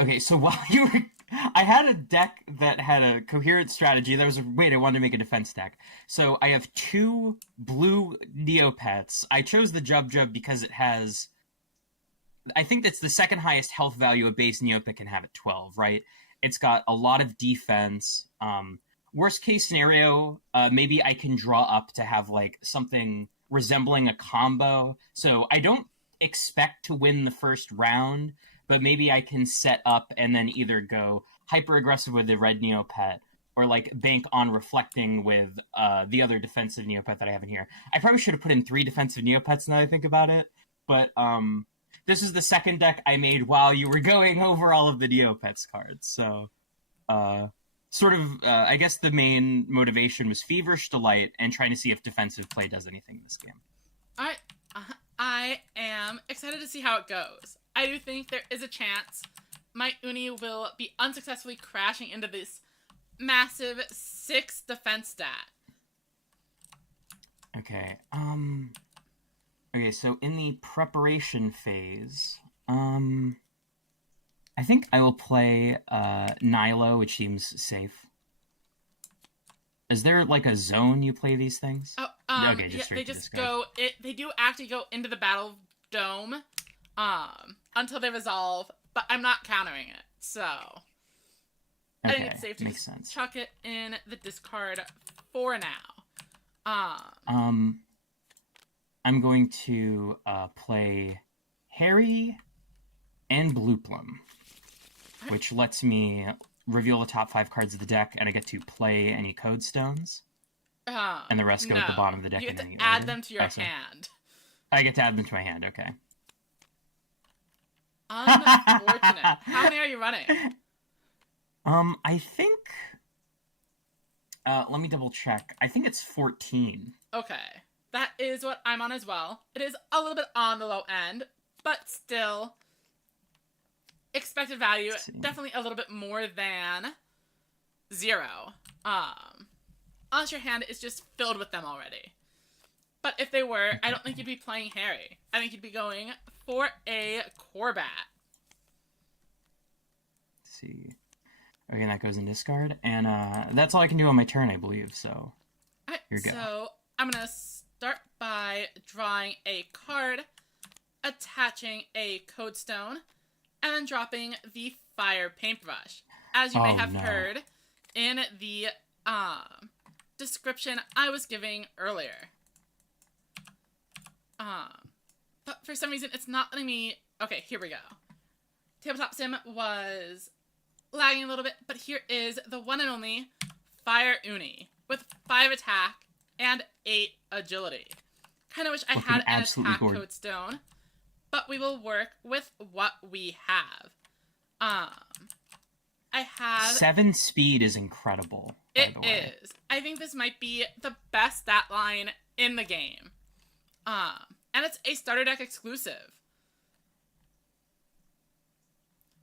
Okay, so while you were I had a deck that had a coherent strategy. Wait, I wanted to make a defense deck. So I have 2 blue Neopets. I chose the Jub Jub because it has, I think that's the second highest health value a base Neopet can have at 12, right? It's got a lot of defense. Worst case scenario, maybe I can draw up to have like something resembling a combo. So I don't expect to win the first round, but maybe I can set up and then either go hyper aggressive with the red Neopet or like bank on reflecting with the other defensive Neopet that I have in here. I probably should have put in 3 defensive Neopets now that I think about it, but this is the second deck I made while you were going over all of the Neopets cards. So I guess the main motivation was Feverish Delight and trying to see if defensive play does anything in this game. I am excited to see how it goes. I do think there is a chance my Uni will be unsuccessfully crashing into this massive 6 defense stat. Okay, okay, so in the preparation phase, I think I will play Nilo, which seems safe. Is there like a zone you play these things? Oh, okay, they just go. They do actually go into the Battledome, until they resolve. But I'm not countering it, so I think it's safe to just chuck it in the discard for now. I'm going to play Harry and Blooplam, which lets me reveal the top 5 cards of the deck, and I get to play any code stones. And the rest go at the bottom of the deck. You get to add them to your hand. I get to add them to my hand, okay. Unfortunate. How many are you running? I think... let me double check. I think it's 14. Okay. That is what I'm on as well. It is a little bit on the low end, but still... expected value, definitely a little bit more than 0. Unless your hand is just filled with them already. But if they were, I don't think you'd be playing Harry. I think you'd be going for a Corbat. Let's see. Okay, that goes in discard. And that's all I can do on my turn, I believe. So, here we go. So, I'm going to start by drawing a card, attaching a Code Stone, and then dropping the Fire Paintbrush. As you may have heard in the description I was giving earlier. But for some reason, it's not letting me... Okay, here we go. Tabletop Sim was lagging a little bit, but here is the one and only Fire Uni with 5 attack and 8 agility. Kind of wish I had an attack Code Stone, but we will work with what we have. I have... 7 speed is incredible, by the way. It is. I think this might be the best stat line in the game. And it's a starter deck exclusive.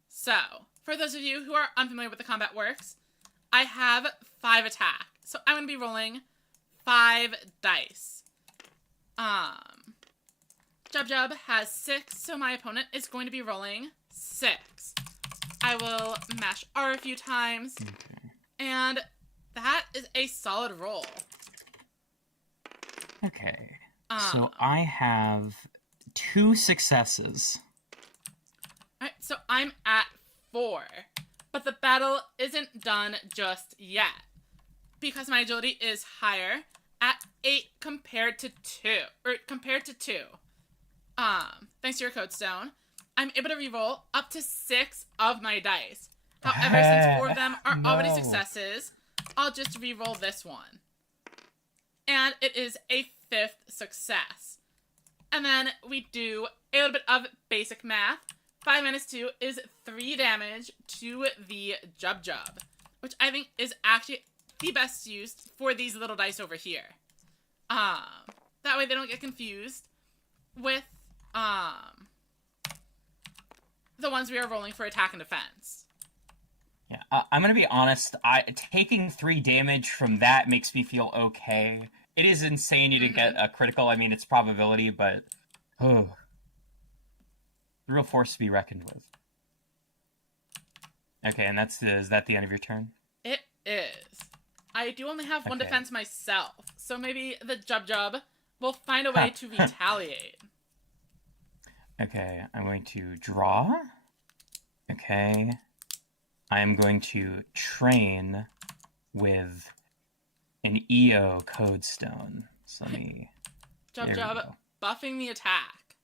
So, for those of you who are unfamiliar with the combat works, I have 5 attack. So I'm going to be rolling 5 dice. Jub Jub has 6, so my opponent is going to be rolling 6. I will mash R a few times, and that is a solid roll. Okay, so I have 2 successes. Alright, so I'm at 4, but the battle isn't done just yet, because my agility is higher at 8 compared to 2. Thanks to your Code Stone, I'm able to reroll up to 6 of my dice. However, since 4 of them are already successes, I'll just reroll this one. And it is a 5th success. And then we do a little bit of basic math. 5 minus 2 is 3 damage to the Jub Jub, which I think is actually the best use for these little dice over here. That way they don't get confused with the ones we are rolling for attack and defense. Yeah, I'm gonna be honest. Taking 3 damage from that makes me feel okay. It is insane you didn't get a critical. I mean, it's probability, but the real force to be reckoned with. Okay, and is that the end of your turn? It is. I do only have one Okay. defense myself, so maybe the Jub will find a Huh. way to retaliate. Okay, I'm going to draw. Okay. I am going to train with an EO Codestone. So let me... There we Jub go. buffing the attack.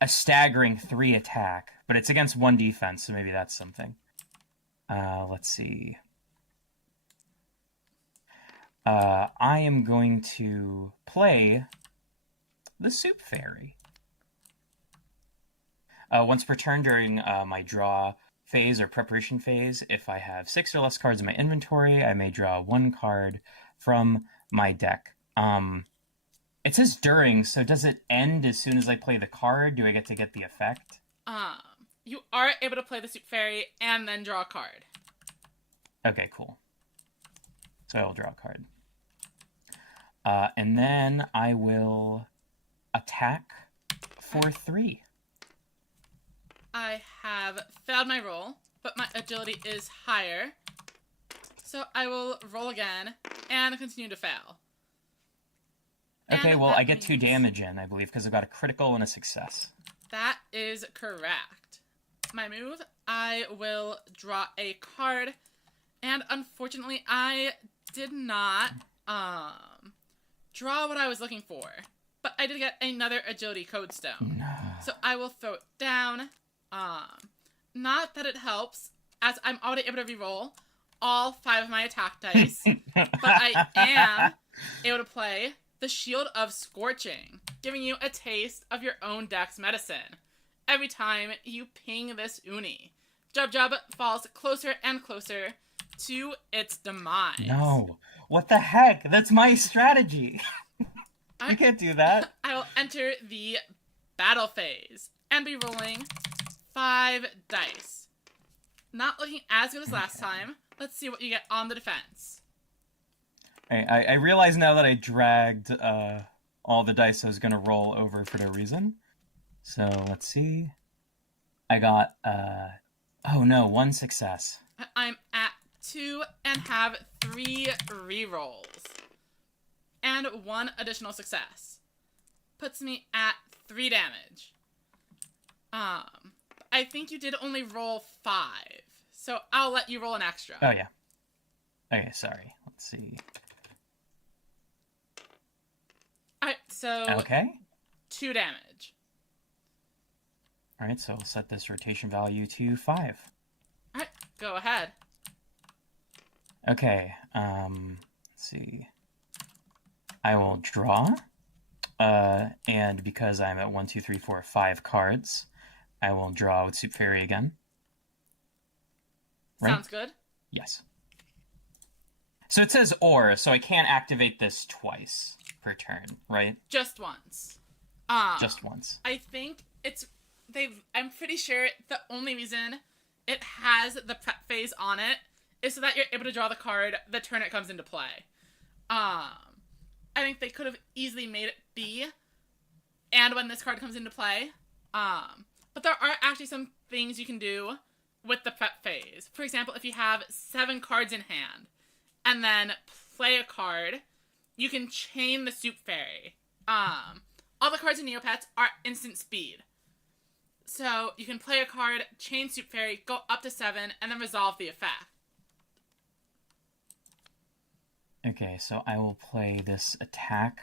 A staggering 3 attack, but it's against 1 defense, so maybe that's something. Let's see. I am going to play the Soup Fairy. Once per turn during my draw phase or preparation phase, if I have 6 or less cards in my inventory, I may draw 1 card from my deck. It says during, so does it end as soon as I play the card? Do I get to get the effect? You are able to play the Soup Fairy and then draw a card. Okay, cool. So I will draw a card. And then I will attack for 3. I have failed my roll, but my agility is higher. So I will roll again and continue to fail. Okay, And well, that I get 2 means- damage in, I believe, because I've got a critical and a success. That is correct. My move, I will draw a card, and unfortunately, I did not draw what I was looking for. But I did get another agility codestone. No. So I will throw it down. Not that it helps, as I'm already able to reroll all 5 of my attack dice, but I am able to play the Shield of Scorching, giving you a taste of your own deck's medicine. Every time you ping this Uni, Jub falls closer and closer to its demise. No. What the heck? That's my strategy. You can't do that. I will enter the battle phase and be rolling 5 dice. Not looking as good as last time. Let's see what you get on the defense. I realize now that I dragged all the dice I was going to roll over for no reason. So let's see. I got, 1 success. I'm at 2 and have 3 rerolls. And 1 additional success. Puts me at 3 damage. I think you did only roll 5. So I'll let you roll an extra. Oh, yeah. Okay, sorry. Let's see. Alright, so Okay. 2 damage. Alright, so I'll set this rotation value to 5. Alright, go ahead. Okay, let's see. I will draw, and because I'm at 1, 2, 3, 4, 5 cards, I will draw with Soup Fairy again. Right? Sounds good. Yes. So it says or, so I can't activate this twice per turn, right? Just once. Just once. I think I'm pretty sure the only reason it has the prep phase on it is so that you're able to draw the card the turn it comes into play. I think they could have easily made it be, and when this card comes into play. But there are actually some things you can do with the prep phase. For example, if you have 7 cards in hand, and then play a card, you can chain the Soup Fairy. All the cards in Neopets are instant speed. So you can play a card, chain Soup Fairy, go up to 7, and then resolve the effect. Okay, so I will play this attack.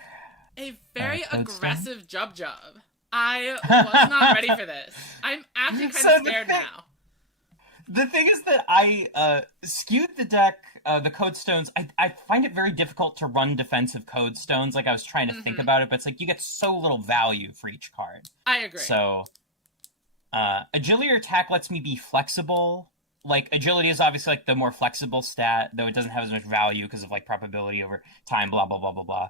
A very Codestone? aggressive Jub. I was not ready for this. I'm actually kind of scared now. The thing is that I skewed the deck, the Codestones. I find it very difficult to run defensive Codestones. Like, I was trying to think about it, but it's like you get so little value for each card. I agree. So, agility or attack lets me be flexible. Like, agility is obviously, like, the more flexible stat, though it doesn't have as much value because of, like, probability over time, blah, blah, blah, blah, blah.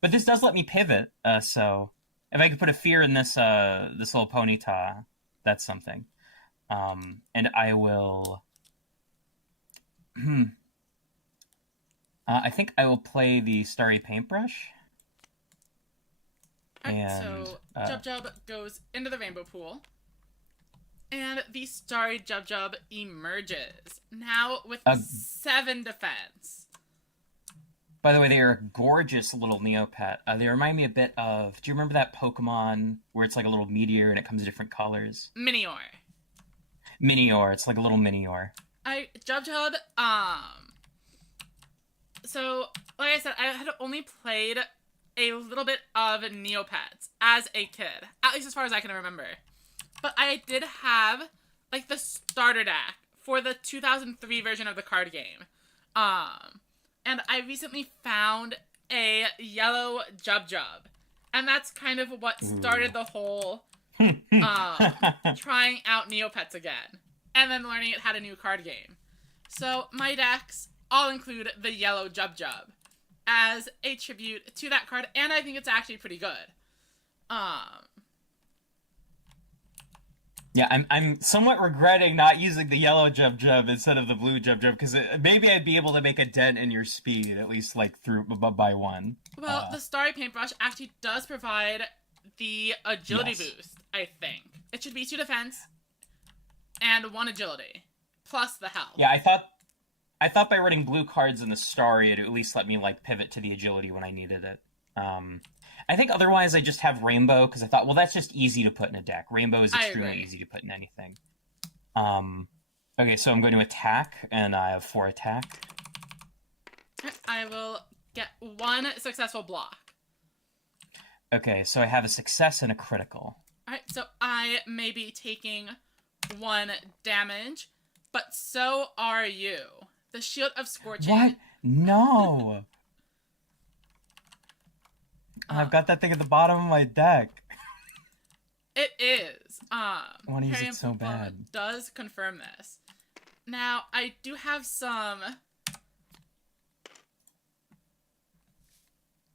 But this does let me pivot, so if I could put a fear in this little Ponyta, that's something. And I will... I think I will play the Starry Paintbrush. Alright, and, so Jub goes into the rainbow pool. And the Starry Jub emerges, now with Uh, 7 defense. By the way, they are a gorgeous little Neopet. They remind me a bit of... Do you remember that Pokemon where it's like a little meteor and it comes in different colors? Minior. Minior. It's like a little Minior. Jub, so, like I said, I had only played a little bit of Neopets as a kid, at least as far as I can remember. But I did have, like, the starter deck for the 2003 version of the card game. And I recently found a yellow Jub. And that's kind of what started the whole, trying out Neopets again. And then learning it had a new card game. So my decks all include the yellow Jub as a tribute to that card, and I think it's actually pretty good. Yeah, I'm somewhat regretting not using the yellow Jub instead of the blue Jub because maybe I'd be able to make a dent in your speed, at least like through by 1. Well, the Starry Paintbrush actually does provide the agility boost, I think. It should be 2 defense and 1 agility, plus the health. Yeah, I thought by running blue cards in the Starry, it'd at least let me like pivot to the agility when I needed it. I think otherwise I just have Rainbow, because I thought, well, that's just easy to put in a deck. Rainbow is extremely easy to put in anything. Okay, so I'm going to attack, and I have 4 attack. I will get 1 successful block. Okay, so I have a success and a critical. Alright, so I may be taking 1 damage, but so are you. The Shield of Scorching... What? No! I've got that thing at the bottom of my deck. It is. I want to use it so Pum bad. Does confirm this. Now, I do have some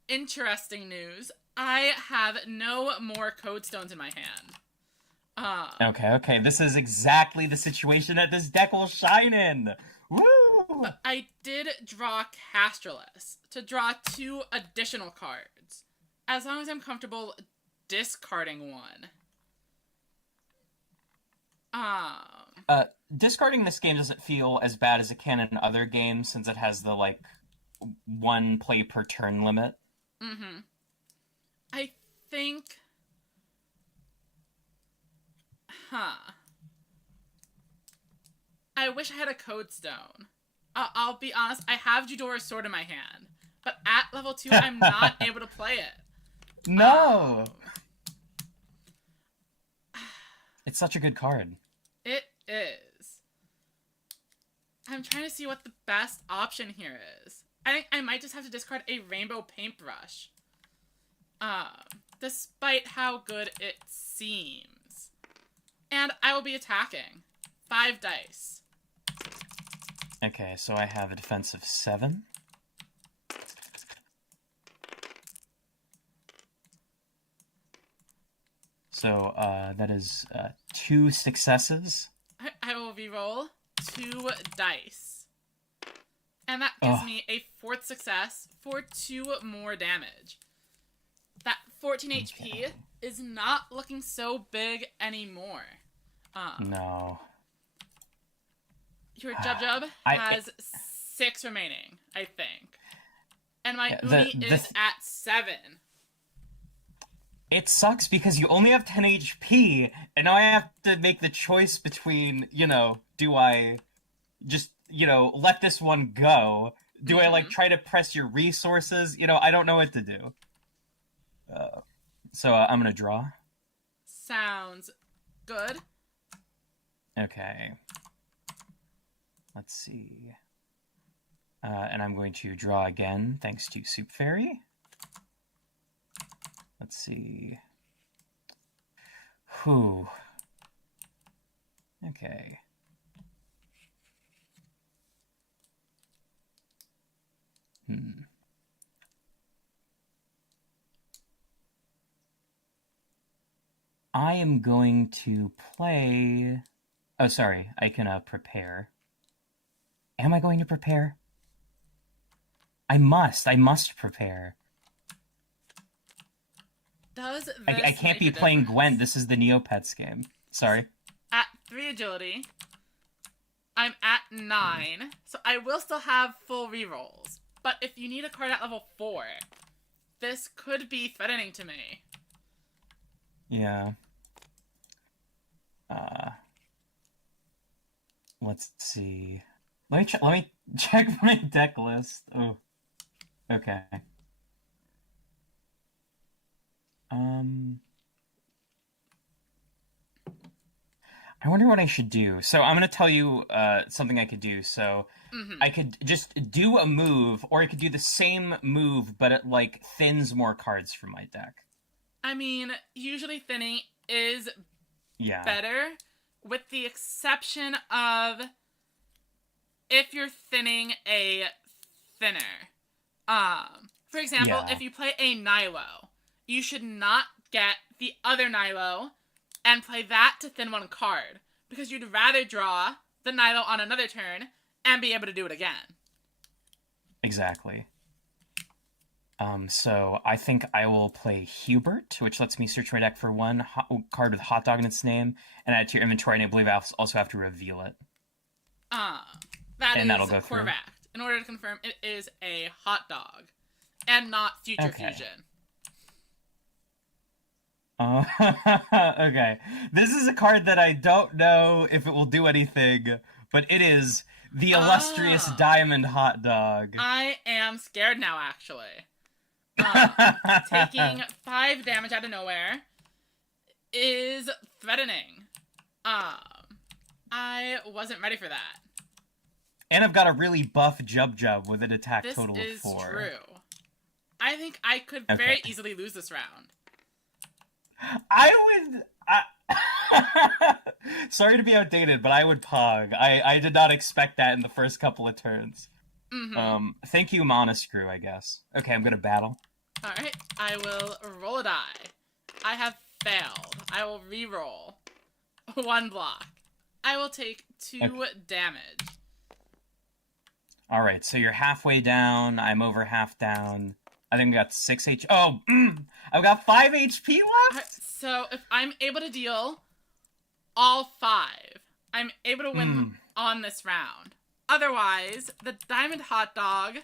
interesting news. I have no more Code Stones in my hand. Okay. This is exactly the situation that this deck will shine in. Woo! But I did draw Castralis to draw 2 additional cards. As long as I'm comfortable discarding 1. Discarding this game doesn't feel as bad as it can in other games since it has the, like, 1 play per turn limit. Mm-hmm. I think... I wish I had a Code Stone. I'll be honest, I have Judora's Sword in my hand. But at level 2, I'm not able to play it. No! It's such a good card. It is. I'm trying to see what the best option here is. I think I might just have to discard a Rainbow Paintbrush. Despite how good it seems. And I will be attacking. 5 dice. Okay, so I have a defense of 7. So, that is 2 successes. I will reroll 2 dice. And that gives me a 4th success for 2 more damage. That 14 HP is not looking so big anymore. No. Your Jub has 6 remaining, I think. And my Uni is at 7. It sucks because you only have 10 HP, and now I have to make the choice between, do I just, let this one go? Do I, try to press your resources? I don't know what to do. So I'm gonna draw. Sounds good. Okay. Let's see. And I'm going to draw again, thanks to Soup Fairy. Let's see. Whew. Okay. I am going to play... Oh, sorry. I can prepare. Am I going to prepare? I must prepare. Does this I can't make be a playing difference? Gwent. This is the Neopets game. Sorry. At agility. I'm at 9, so I will still have full rerolls. But if you need a card at level 4, this could be threatening to me. Yeah. Let's see. Let me check my deck list. Oh, okay. I wonder what I should do. So I'm gonna tell you something I could do. So I could just do a move, or I could do the same move, but it like thins more cards from my deck. I mean, usually thinning is Yeah. better, with the exception of if you're thinning a thinner. For example, Yeah. if you play a Nilo, you should not get the other Nilo and play that to thin one card, because you'd rather draw the Nilo on another turn and be able to do it again. Exactly. So I think I will play Hubert, which lets me search my deck for one card with hot dog in its name and add it to your inventory, and I believe I also have to reveal it. That'll go correct. In order to confirm, it is a hot dog and not Future Fusion. Okay. This is a card that I don't know if it will do anything, but it is the illustrious Diamond Hot Dog. I am scared now, actually. Taking 5 damage out of nowhere is threatening. I wasn't ready for that. And I've got a really buff Jub with an attack total of 4. This is true. I think I could very easily lose this round. Sorry to be outdated, but I would Pog. I did not expect that in the first couple of turns. Thank you, Monoscrew, I guess. Okay, I'm gonna battle. Alright, I will roll a die. I have failed. I will re-roll 1 block. I will take 2 damage. Alright, so you're halfway down. I'm over half down. I think I got 6 HP. Oh, I've got 5 HP left? So if I'm able to deal all 5, I'm able to win on this round. Otherwise, the Diamond Hot Dog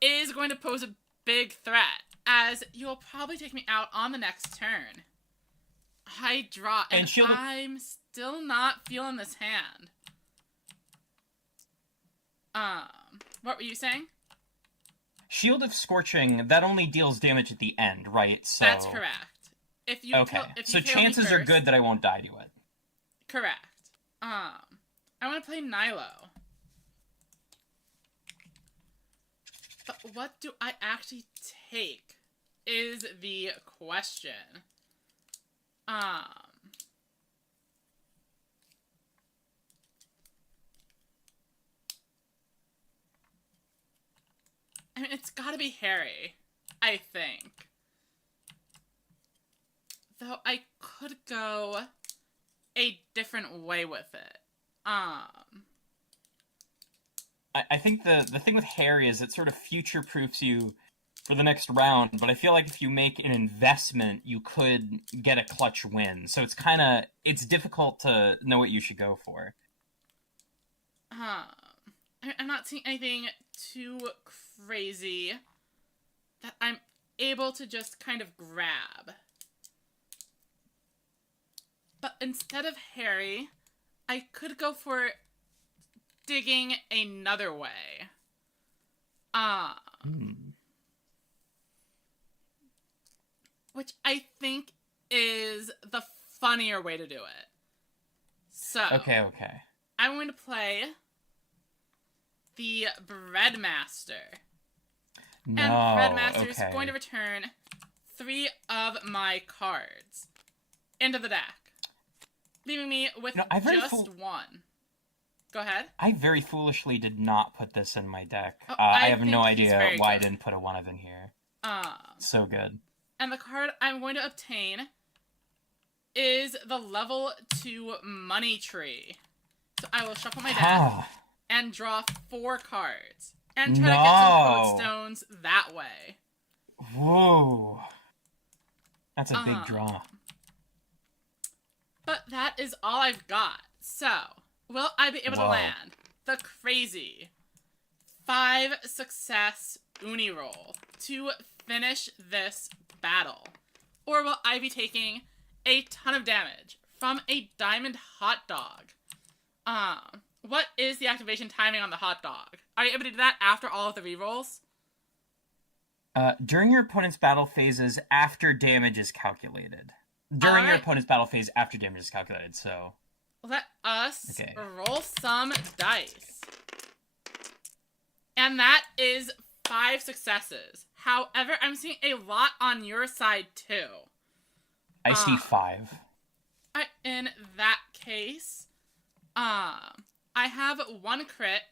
is going to pose a big threat, as you'll probably take me out on the next turn. I draw, and I'm still not feeling this hand. What were you saying? Shield of Scorching, that only deals damage at the end, right? So that's correct. If you so chances are good that I won't die to it. Correct. I want to play Nilo. But what do I actually take is the question. I mean, it's gotta be Harry, I think. Though I could go a different way with it. I think the thing with Harry is it sort of future-proofs you for the next round, but I feel like if you make an investment, you could get a clutch win. So it's difficult to know what you should go for. I'm not seeing anything too crazy that I'm able to just kind of grab. But instead of Harry, I could go for digging another way. Which I think is the funnier way to do it. So, okay. I'm going to play the Breadmaster. No, and Breadmaster is going to return 3 of my cards into the deck, leaving me with just 1. Go ahead. I very foolishly did not put this in my deck. I have no idea why I didn't put a 1 of in here. So good. And the card I'm going to obtain is the level 2 Money Tree. So I will shuffle my deck and draw 4 cards. And try to get some code stones that way. Whoa. That's a big draw. But that is all I've got. So, will I be able to Whoa. land the crazy 5 success uni roll to finish this battle? Or will I be taking a ton of damage from a diamond hot dog? What is the activation timing on the hot dog? Are you able to do that after all of the rerolls? During your opponent's battle phases after damage is calculated. During your Alright. opponent's battle phase after damage is calculated, so... Let us Okay. roll some dice. And that is 5 successes. However, I'm seeing a lot on your side too. I see 5. In that case, I have 1 crit.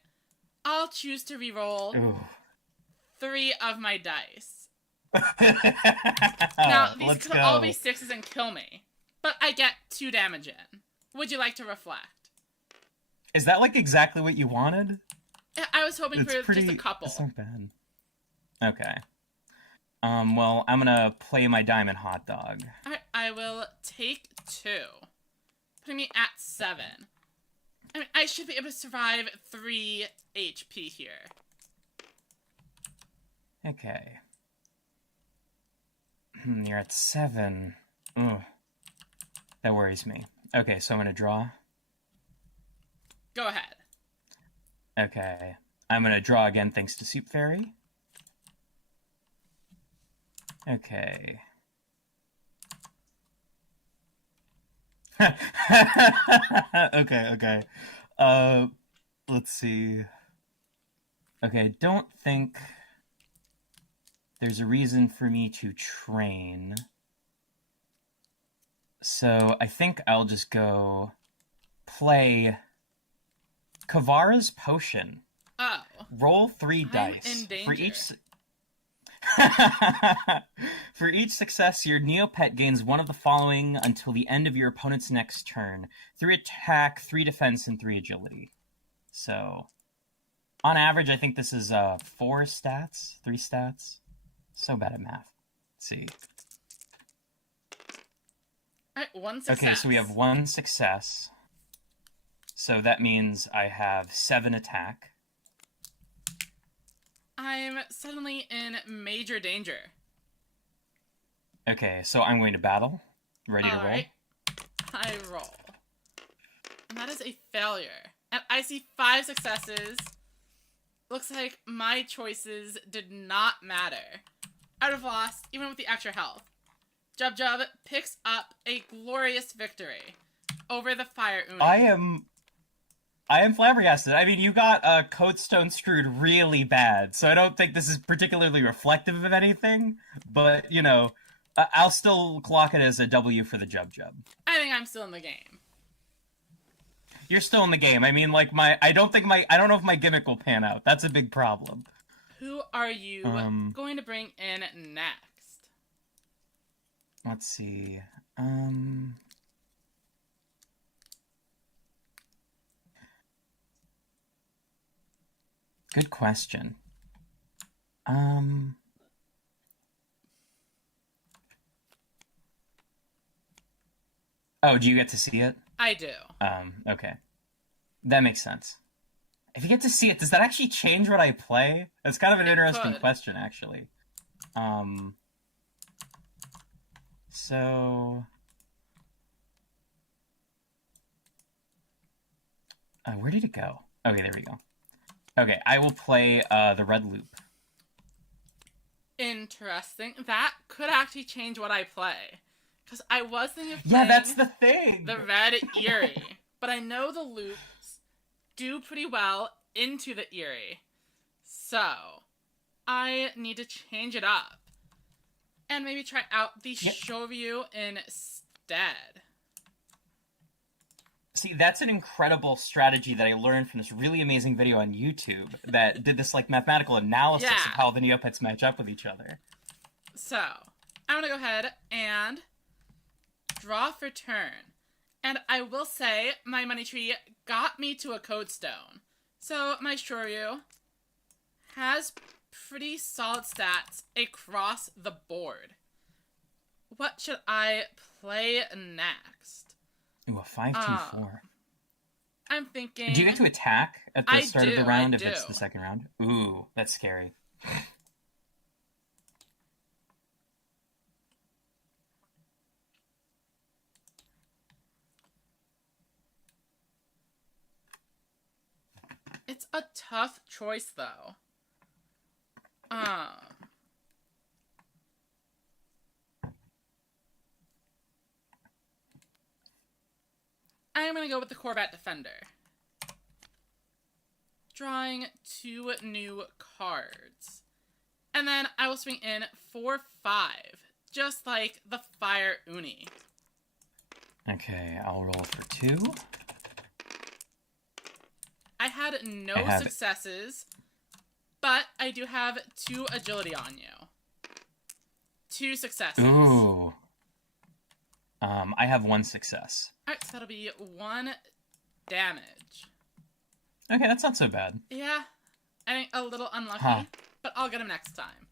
I'll choose to reroll Ooh. 3 of my dice. Oh, Now, these let's could go. all be 6s and kill me, but I get 2 damage in. Would you like to reflect? Is that, like, exactly what you wanted? I was hoping for pretty, just a couple. That's not bad. Okay. Well, I'm gonna play my diamond hot dog. Alright, I will take 2. Putting me at 7. I mean, I should be able to survive 3 HP here. Okay. You're at 7. Ugh. That worries me. Okay, so I'm gonna draw. Go ahead. Okay. I'm gonna draw again thanks to Soup Fairy. Okay. Okay. Let's see. Okay, don't think there's a reason for me to train. So I think I'll just go play Kavara's Potion. Oh. Roll 3 I'm dice. in danger. For each success, your Neopet gains one of the following until the end of your opponent's next turn. 3 attack, 3 defense, and 3 agility. So, on average, I think this is 4 stats, 3 stats. So bad at math. Let's see. Alright, 1 success. Okay, so we have 1 success. So that means I have 7 attack. I'm suddenly in major danger. Okay, so I'm going to battle. Ready to roll? Alright. I roll. And that is a failure. And I see 5 successes. Looks like my choices did not matter. I would have lost, even with the extra health. Jub Jub picks up a glorious victory over the Fire Uni. I am flabbergasted. I mean, you got Codestone screwed really bad, so I don't think this is particularly reflective of anything, but, you know, I'll still clock it as a W for the Jub Jub. I think I'm still in the game. You're still in the game. I mean, like, I don't know if my gimmick will pan out. That's a big problem. Who are you going to bring in next? Let's see. Good question. Oh, do you get to see it? I do. Okay. That makes sense. If you get to see it, does that actually change what I play? That's kind of an interesting could. question, actually. So... where did it go? Okay, there we go. Okay, I will play the red loop. Interesting. That could actually change what I play. Because I was thinking of Yeah, playing that's the thing! the red Eerie. But I know the loops do pretty well into the Eerie. So, I need to change it up. And maybe try out the Shoryu instead. See, that's an incredible strategy that I learned from this really amazing video on YouTube that did this, like, mathematical analysis of how the Neopets match up with each other. So, I'm gonna go ahead and draw for turn. And I will say, my money tree got me to a Codestone. So, my Shoryu has pretty solid stats across the board. What should I play next? Ooh, a 5-2-4. I'm thinking... Do you get to attack at the start of the round if it's do. the second round? Ooh, that's scary. It's a tough choice, though. I'm gonna go with the Corvette Defender. Drawing 2 new cards. And then I will swing in for 5, just like the Fire Uni. Okay, I'll roll for 2. I had no successes, but I do have 2 agility on you. 2 successes. Ooh. I have 1 success. Alright, so that'll be 1 damage. Okay, that's not so bad. Yeah, I think a little unlucky, but I'll get him next time.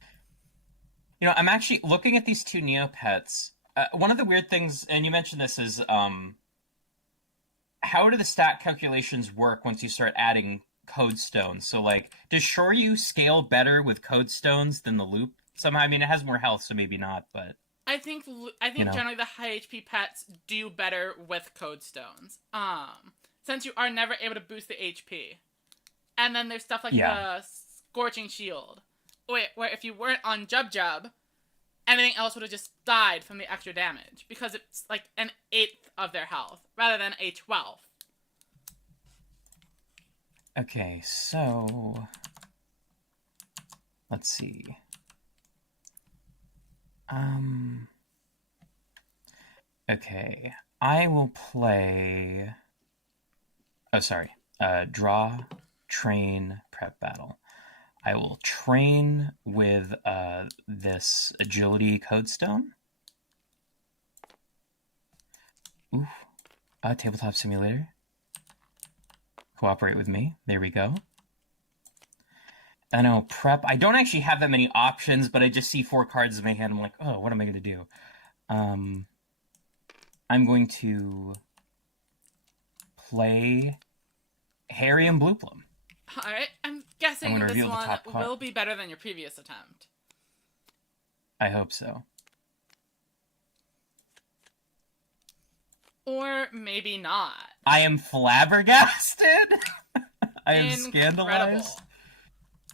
You know, I'm actually looking at these 2 Neopets. One of the weird things, and you mentioned this, is how do the stat calculations work once you start adding code stones? So, like, does Shoryu scale better with code stones than the loop? Somehow, I mean, it has more health, so maybe not, but... I think generally the high HP pets do better with code stones. Since you are never able to boost the HP. And then there's stuff like the Scorching Shield. Where if you weren't on Jub Jub, anything else would have just died from the extra damage. Because it's like an 1/8 of their health, rather than a 12th. Okay, so... Let's see. Okay, I will play... Oh, sorry. Draw, train, prep battle. I will train with this agility code stone. Ooh. Tabletop simulator. Cooperate with me. There we go. I know, prep. I don't actually have that many options, but I just see 4 cards in my hand. I'm like, oh, what am I going to do? I'm going to play Harry and Blue Plum. Alright, I'm guessing this one will be better than your previous attempt. I hope so. Or maybe not. I am flabbergasted! I am scandalized.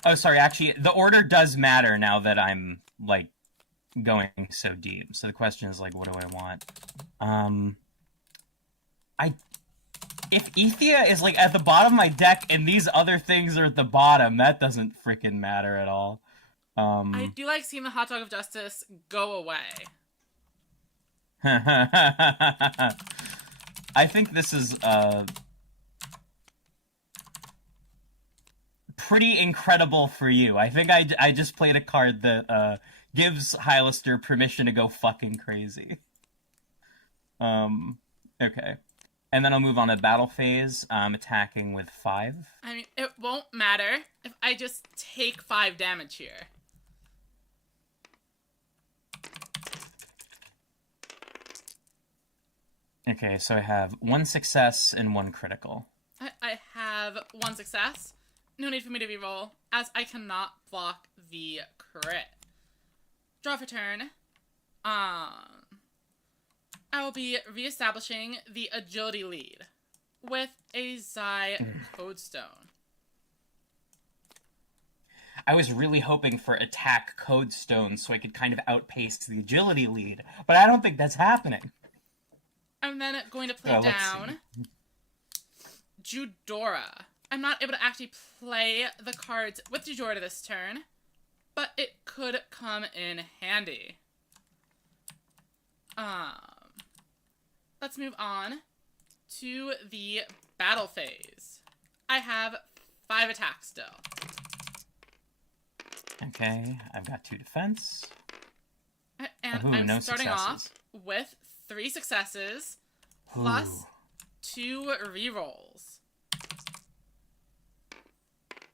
Oh, sorry, actually, the order does matter now that I'm, like, going so deep. So the question is, like, what do I want? If Ethia is, like, at the bottom of my deck and these other things are at the bottom, that doesn't freaking matter at all. I do like seeing the Hot Dog of Justice go away. I think this is, pretty incredible for you. I think I just played a card that, gives Hylister permission to go fucking crazy. Okay. And then I'll move on to battle phase, attacking with 5. I mean, it won't matter if I just take 5 damage here. Okay, so I have 1 success and 1 critical. I have 1 success. No need for me to reroll, as I cannot block the crit. Draw for turn. I will be reestablishing the agility lead with a Zai Codestone. I was really hoping for attack Codestone so I could kind of outpace the agility lead, but I don't think that's happening. I'm then going to play down Judora. I'm not able to actually play the cards with Judora this turn, but it could come in handy. Let's move on to the battle phase. I have 5 attacks still. Okay, I've got 2 defense. And I'm starting off with 3 successes plus 2 rerolls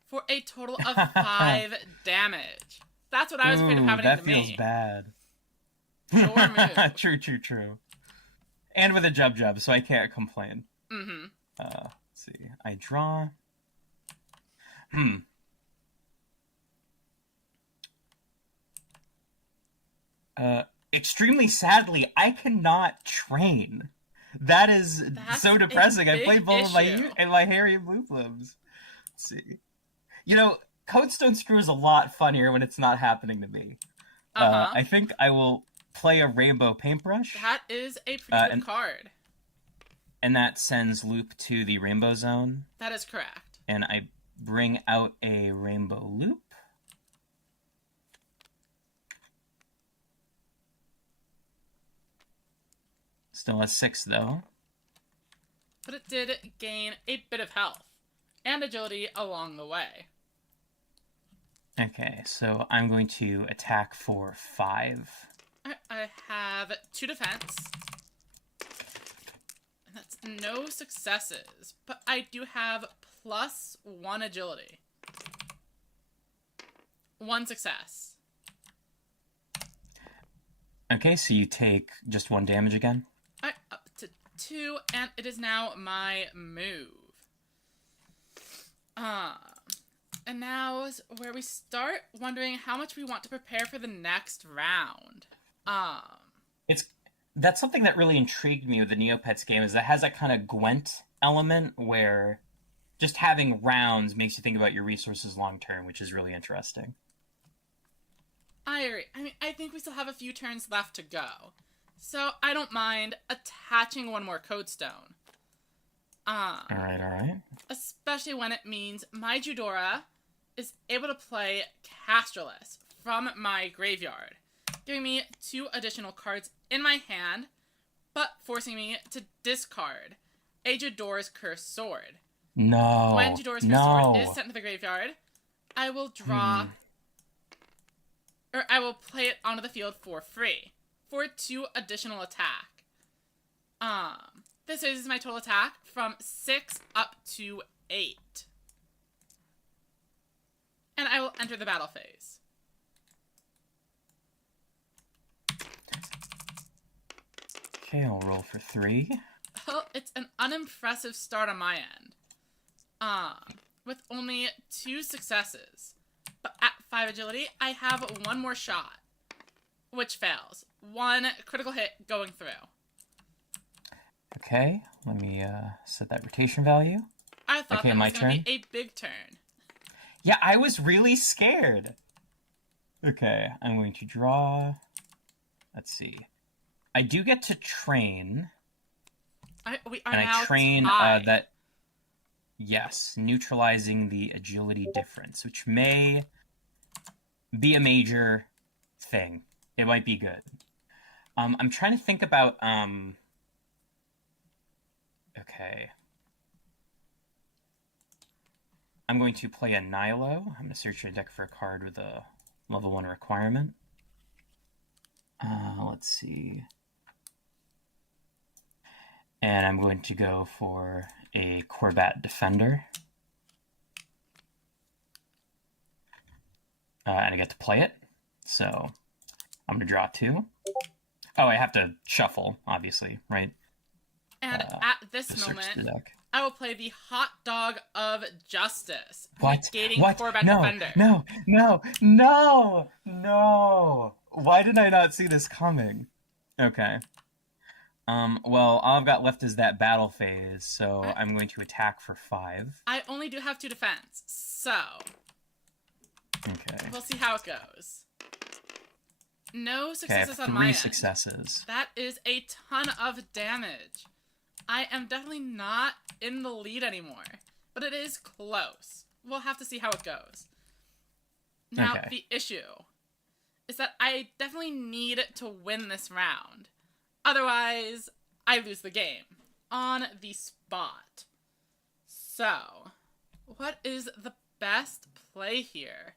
for a total of 5 damage. That's what I was afraid of happening to me. That feels bad. Your move. True. And with a jub, so I can't complain. Mm-hmm. Let's see. I draw. Extremely sadly, I cannot train. That is That's so a depressing. I big play both of my issue. and my Harry and Blue Blooms. Let's see. You know, Codestone Screw is a lot funnier when it's not happening to me. Uh-huh. I think I will play a Rainbow Paintbrush. That is a pretty good card. And that sends Loop to the Rainbow Zone. That is correct. And I bring out a Rainbow Loop. Still has 6, though. But it did gain a bit of health and agility along the way. Okay, so I'm going to attack for 5. I have 2 defense. And that's no successes. But I do have +1 agility. 1 success. Okay, so you take just 1 damage again. Up to 2, and it is now my move. And now is where we start wondering how much we want to prepare for the next round. That's something that really intrigued me with the Neopets game, is that it has that kind of Gwent element where just having rounds makes you think about your resources long term, which is really interesting. I agree. I mean, I think we still have a few turns left to go. So I don't mind attaching 1 more Codestone. Alright. Especially when it means my Judora is able to play Casterless from my graveyard, giving me 2 additional cards in my hand, but forcing me to discard a Judora's Cursed Sword. No. When Judora's Cursed Sword is sent to the graveyard, I will draw... Or I will play it onto the field for free, for 2 additional attack. This raises my total attack from 6 up to 8. And I will enter the battle phase. Okay, I'll roll for 3. Well, it's an unimpressive start on my end. With only 2 successes. But at 5 agility, I have 1 more shot, which fails. 1 critical hit going through. Okay, let me set that rotation value. I thought okay, that my was going to turn. be a big turn. Yeah, I was really scared. Okay, I'm going to draw. Let's see. I do get to train. We are and now I train tied. that. Yes, neutralizing the agility difference, which may be a major thing. It might be good. I'm trying to think about. Okay. I'm going to play a Nilo. I'm going to search your deck for a card with a level 1 requirement. Let's see. And I'm going to go for a Corbat Defender. And I get to play it. So I'm going to draw 2. Oh, I have to shuffle, obviously, right? And at this moment, I will play the Hot Dog of Justice, negating Corbat Defender. No! Why did I not see this coming? Okay. Well, all I've got left is that battle phase, so I'm going to attack for 5. I only do have 2 defense, so... Okay. We'll see how it goes. No successes on my end. 3 successes. That is a ton of damage. I am definitely not in the lead anymore, but it is close. We'll have to see how it goes. Now, the issue is that I definitely need to win this round. Otherwise, I lose the game on the spot. So, what is the best play here?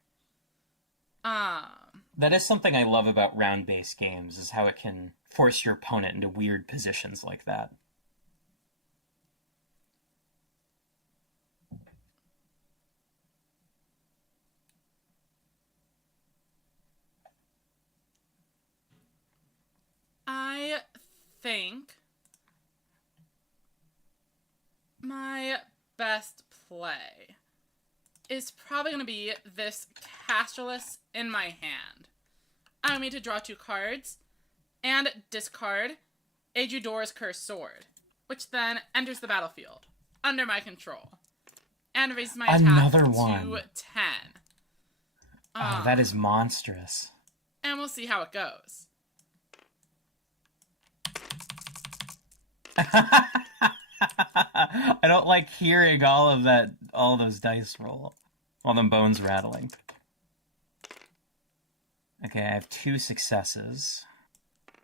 That is something I love about round-based games, is how it can force your opponent into weird positions like that. I think My best play is probably going to be this Casterless in my hand. I need to draw 2 cards and discard a Judora's Cursed Sword, which then enters the battlefield under my control and raises my attack Another to one. 10. Oh, that is monstrous. And we'll see how it goes. I don't like hearing all those dice roll, all them bones rattling. Okay, I have 2 successes.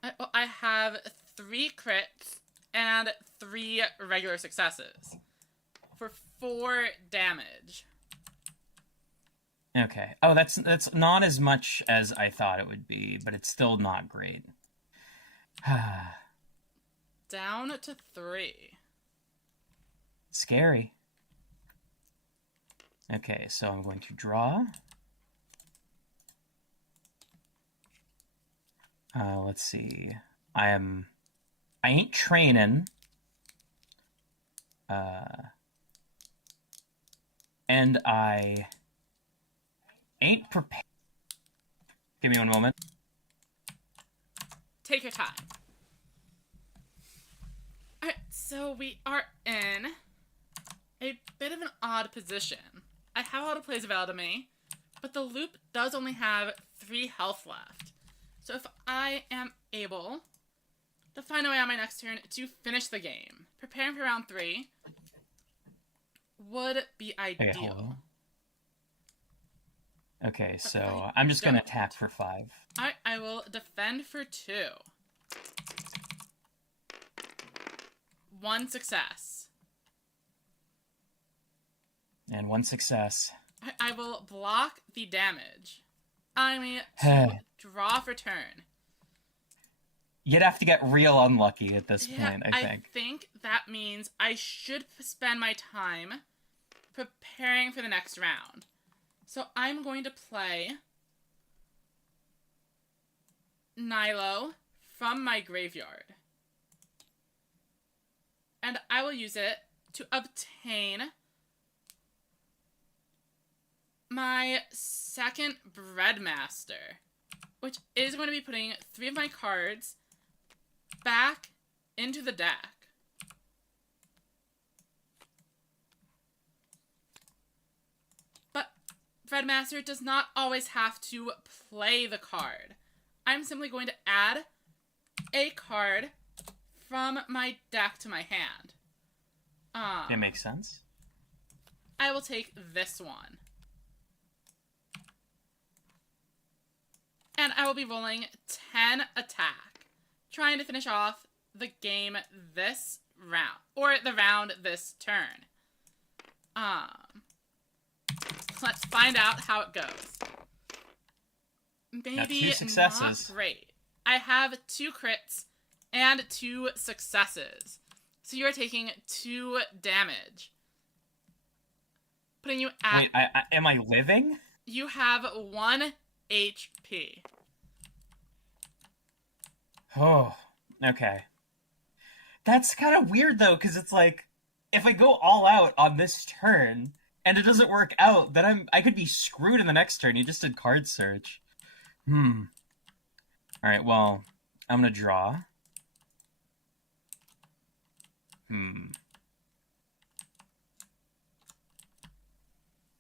I have 3 crits and 3 regular successes for 4 damage. Okay. Oh, that's not as much as I thought it would be, but it's still not great. Down to 3. Scary. Okay, so I'm going to draw. Let's see. I ain't training. And I ain't prepared. Give me one moment. Take your time. Alright, so we are in a bit of an odd position. I have a lot of plays available to me, but the loop does only have 3 health left. So if I am able to find a way on my next turn to finish the game, preparing for round 3 would be ideal. Okay, so I'm just going to attack for 5. Alright, I will defend for 2. 1 success. And 1 success. I will block the damage. I mean, to draw for turn. You'd have to get real unlucky at this point, I think. I think that means I should spend my time preparing for the next round. So I'm going to play Nilo from my graveyard. And I will use it to obtain my second Breadmaster, which is going to be putting 3 of my cards back into the deck. But Breadmaster does not always have to play the card. I'm simply going to add a card from my deck to my hand. It makes sense. I will take this one. And I will be rolling 10 attack, trying to finish off the game this round, or the round this turn. Let's find out how it goes. Maybe 2 successes. Not great. I have 2 crits and 2 successes. So you are taking 2 damage. Putting you at... Wait, am I living? You have 1 HP. Oh, okay. That's kind of weird, though, because it's like, if I go all out on this turn, and it doesn't work out, then I could be screwed in the next turn. You just did card search. Alright, well, I'm gonna draw.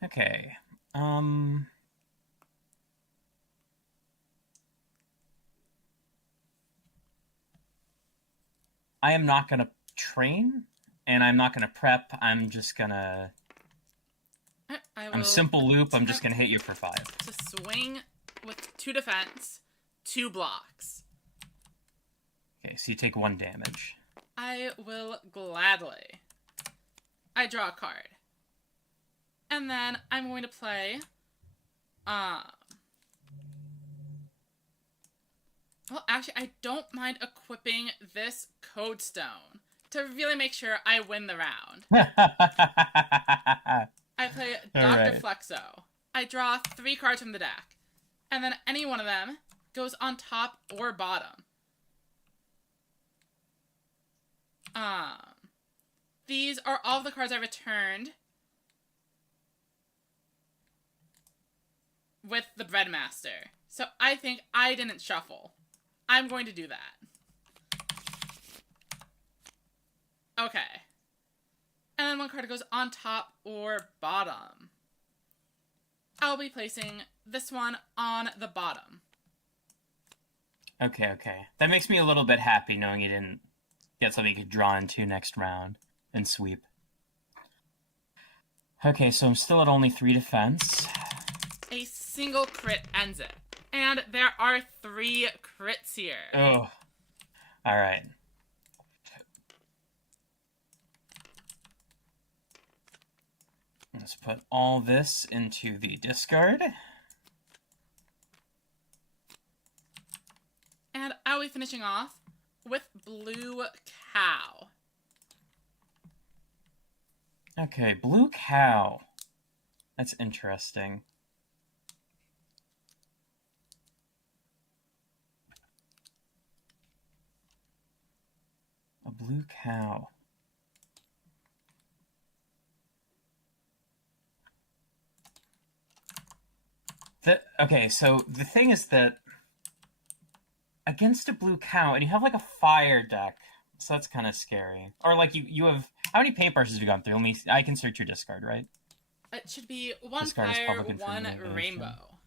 Okay. I am not gonna train, and I'm not gonna prep. I'm just gonna... I'm simple loop. I'm just gonna hit you for 5. To swing with 2 defense, 2 blocks. Okay, so you take 1 damage. I will gladly. I draw a card. And then I'm going to play... Well, actually, I don't mind equipping this Code Stone to really make sure I win the round. I play Dr. Flexo. I draw 3 cards from the deck. And then any one of them goes on top or bottom. these are all of the cards I returned with the Breadmaster. So I think I didn't shuffle. I'm going to do that. Okay. And then one card goes on top or bottom. I'll be placing this one on the bottom. Okay. That makes me a little bit happy knowing you didn't get something you could draw into next round and sweep. Okay, so I'm still at only 3 defense. A single crit ends it. And there are 3 crits here. Oh. Alright. Let's put all this into the discard. And I'll be finishing off with Blue Cow. Okay, Blue Cow. That's interesting. A Blue Cow. Okay, so the thing is that against a Blue Cow, and you have like a fire deck, so that's kind of scary. Or like you have, how many paintbrushes have you gone through? I can search your discard, right? It should be 1 Discard is fire, public 1 information. rainbow.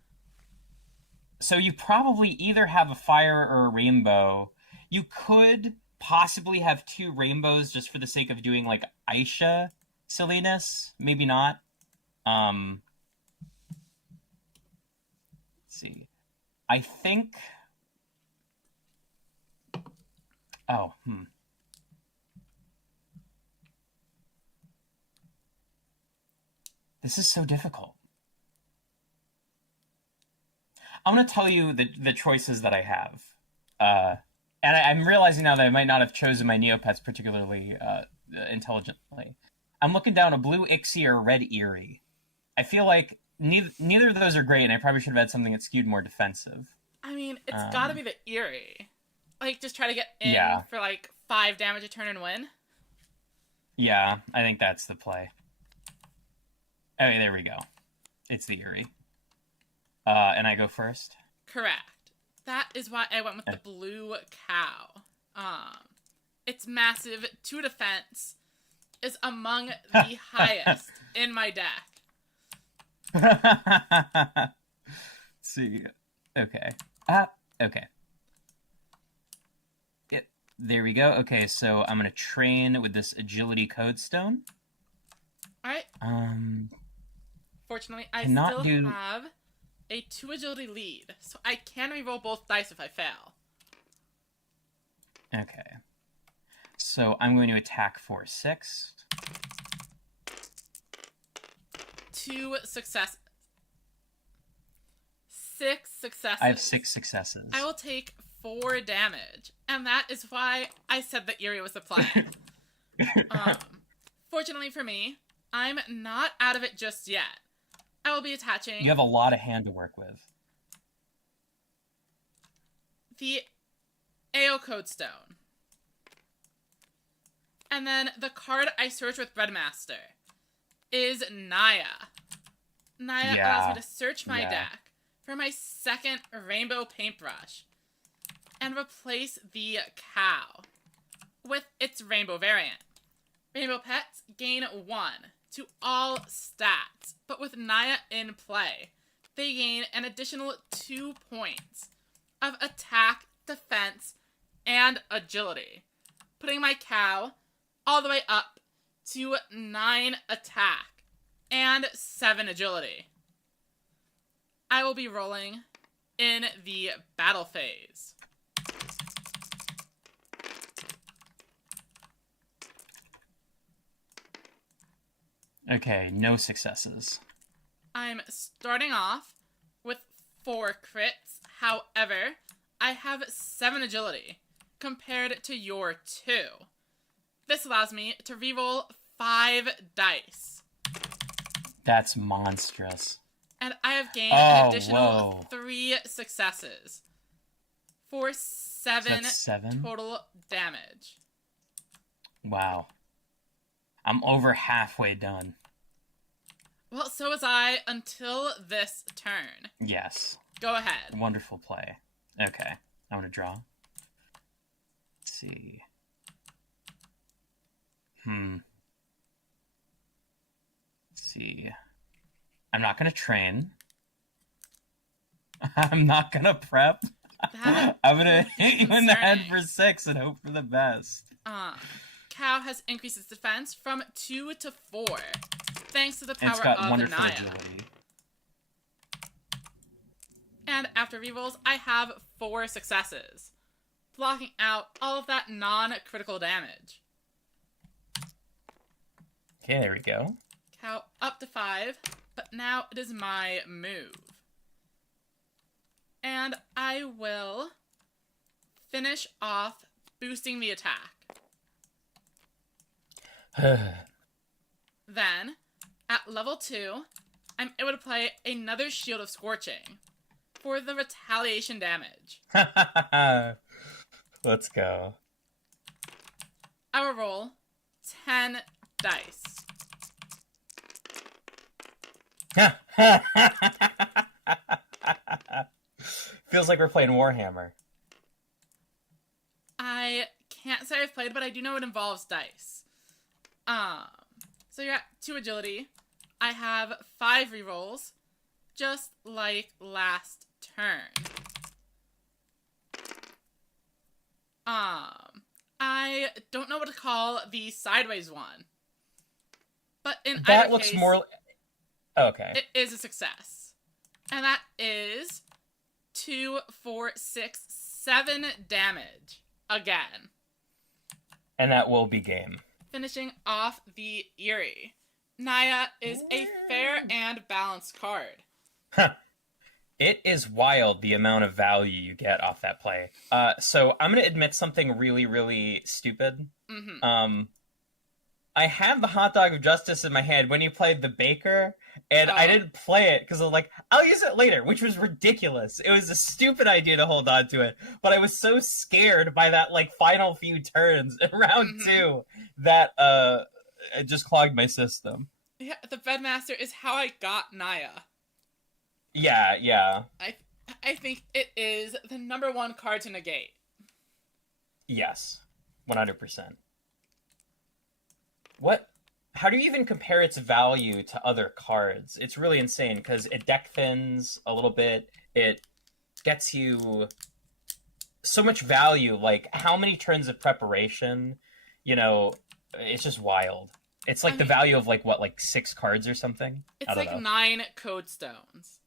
So you probably either have a fire or a rainbow. You could possibly have 2 rainbows just for the sake of doing like Aisha silliness. Maybe not. Let's see. I think. Oh, This is so difficult. I'm going to tell you the choices that I have. And I'm realizing now that I might not have chosen my Neopets particularly intelligently. I'm looking down a blue Ixie or a red Eerie. I feel like neither of those are great, and I probably should have had something that skewed more defensive. I mean, it's gotta be the Eerie. Like, just try to get in for like 5 damage a turn and win. Yeah, I think that's the play. Okay, there we go. It's the Eerie. And I go first? Correct. That is why I went with the Blue Cow. Its massive 2 defense is among the highest in my deck. Let's see. Okay. Okay. Yep. There we go. Okay, so I'm gonna train with this Agility Codestone. Alright. Fortunately, I Cannot still have a 2 agility lead, so I can reroll both dice if I fail. Okay. So I'm going to attack for 6. 2 success. 6 successes. I have 6 successes. I will take 4 damage, and that is why I said that Eerie was the play. Fortunately for me, I'm not out of it just yet. I will be attaching... You have a lot of hand to work with. The AO Codestone. And then the card I search with Breadmaster is Naya. Naya allows me to search my deck for my second rainbow paintbrush and replace the cow with its rainbow variant. Rainbow pets gain 1 to all stats, but with Naya in play, they gain an additional 2 points of attack, defense, and agility, putting my cow all the way up to 9 attack and 7 agility. I will be rolling in the battle phase. Okay, no successes. I'm starting off with 4 crits. However, I have 7 agility compared to your 2. This allows me to reroll 5 dice. That's monstrous. And I have gained an additional whoa. 3 successes for 7 7 total damage. Wow. I'm over halfway done. Well, so was I until this turn. Yes. Go ahead. Wonderful play. Okay. I'm going to draw. Let's see. Let's see. I'm not going to train. I'm not going to prep. I'm going to hit you in the head for 6 and hope for the best. Cow has increased its defense from 2 to 4, thanks to the power It's got of wonderful Naya. agility. And after rerolls, I have 4 successes, blocking out all of that non-critical damage. Okay, there we go. Cow up to 5, but now it is my move. And I will finish off boosting the attack. Then, at level 2, I'm able to play another Shield of Scorching for the retaliation damage. Let's go. I will roll 10 dice. Feels like we're playing Warhammer. I can't say I've played, but I do know it involves dice. So you're at 2 agility. I have 5 rerolls, just like last turn. I don't know what to call the sideways one, but in That either looks case, more... Okay. it is a success. And that is 2, 4, 6, 7 damage again. And that will be game. Finishing off the Eerie. Naya is a fair and balanced card. It is wild the amount of value you get off that play. So I'm going to admit something really, really stupid. I have the Hot Dog of Justice in my hand when you played the Baker, and I didn't play it because I was like, I'll use it later, which was ridiculous. It was a stupid idea to hold on to it, but I was so scared by that like final few turns in round 2 that it just clogged my system. Yeah, the Bedmaster is how I got Naya. Yeah. I think it is the number 1 card to negate. Yes, 100%. How do you even compare its value to other cards? It's really insane because it deck thins a little bit. It gets you so much value. Like, how many turns of preparation? You know, it's just wild. It's like the value of like 6 cards or something. It's like 9 code stones.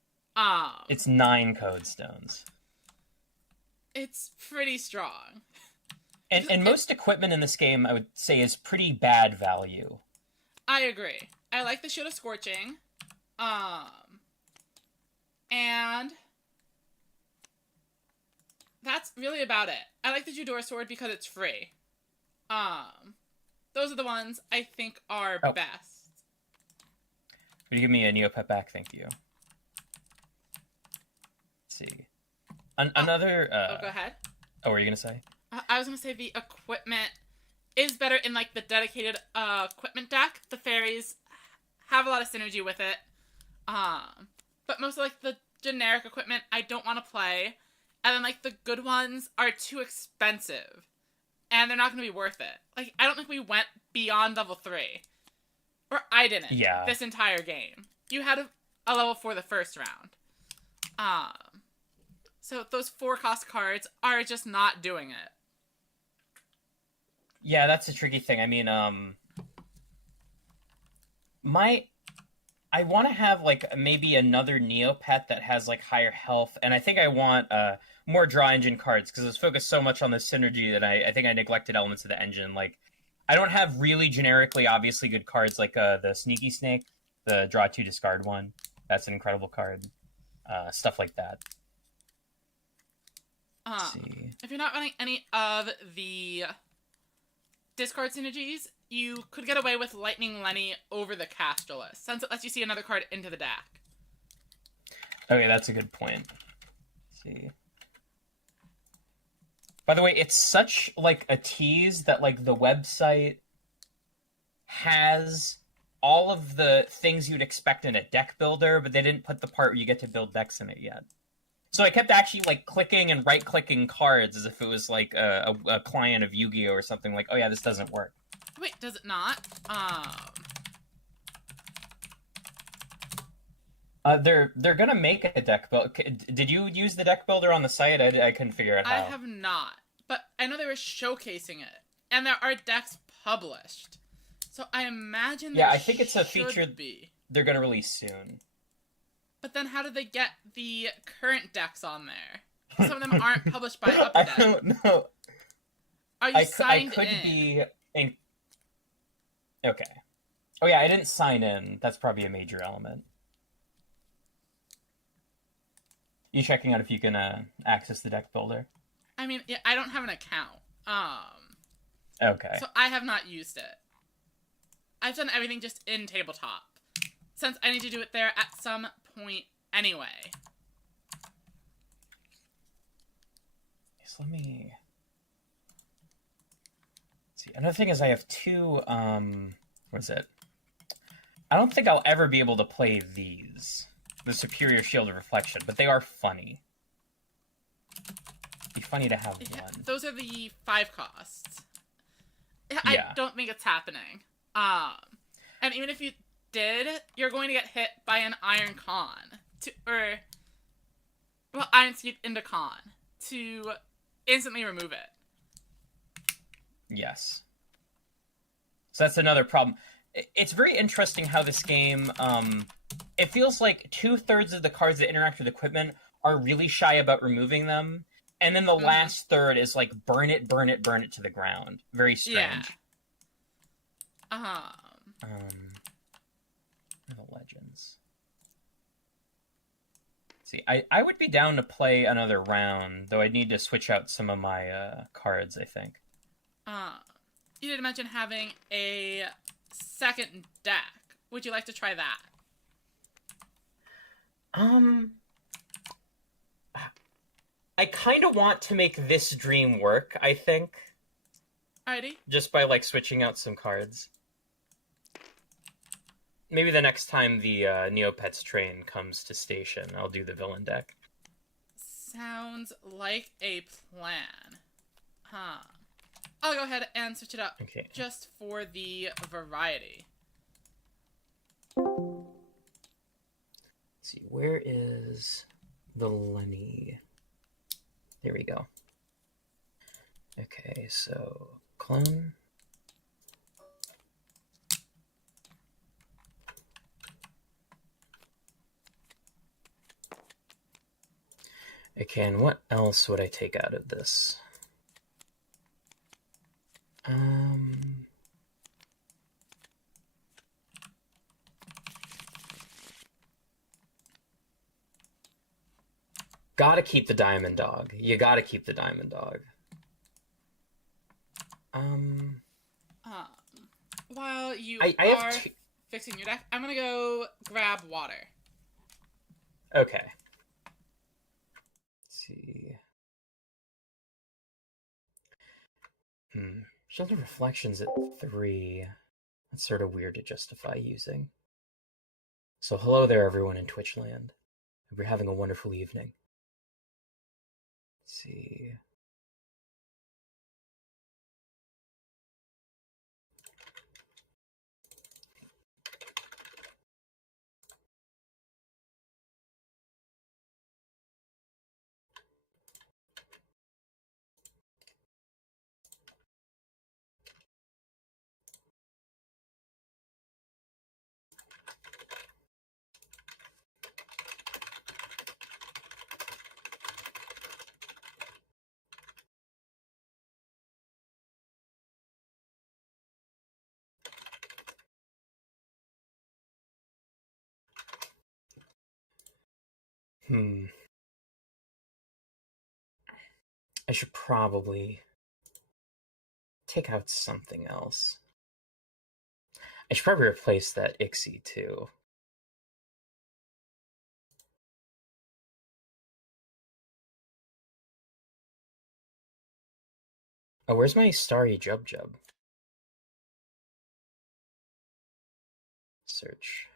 It's 9 code stones. It's pretty strong. And most equipment in this game, I would say, is pretty bad value. I agree. I like the Shield of Scorching. And that's really about it. I like the Judor Sword because it's free. Those are the ones I think are best. Could you give me a Neopet back? Thank you. Let's see. Another... go ahead. Oh, what were you going to say? I was going to say the equipment is better in, like, the dedicated equipment deck. The fairies have a lot of synergy with it. But most of, like, the generic equipment I don't want to play. And then, like, the good ones are too expensive. And they're not going to be worth it. Like, I don't think we went beyond level 3. Or I didn't. Yeah. This entire game. You had a level 4 the first round. So those 4-cost cards are just not doing it. Yeah, that's a tricky thing. I mean, I want to have, like, maybe another Neopet that has, like, higher health, and I think I want more draw engine cards, because I was focused so much on the synergy that I think I neglected elements of the engine. Like, I don't have really generically obviously good cards, like the Sneaky Snake, the draw 2 discard one. That's an incredible card. Stuff like that. Let's see. If you're not running any of the discard synergies, you could get away with Lightning Lenny over the Castrolus, since it lets you see another card into the deck. Okay, that's a good point. Let's see. By the way, it's such, like, a tease that, like, the website has all of the things you'd expect in a deck builder, but they didn't put the part where you get to build decks in it yet. So I kept actually like clicking and right-clicking cards as if it was like a client of Yu-Gi-Oh or something. Like, oh yeah, this doesn't work. Wait, does it not? They're gonna make a deck build. Did you use the deck builder on the site? I couldn't figure out how. I have not, but I know they were showcasing it, and there are decks published. So I imagine Yeah, I think it's a feature be. They're gonna release soon. But then how did they get the current decks on there? Some of them aren't published by Upper I Deck. don't know. Are you signed I could in? be in. Okay. Oh yeah, I didn't sign in. That's probably a major element. You checking out if you can access the deck builder? I mean, yeah, I don't have an account. Okay. So I have not used it. I've done everything just in tabletop, since I need to do it there at some point anyway. So let me see. Another thing is I have two. What is it? I don't think I'll ever be able to play these. The Superior Shield of Reflection, but they are funny. It'd be funny to have Yeah, one. those are the 5 costs. Yeah. I don't think it's happening. And even if you did, you're going to get hit by an Iron Con Iron Seed into Con to instantly remove it. Yes. So that's another problem. It's very interesting how this game, it feels like 2/3 of the cards that interact with equipment are really shy about removing them, and then the last third is like burn it, burn it, burn it to the ground. Very strange. Yeah. The legends. See, I would be down to play another round, though I'd need to switch out some of my cards, I think. You did mention having a second deck. Would you like to try that? I kind of want to make this dream work, I think. Alrighty. Just by, like, switching out some cards. Maybe the next time the Neopets train comes to station, I'll do the villain deck. Sounds like a plan. I'll go ahead and switch it up just for the variety. Let's see, where is the Lenny? There we go. Okay, so clone. Okay, and what else would I take out of this? Gotta keep the Diamond Dog. You gotta keep the Diamond Dog. While you I are have fixing your deck, I'm gonna go grab water. Okay. Let's see. Shield of Reflections at 3. That's sort of weird to justify using. So hello there, everyone in Twitchland. Hope you're having a wonderful evening. Let's see. I should probably take out something else. I should probably replace that Ixie too. Oh, where's my Starry Jub Jub? Search.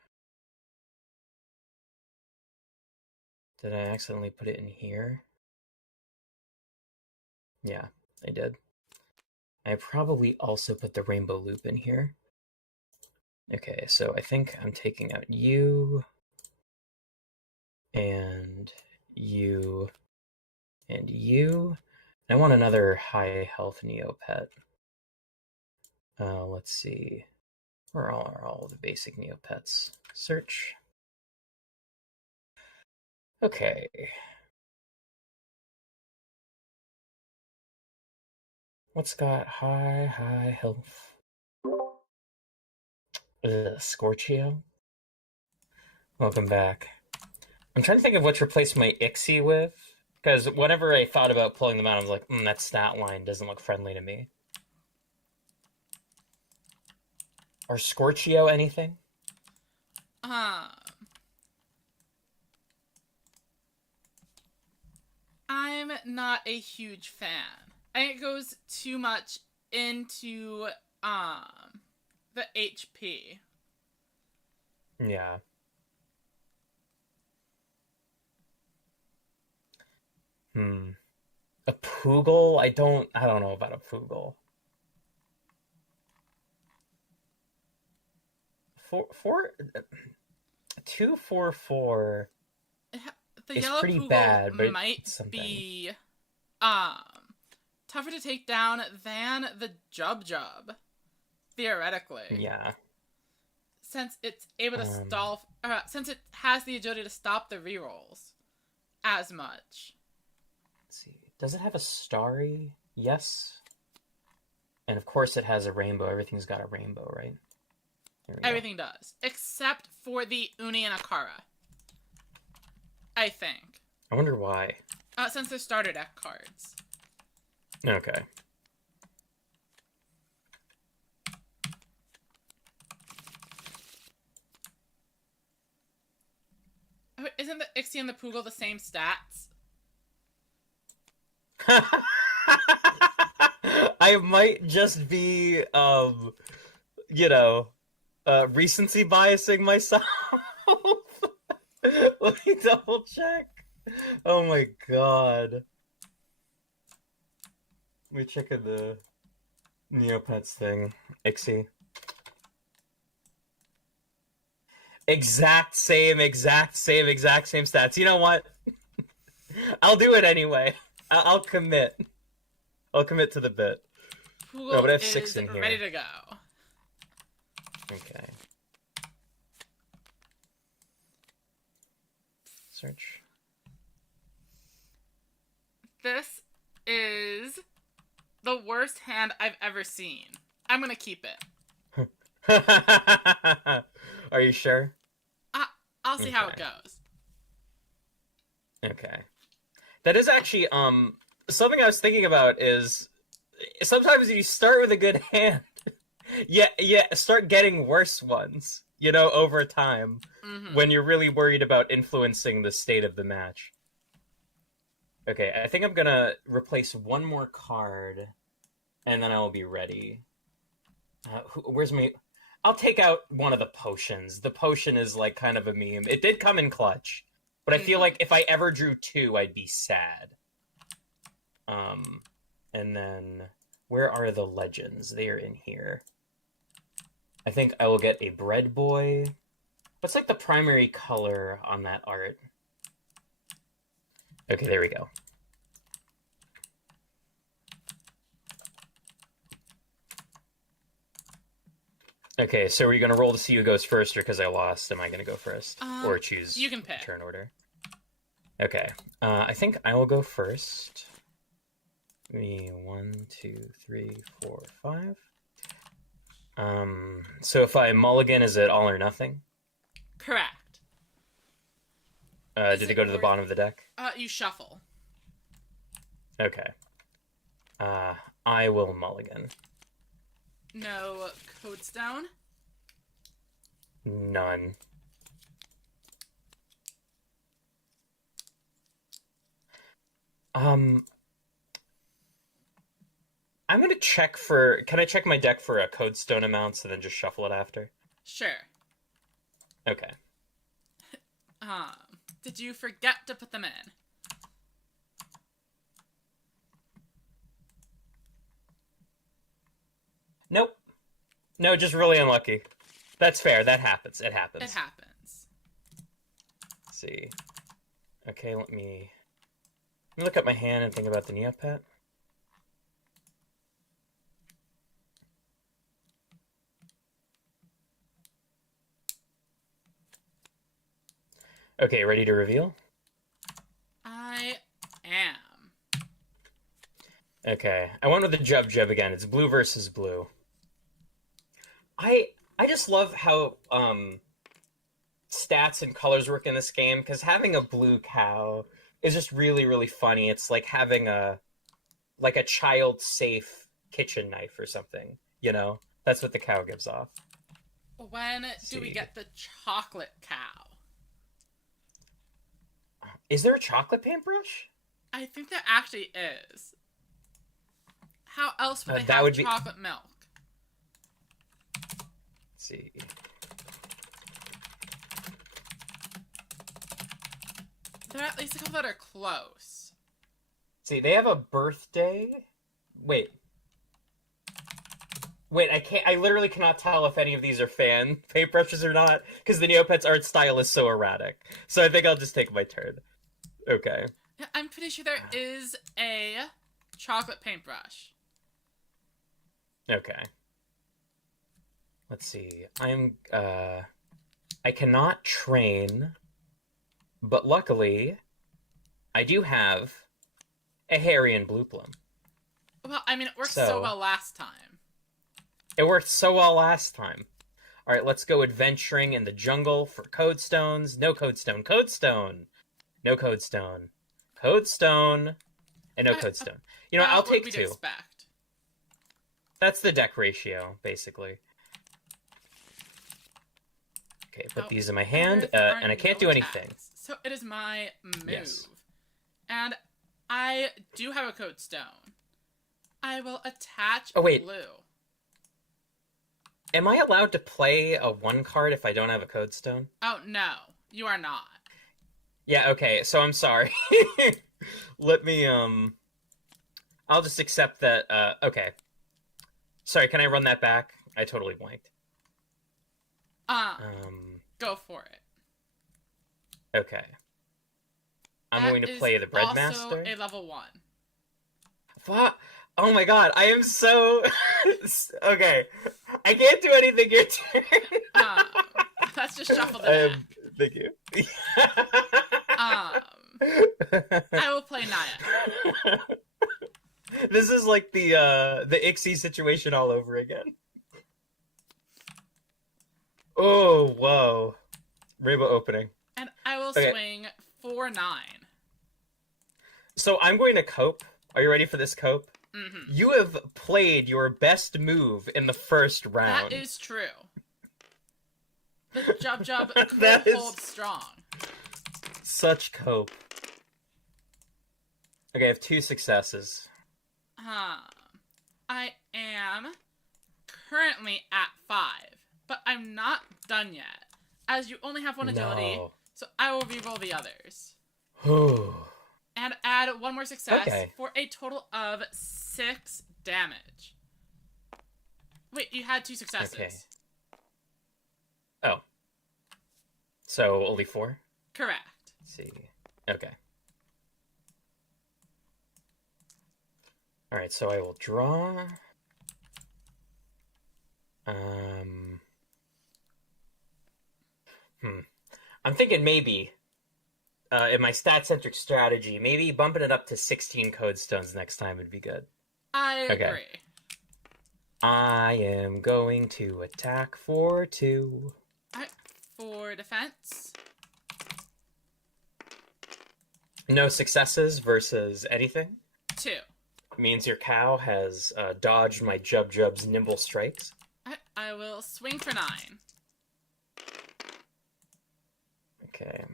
Did I accidentally put it in here? Yeah, I did. I probably also put the rainbow loop in here. Okay, so I think I'm taking out you, and you, and you. I want another high health Neopet. Let's see. Where are all the basic Neopets? Search. Okay. What's got high health? Scorchio? Welcome back. I'm trying to think of what to replace my Ixie with, because whenever I thought about pulling them out, I was like, that stat line doesn't look friendly to me. Or Scorchio anything? I'm not a huge fan. I think it goes too much into the HP. Yeah. A Poogle? I don't know about a Poogle. 2/4/4 The is yellow pretty Poogle bad, but might something. be tougher to take down than the Jub, theoretically. Yeah. Since it's able to stall, since it has the agility to stop the rerolls as much. Let's see. Does it have a starry? Yes. And of course it has a rainbow. Everything's got a rainbow, right? Everything does. Except for the Uni and Akara. I think. I wonder why. Since they're starter deck cards. Okay. Isn't the Ixie and the Poogle the same stats? I might just be, recency biasing myself. Let me double check. Oh my god. Let me check in the Neopets thing. Ixie. Exact same stats. You know what? I'll do it anyway. I'll commit. I'll commit to the bit. Poogle No, but I have is 6 in here. ready to go. Okay. Search. This is the worst hand I've ever seen. I'm gonna keep it. Are you sure? I'll see how it goes. Okay. That is actually something I was thinking about is sometimes you start with a good hand. yeah, start getting worse ones, over time when you're really worried about influencing the state of the match. Okay, I think I'm gonna replace one more card and then I will be ready. Where's my... I'll take out one of the potions. The potion is like kind of a meme. It did come in clutch, but I feel like if I ever drew 2, I'd be sad. And then where are the legends? They are in here. I think I will get a bread boy. What's like the primary color on that art? Okay, there we go. Okay, so are you going to roll to see who goes first, or because I lost, am I going to go first? Or choose you can pick. Turn order? Okay, I think I will go first. 1, 2, 3, 4, 5. So if I mulligan, is it all or nothing? Correct. Did it go to the bottom of the deck? You shuffle. Okay. I will mulligan. No Codestone? None. I'm gonna check for... Can I check my deck for a Codestone amounts and then just shuffle it after? Sure. Okay. Did you forget to put them in? Nope. No, just really unlucky. That's fair. That happens. It happens. It happens. Let's see. Okay, let me look at my hand and think about the Neopet. Okay, ready to reveal? I am. Okay, I went with the Jub Jub again. It's blue versus blue. I just love how stats and colors work in this game, because having a blue cow is just really, really funny. It's like having a child safe kitchen knife or something, you know? That's what the cow gives off. When do we get the chocolate cow? Is there a chocolate paintbrush? I think there actually is. How else would they that have would be- chocolate milk? Let's see. There are at least a couple that are close. See, they have a birthday. Wait, I literally cannot tell if any of these are fan paintbrushes or not, because the Neopets art style is so erratic. So I think I'll just take my turn. Okay. Yeah, I'm pretty sure there is a chocolate paintbrush. Okay. Let's see. I cannot train, but luckily, I do have a Harrian Blue Plum. Well, I mean, it worked so well last time. It worked so well last time. All right, let's go adventuring in the jungle for code stones. No code stone. Code stone. No code stone. Code stone. And no code stone. You know, I'll take what two. we'd expect. That's the deck ratio, basically. Okay, put these in my hand, There and are I can't no do anything. attacks. So it is my move. Yes. And I do have a code stone. I will attach Oh, wait. blue. Am I allowed to play a 1 card if I don't have a code stone? Oh, no. You are not. Yeah, okay, so I'm sorry. Let me, I'll just accept that, okay. Sorry, can I run that back? I totally blanked. Go for it. Okay. I'm going to play the Breadmaster. Also a level 1. What? Oh my god, I am so... Okay. I can't do anything your turn. Let's just shuffle the deck. Thank you. I will play Naya. This is like the Ixie situation all over again. Oh, whoa. Rainbow opening. And I will Okay. swing 4/9. So I'm going to cope. Are you ready for this cope? Mm-hmm. You have played your best move in the first round. That is true. The Jub Jub could That is- hold strong. Such cope. Okay, I have 2 successes. I am currently at 5, but I'm not done yet, as you only have 1 agility, No. so I will reroll the others. Whew. And add 1 more success Okay. for a total of 6 damage. Wait, you had 2 successes. Okay. Oh. So only 4? Correct. Let's see. Okay. Alright, so I will draw. I'm thinking maybe, in my stat-centric strategy, maybe bumping it up to 16 code stones next time would be good. I Okay. agree. I am going to attack for 2. Alright, for defense. No successes versus anything. 2. Means your cow has dodged my Jub Jub's nimble strikes. I will swing for 9. Okay.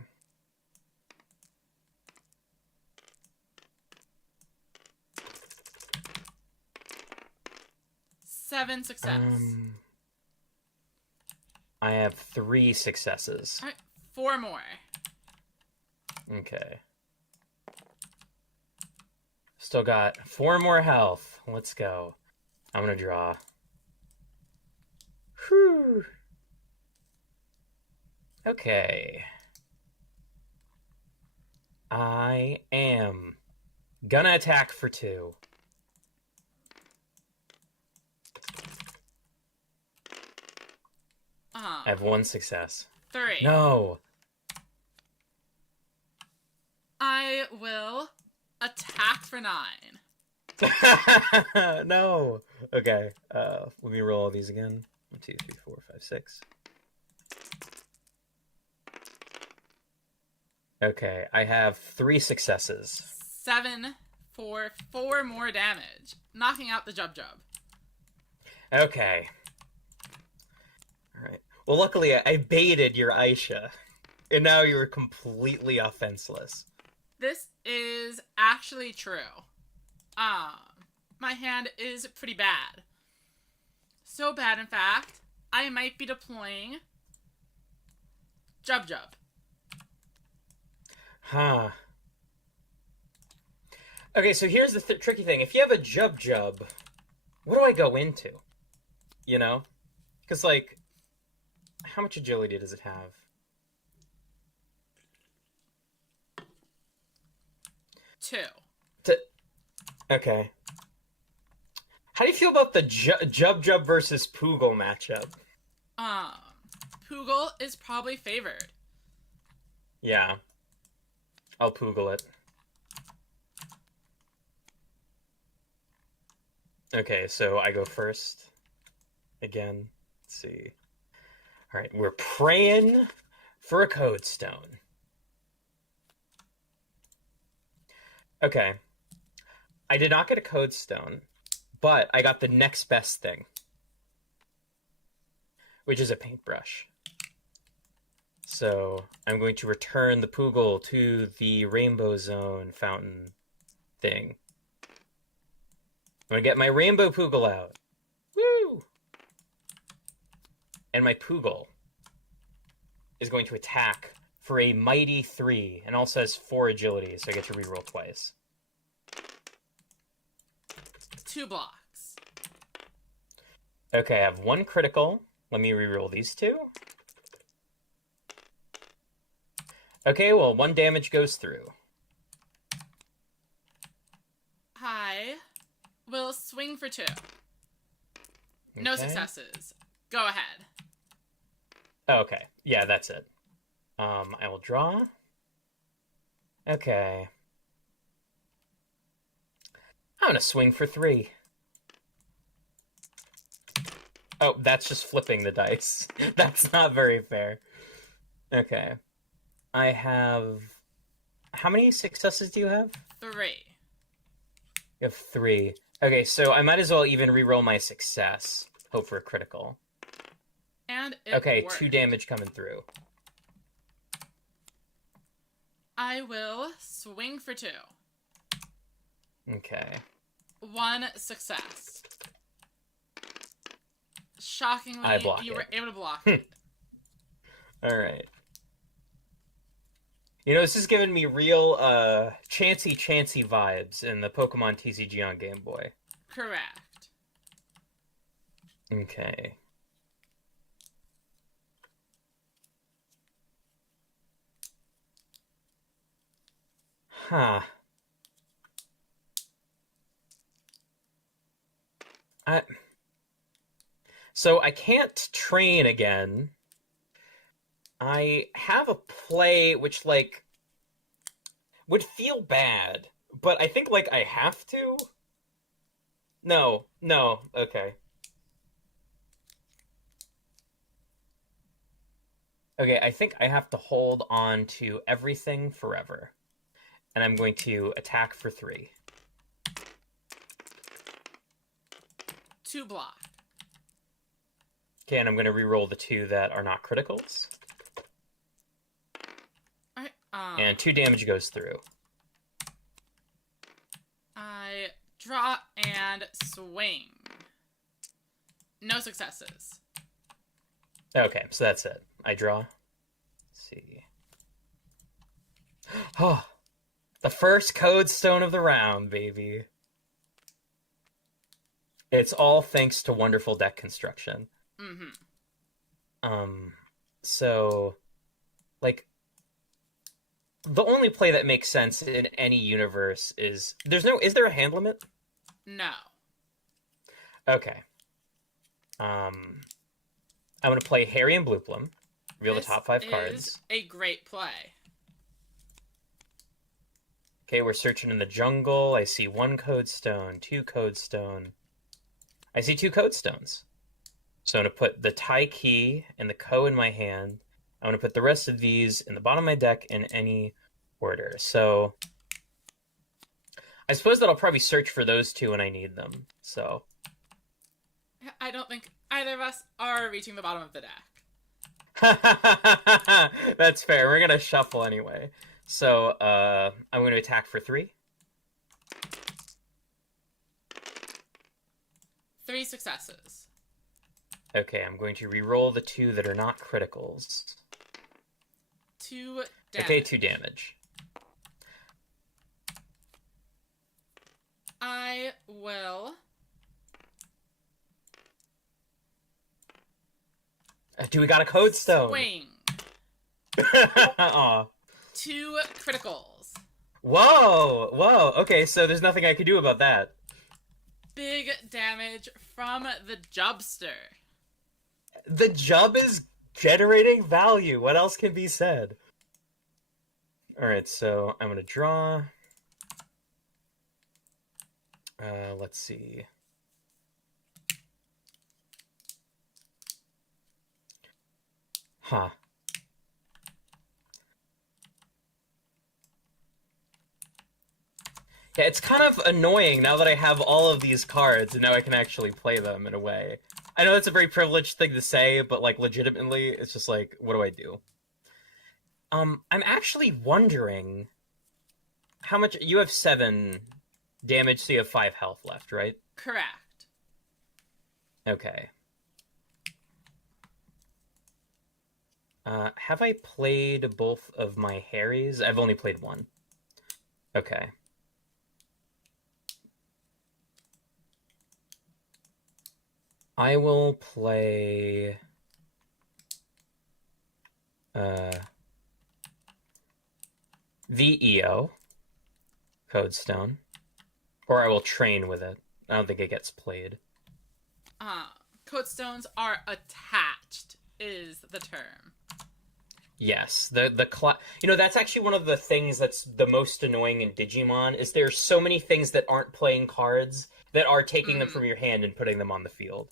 Seven success. I have 3 successes. All right, 4 more. Okay. Still got 4 more health. Let's go. I'm gonna draw. Whew. Okay. I am gonna attack for 2. I have 1 success. 3. No. I will attack for 9. No. Okay. Let me roll all these again. 1, 2, 3, 4, 5, 6. Okay, I have 3 successes. 7 for 4 more damage, knocking out the Jub. Okay. Alright. Well, luckily, I baited your Aisha. And now you're completely offenseless. This is actually true. My hand is pretty bad. So bad, in fact, I might be deploying Jub. Huh. Okay, so here's the tricky thing. If you have a Jub, what do I go into? You know? Because, like, how much agility does it have? Two. Okay. How do you feel about the Jub versus Poogle matchup? Poogle is probably favored. Yeah. I'll Poogle it. Okay, so I go first. Again. Let's see. Alright, we're praying for a Code Stone. Okay. I did not get a Code Stone, but I got the next best thing, which is a paintbrush. So I'm going to return the Poogle to the Rainbow Zone fountain thing. I'm going to get my Rainbow Poogle out. Woo! And my Poogle is going to attack for a mighty 3, and also has 4 agility, so I get to reroll twice. 2 blocks. Okay, I have 1 critical. Let me reroll these 2. Okay, well, 1 damage goes through. I will swing for 2. No Okay. successes. Go ahead. Okay, yeah, that's it. I will draw. Okay. I'm gonna swing for 3. Oh, that's just flipping the dice. That's not very fair. Okay. I have... How many successes do you have? 3. You have 3. Okay, so I might as well even reroll my success. Hope for a critical. And it Okay, worked. 2 damage coming through. I will swing for 2. Okay. 1 success. Shockingly, I block you it. were able to block it. Alright. You know, this is giving me real, Chansey vibes in the Pokemon TCG on Game Boy. Correct. Okay. Huh. So I can't train again. I have a play which, like, would feel bad, but I think, like, I have to? No, okay. Okay, I think I have to hold on to everything forever. And I'm going to attack for 3. 2 block. Okay, and I'm going to reroll the 2 that are not criticals. Alright, And 2 damage goes through. I draw and swing. No successes. Okay, so that's it. I draw. Let's see. Oh, the first code stone of the round, baby. It's all thanks to wonderful deck construction. So, like, the only play that makes sense in any universe is is there a hand limit? No. Okay. I'm gonna play Harry and Blooplam. Reveal the top 5 cards. This is a great play. Okay, we're searching in the jungle. I see 1 code stone, 2 code stone. I see 2 code stones. So I'm gonna put the Tai key and the Ko in my hand. I'm gonna put the rest of these in the bottom of my deck in any order. So I suppose that I'll probably search for those 2 when I need them. So I don't think either of us are reaching the bottom of the deck. that's fair. We're gonna shuffle anyway. So I'm gonna attack for 3. 3 successes. Okay, I'm going to re-roll the 2 that are not criticals. 2 damage. Okay, 2 damage. I will... Do we got a code stone? swing. Aw. 2 criticals. Whoa! Whoa! Okay, so there's nothing I can do about that. Big damage from the Jubster. The Jub is generating value. What else can be said? Alright, so I'm gonna draw. Let's see. Huh. Yeah, it's kind of annoying now that I have all of these cards and now I can actually play them in a way. I know that's a very privileged thing to say, but like legitimately, it's just like, what do I do? I'm actually wondering how much you have 7 damage, so you have 5 health left, right? Correct. Okay. Have I played both of my Harrys? I've only played 1. Okay. I will play the EO Codestone, or I will train with it. I don't think it gets played. Codestones are attached, is the term. Yes, that's actually one of the things that's the most annoying in Digimon is there's so many things that aren't playing cards that are taking them from your hand and putting them on the field.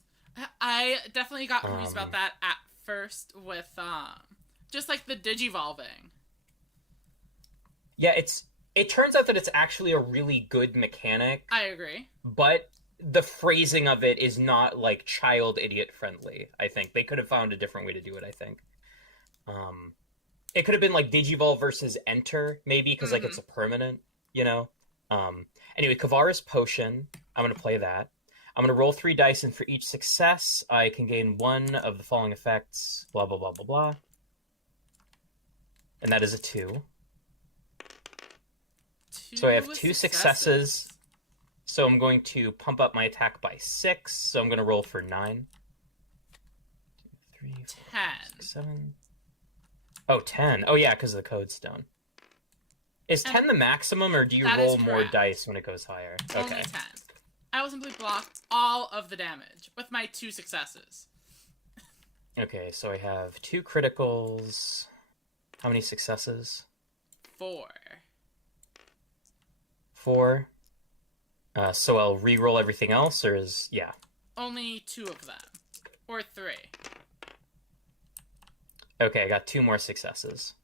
I definitely got confused about that at first with just like the digivolving. Yeah, it turns out that it's actually a really good mechanic. I agree. But the phrasing of it is not like child idiot friendly. I think they could have found a different way to do it, I think. It could have been like Digivolve versus Enter, maybe, because like it's a permanent, you know? Anyway, Kavara's Potion. I'm gonna play that. I'm going to roll 3 dice, and for each success, I can gain 1 of the following effects, blah, blah, blah, blah, blah. And that is a 2. So I have 2 successes. So I'm going to pump up my attack by 6, so I'm going to roll for 9. 2, 3, 4, 10. 6, 7. Oh, 10. Oh, yeah, because of the code stone. Is 10 the maximum, or do you roll more dice when it goes higher? Only 10. I will simply block all of the damage with my 2 successes. Okay, so I have 2 criticals. How many successes? 4. 4. So I'll re-roll everything else, or yeah. Only 2 of them. Or 3. Okay, I got 2 more successes.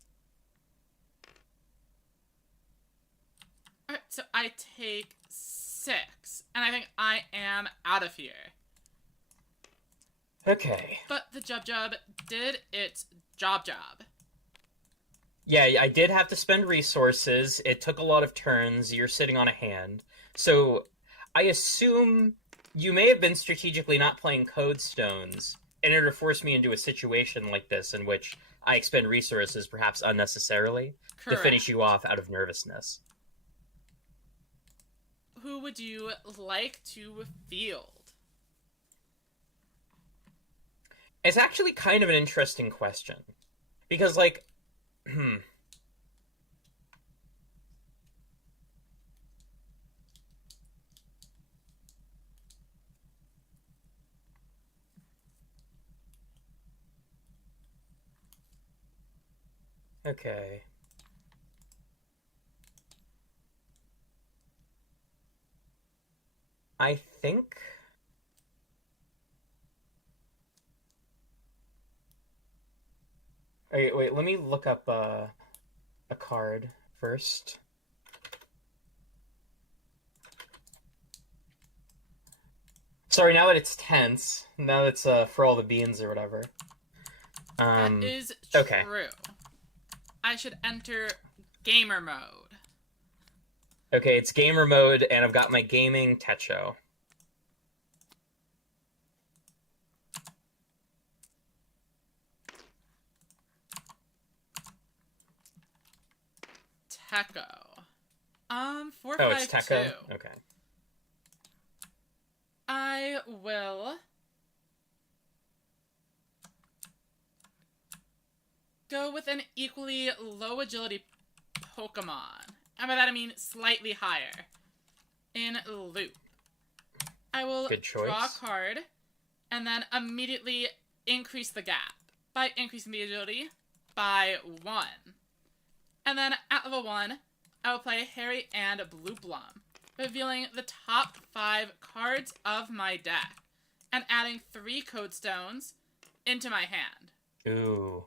Alright, so I take 6, and I think I am out of here. Okay. But the Jub did its job. Yeah, I did have to spend resources. It took a lot of turns. You're sitting on a hand. So I assume you may have been strategically not playing code stones in order to force me into a situation like this in which I expend resources perhaps unnecessarily to finish you off out of nervousness. Who would you like to field? It's actually kind of an interesting question. Because, like, okay. I think... Wait, let me look up a card first. Sorry, now that it's tense, now it's for all the beans or whatever. That is true. Okay. I should enter gamer mode. Okay, it's gamer mode, and I've got my gaming techo. Techo. 452. Oh, it's techo? Okay. I will go with an equally low agility Pokemon. And by that I mean slightly higher. In Loop. I will draw a card and then immediately increase the gap by increasing the agility by 1. And then at level 1, I will play Harry and Blooplumm, revealing the top 5 cards of my deck and adding 3 code stones into my hand. Ooh.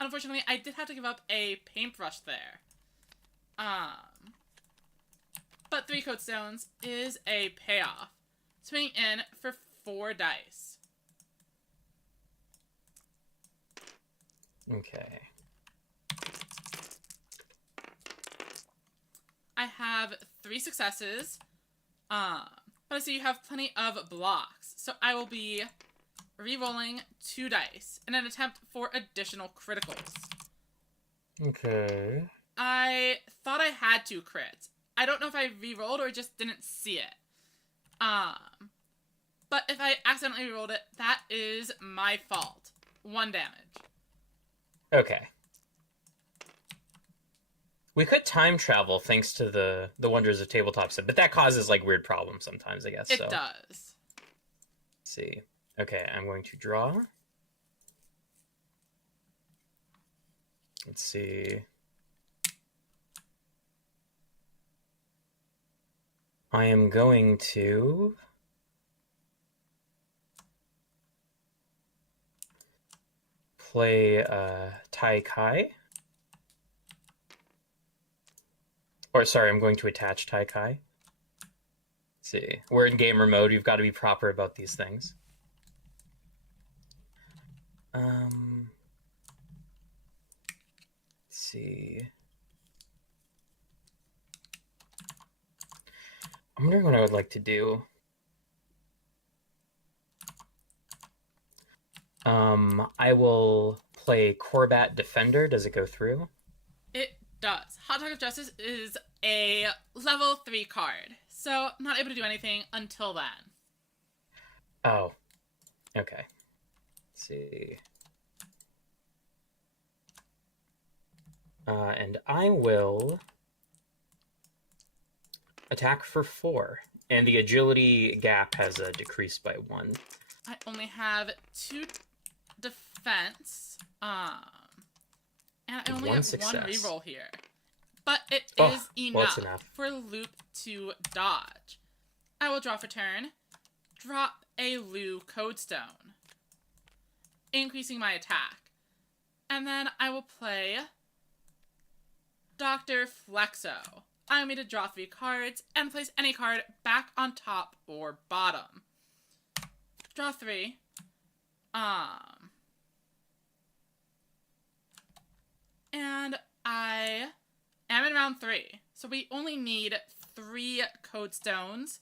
Unfortunately, I did have to give up a paintbrush there. But 3 code stones is a payoff. Swinging in for 4 dice. Okay. I have 3 successes. But I see you have plenty of blocks. So I will be re-rolling 2 dice in an attempt for additional criticals. Okay. I thought I had 2 crits. I don't know if I re-rolled or just didn't see it. But if I accidentally re-rolled it, that is my fault. 1 damage. Okay. We could time travel thanks to the wonders of tabletop sim, but that causes like weird problems sometimes, I guess. It does. Let's see. Okay, I'm going to draw. Let's see. I am going to play Tai Kai. Or sorry, I'm going to attach Tai Kai. Let's see. We're in gamer mode. You've got to be proper about these things. Let's see. I'm wondering what I would like to do. I will play Corbat Defender. Does it go through? It does. Hot Dog of Justice is a level 3 card, so I'm not able to do anything until then. Oh. Okay. Let's see. And I will attack for 4. And the agility gap has decreased by 1. I only have 2 defense, and I only One have success. 1 reroll here. But it Oh, is well, it's enough enough. for Loop to dodge. I will draw for turn, drop a Lou Codestone, increasing my attack. And then I will play Dr. Flexo. I need to draw 3 cards and place any card back on top or bottom. Draw 3. And I am in round 3. So we only need 3 code stones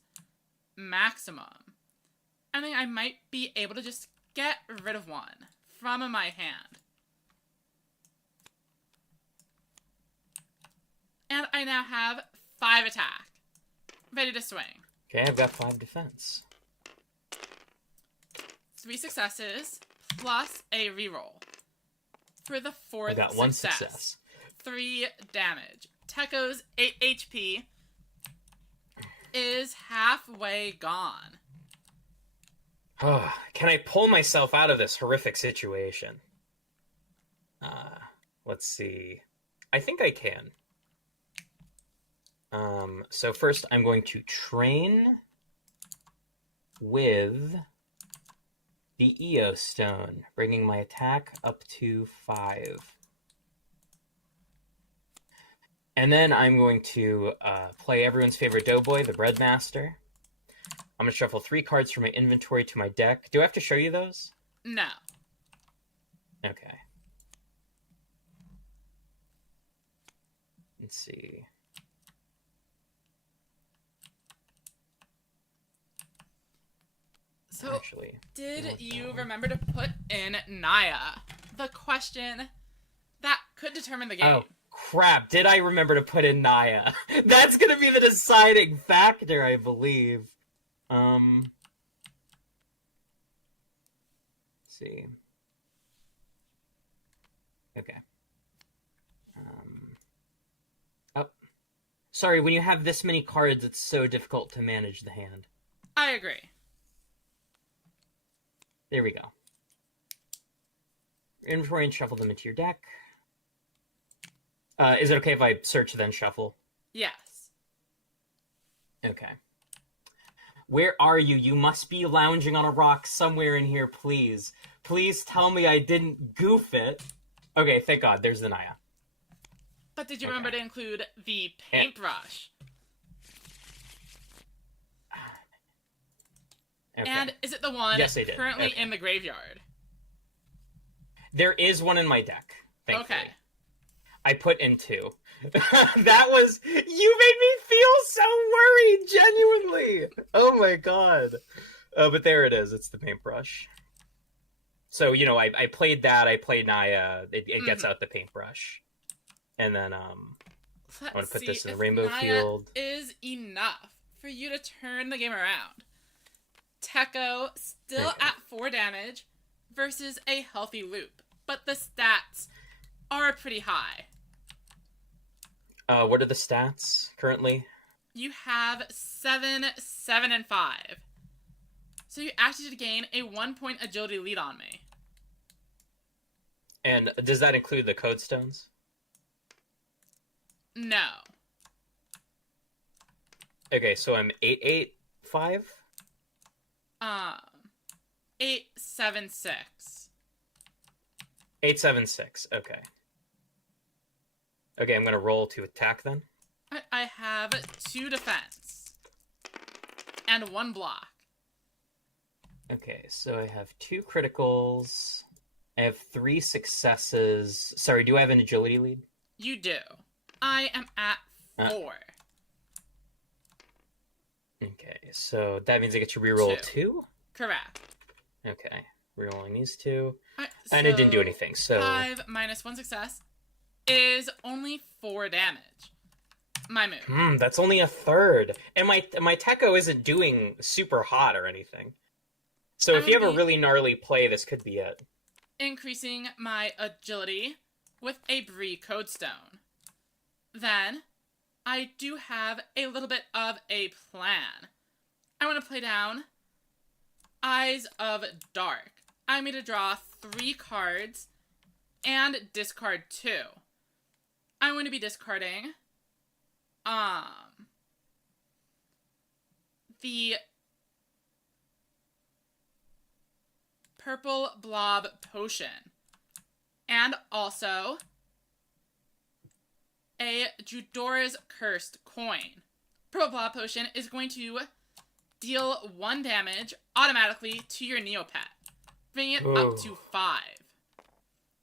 maximum. I think I might be able to just get rid of one from my hand. And I now have 5 attack. Ready to swing. Okay, I've got 5 defense. 3 successes plus a reroll. For the 4th I got 1 success. 3 damage. Tekko's 8 HP is halfway gone. Can I pull myself out of this horrific situation? Let's see. I think I can. So first I'm going to train with the EO Stone, bringing my attack up to 5. And then I'm going to play everyone's favorite doughboy, the Breadmaster. I'm going to shuffle 3 cards from my inventory to my deck. Do I have to show you those? No. Okay. Let's see. So, Actually, did you remember to put in Naya? The question that could determine the game. Oh, crap. Did I remember to put in Naya? That's going to be the deciding factor, I believe. Let's see. Okay. Oh. Sorry, when you have this many cards, it's so difficult to manage the hand. I agree. There we go. Inventory and shuffle them into your deck. Is it okay if I search then shuffle? Yes. Okay. Where are you? You must be lounging on a rock somewhere in here, please. Please tell me I didn't goof it. Okay, thank God. There's the Naya. But did you remember to include the paintbrush? Okay. And is it the one Yes, I did. currently in the graveyard? There is one in my deck, thankfully. Okay. I put in 2. That was... You made me feel so worried, genuinely! Oh my god. But there it is. It's the paintbrush. So, you know, I played that. I played Naya. It gets out the paintbrush. And then, I'm going to put this in the rainbow Naya field. Is enough for you to turn the game around. Tekko still at 4 damage versus a healthy loop, but the stats are pretty high. What are the stats currently? You have 7, 7, and 5. So you actually did gain a 1-point agility lead on me. And does that include the code stones? No. Okay, so I'm 8, 8, 5? 8, 7, 6. 8, 7, 6. Okay. Okay, I'm gonna roll to attack then. I have 2 defense. And 1 block. Okay, so I have 2 criticals. I have 3 successes. Sorry, do I have an agility lead? You do. I am at 4. Okay, so that means I get to reroll 2. 2? Correct. Okay, rerolling these 2. Alright, And it didn't do anything, so... 5 minus 1 success is only 4 damage. My move. That's only a third. And my Tekko isn't doing super hot or anything. So if you have a really gnarly play, this could be it. Increasing my agility with a Bree Codestone. Then, I do have a little bit of a plan. I want to play down Eyes of Dark. I'm going to draw 3 cards and discard 2. I'm going to be discarding the Purple Blob Potion, and also a Judora's Cursed Coin. Purple Blob Potion is going to deal 1 damage automatically to your Neopet, bringing it up to 5.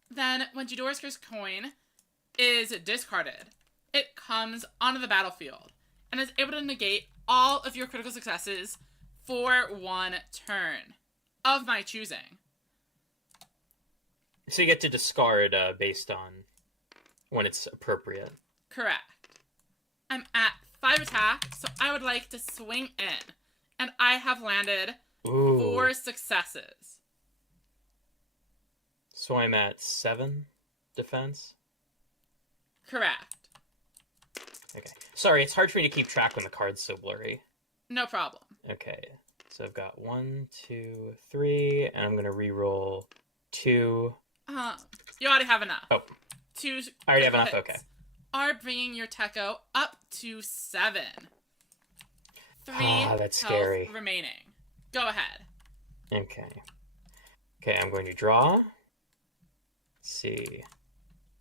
Then, when Judora's Cursed Coin is discarded, it comes onto the battlefield and is able to negate all of your critical successes for one turn of my choosing. So you get to discard based on when it's appropriate. Correct. I'm at 5 attack, so I would like to swing in. And I have landed Ooh. 4 successes. So I'm at 7 defense. Correct. Okay. Sorry, it's hard for me to keep track when the card's so blurry. No problem. Okay. So I've got 1, 2, 3, and I'm gonna re-roll 2. You already have enough. Oh. 2 I already have enough? hits Okay. are bringing your Techo up to 7. 3 that's health scary. remaining. Go ahead. Okay. Okay, I'm going to draw. Let's see.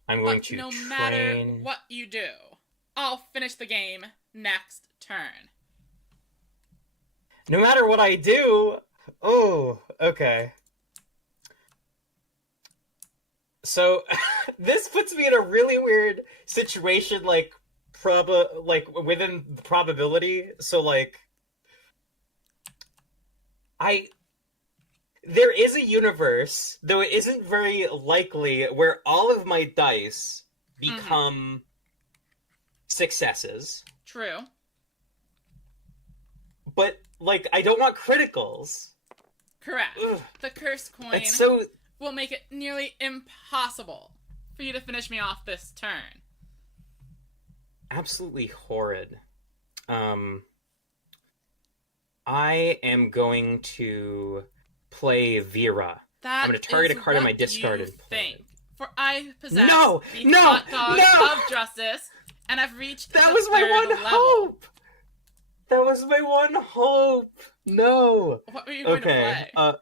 I'm going But to no train... matter what you do, I'll finish the game next turn. No matter what I do... Oh, okay. So, this puts me in a really weird situation, like, within the probability. So, like... There is a universe, though it isn't very likely, where all of my dice become successes. True. But, like, I don't want criticals. Correct. Ugh. The cursed coin It's so... will make it nearly impossible for you to finish me off this turn. absolutely horrid. I am going to play Vera. That I'm going to target a is card in my what discard you and play think. it. For I possess No! the No! hot dog No! of justice, and I've reached That the was my third one level. hope! That was my one hope! No! What were you going to Okay, play?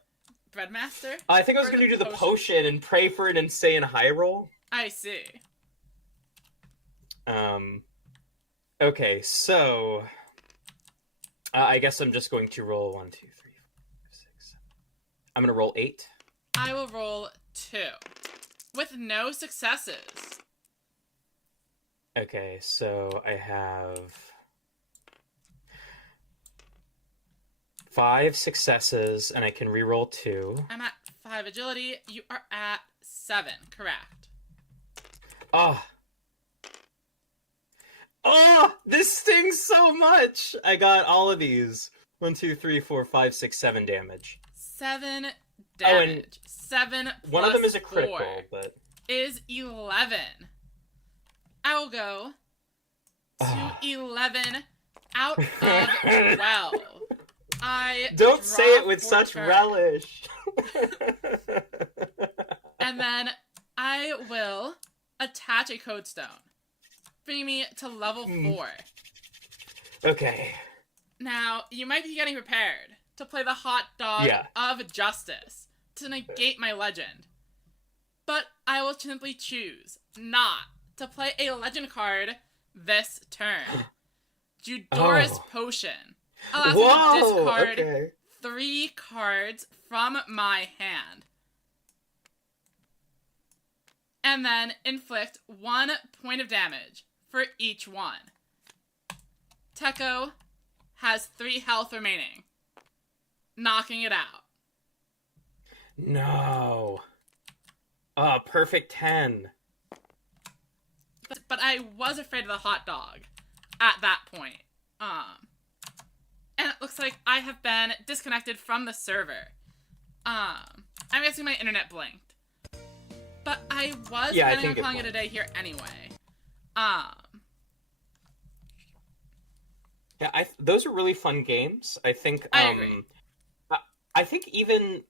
Breadmaster? I think I was Or going to the do the potion and pray for an insane high roll. I see. Okay, so... I guess I'm just going to roll 1, 2, 3, 4, 5, 6, 7. I'm going to roll 8. I will roll 2. With no successes. Okay, so I have 5 successes, and I can reroll 2. I'm at 5 agility. You are at 7. Correct. Oh! Oh! This stings so much! I got all of these. 1, 2, 3, 4, 5, 6, 7 damage. 7 Oh, and damage. 7 plus one of them is a 4 critical, but... is 11. I will go to 11 out of 12. I Don't draw say it with 4 such turns, relish! and then I will attach a code stone. Bring me to level 4. Okay. Now, you might be getting prepared to play the hot dog Yeah. of justice to negate my legend. But I will simply choose not to play a legend card this turn. Judora's Oh. Potion allows me to Whoa! discard Okay. 3 cards from my hand. And then inflict 1 point of damage for each one. Techo has 3 health remaining, knocking it out. No. Perfect 10. But I was afraid of the hot dog at that point. And it looks like I have been disconnected from the server. I'm guessing my internet blinked. But I was Yeah, I planning on think it calling it a blinked. day here anyway. Yeah, those are really fun games. I think. I agree. I think even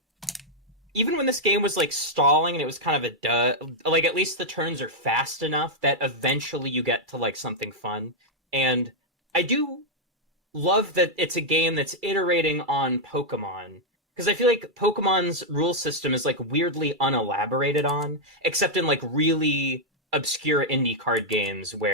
when this game was like stalling and it was kind of a like at least the turns are fast enough that eventually you get to like something fun. And I do love that it's a game that's iterating on Pokemon. Because I feel like Pokemon's rule system is like weirdly unelaborated on, except in like really obscure indie card games where